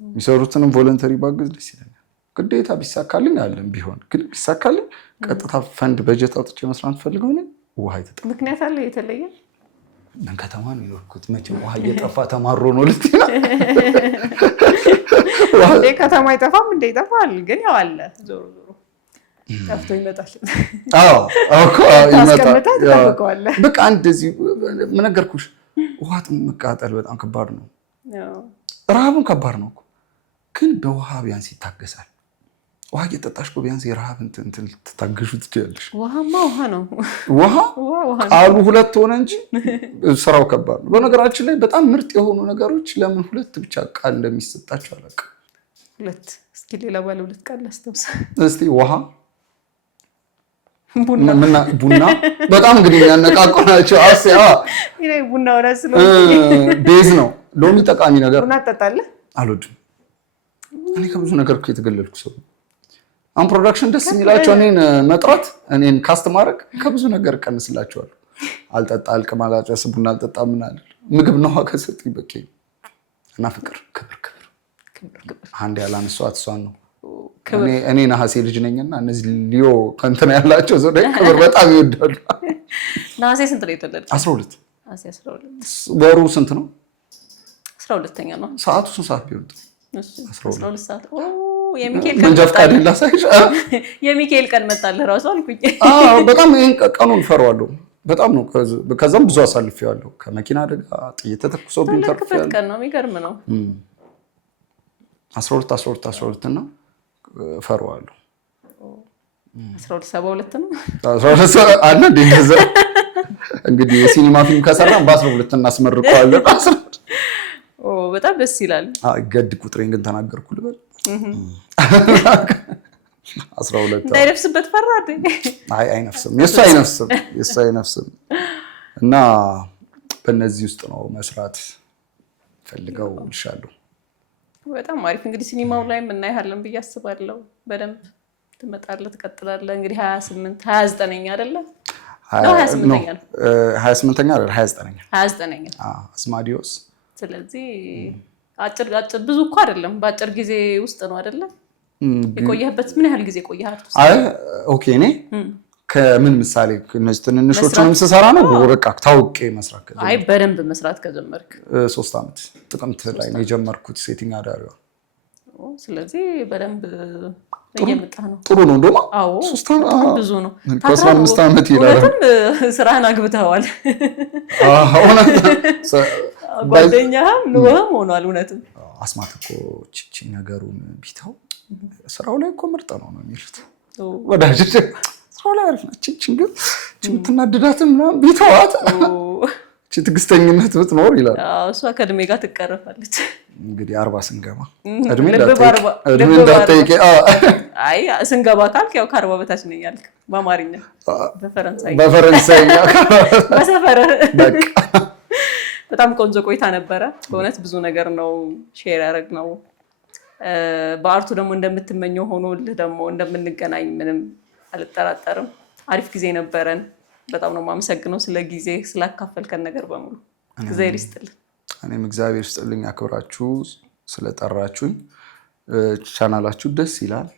የሚሰሩትንም ቮለንተሪ ባግዝ ደስ ይለኛል። ግዴታ ቢሳካልኝ አለም ቢሆን ግን ቢሳካልኝ ቀጥታ ፈንድ በጀት አውጥቼ መስራት ፈልገው ነው። ውሃ ይተጣ ምክንያት አለ የተለየ ምን ከተማ ነው የኖርኩት። መቼም ውሃ እየጠፋ ተማሮ ነው ልትይና ውሃ ከተማ አይጠፋም እንደ ይጠፋል ግን ያው አለ ዞሮ ዞሮ ጠፍቶ ይመጣል። አዎ እኮ ይመጣል። በቃ እንደዚህ ምን ነገርኩሽ። ውሃ መቃጠል በጣም ከባድ ነው። ረሃብም ከባድ ነው እኮ ግን በውሃ ቢያንስ ይታገሳል። ውሃ እየጠጣሽ እኮ ቢያንስ የረሃብ እንትን ትታገሹ ትችላለሽ። ውሃማ ውሃ ነው። ውሃ ቃሉ 2 ሆነ እንጂ ስራው ከባድ ነው። በነገራችን ላይ በጣም ምርጥ የሆኑ ነገሮች ለምን 2 ብቻ ቃል እንደሚሰጣቸው አላውቅም። 2 እስኪ ሌላ ባለ 2 ቃል ላስታውስ እስቲ። ውሃ፣ ቡና በጣም እንግዲህ ያነቃቁ ናቸው። አስያ ቡና ወራስ ነው ቤዝ ነው። ሎሚ ጠቃሚ ነገር። ቡና ትጠጣለህ? አልወድም። እኔ ከብዙ ነገር እኮ የተገለልኩ ሰው። አሁን ፕሮዳክሽን ደስ የሚላቸው እኔን መጥራት እኔን ካስት ማድረግ ከብዙ ነገር እቀንስላቸዋለሁ። አልጠጣ አልቅም አላጨስ ቡና አልጠጣ ምን አለ ምግብ ነው ከሰጡኝ በቂ እና ፍቅር ክብር አንድ ያላነሷት እሷን ነው። እኔ ነሐሴ ልጅ ነኝና እነዚህ ሊዮ ከእንትና ያላቸው ሰው ደግሞ ክብር በጣም ይወዳሉ። ነሐሴ ስንት ነው የተወለድኩት? 12 ነሐሴ 12 ወሩ ስንት ነው? 12ኛ ነው። ሰዓቱ ስንት ሰዓት ቢሆን? 12 ሰዓት። የሚካኤል ቀን መጣልህ። የሚካኤል ቀን መጣልህ ራሱ አልኩኝ። በጣም ይሄን ቀኑን ፈራዋለሁ በጣም ነው። ከዛም ብዙ አሳልፌዋለሁ። ከመኪና አደጋ ጥይት ተተኩሶብኝ ተርፌያለሁ። ቀን ነው። የሚገርም ነው። 12 እና ፈርዋለሁ 1272 ነው 12 አለ እንደዛ እንግዲህ የሲኒማ ፊልም ከሰራን በ12 እናስመርቀዋለን። በጣም ደስ ይላል። ገድ ቁጥሬን ግን ተናገርኩ ልበል 12 እንዳይነፍስበት ፈራ አይደል? አይነፍስም የሱ አይነፍስም እና በእነዚህ ውስጥ ነው መስራት ፈልገው ልሻለሁ። በጣም አሪፍ። እንግዲህ ሲኒማው ላይ እናያለን ብዬ አስባለሁ። በደንብ ትመጣለህ ትቀጥላለህ። እንግዲህ 29ኛ አይደለ? ነው 28ኛ ነው 28ኛ አይደል? 29ኛ አስማዲዮስ። ስለዚህ አጭር ብዙ እኮ አይደለም፣ በአጭር ጊዜ ውስጥ ነው አይደለ? የቆየህበት ምን ያህል ጊዜ ቆየህ? ኦኬ እኔ ከምን ምሳሌ እነዚህ ትንንሾቹንም ስሰራ ነው በቃ ታውቄ መስራት ከጀመርኩ። በደንብ መስራት ከጀመርክ 3 ዓመት ጥቅምት ላይ ነው የጀመርኩት ሴቲንግ አዳሪዋ። ስለዚህ በደንብ እየመጣህ ነው። ጥሩ ነው እንደውም። 3 ዓመት ብዙ ነው። 15 ዓመት ይላል። ስራህን አግብተዋል። ጓደኛህም ንውህም ሆኗል። እውነትም አስማት እኮ ቺቺ ነገሩን ቢታው ስራው ላይ እኮ ምርጥ ነው የሚሉት ወዳጆች። ስራው ላይ አሪፍ ነች። ቺቺ ግን የምትናደዳትም ምናምን ቢተዋት ቺ ትዕግስተኝነት ብትኖር ይላል። እሷ ከእድሜ ጋር ትቀረፋለች። እንግዲህ 40 ስንገባ እድሜ እንዳትጠይቂ። ስንገባ ካልክ ያው ከ40 በታች ነኝ ያልክ በአማርኛ በፈረንሳይኛ በሰፈር በጣም ቆንጆ ቆይታ ነበረ። በእውነት ብዙ ነገር ነው ሼር ያደረግነው። በአርቱ ደግሞ እንደምትመኘው ሆኖልህ ደግሞ እንደምንገናኝ ምንም አልጠራጠርም። አሪፍ ጊዜ ነበረን። በጣም ነው የማመሰግነው ስለ ጊዜ ስላካፈልከን ነገር በሙሉ። እግዚአብሔር ይስጥልኝ። እኔም እግዚአብሔር ይስጥልኝ አክብራችሁ ስለጠራችሁኝ። ቻናላችሁ ደስ ይላል።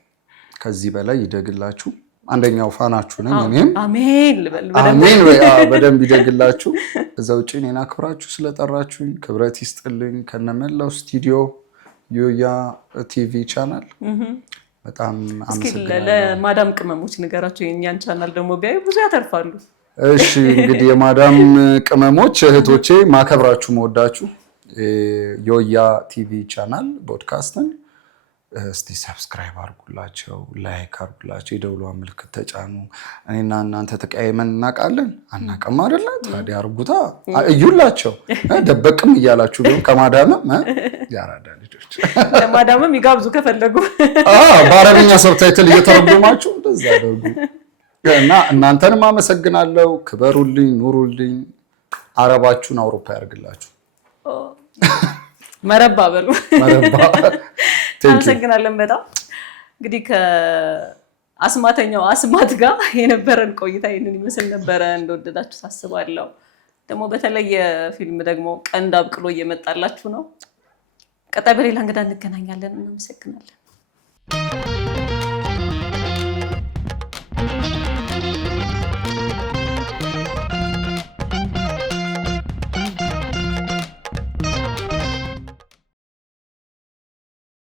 ከዚህ በላይ ይደግላችሁ። አንደኛው ፋናችሁ ነኝ እኔም። አሜን ልበል። አሜን በደንብ ይደግላችሁ። እዛ ውጪ እኔን አክብራችሁ ስለጠራችሁኝ ክብረት ይስጥልኝ። ከነመላው ስቱዲዮ ዮያ ቲቪ ቻናል በጣም አመሰግናለሁ። ለማዳም ቅመሞች ንገራቸው የኛን ቻናል ደግሞ ቢያዩ ብዙ ያተርፋሉ። እሺ እንግዲህ የማዳም ቅመሞች እህቶቼ ማከብራችሁ መወዳችሁ ዮያ ቲቪ ቻናል ፖድካስትን እስቲ ሰብስክራይብ አድርጉላቸው፣ ላይክ አድርጉላቸው፣ የደውሏን ምልክት ተጫኑ። እኔና እናንተ ተቀያይመን እናውቃለን አናውቅም አይደለ? ታዲያ አርጉታ እዩላቸው። ደበቅም እያላችሁ ግን ከማዳምም ያራዳ ልጆች ለማዳምም ይጋብዙ ከፈለጉ በአረብኛ ሰብታይትል እየተረጎማችሁ እንደዛ አድርጉ። እና እናንተንም አመሰግናለሁ። ክበሩልኝ፣ ኑሩልኝ። አረባችሁን አውሮፓ ያርግላችሁ። መረባ በሉ። መረባ አመሰግናለን በጣም። እንግዲህ ከአስማተኛው አስማት ጋር የነበረን ቆይታ ይህንን ይመስል ነበረ። እንደወደዳችሁ ሳስባለሁ። ደግሞ በተለየ ፊልም ደግሞ ቀንድ አብቅሎ እየመጣላችሁ ነው። ቀጣይ በሌላ እንግዳ እንገናኛለን። እናመሰግናለን።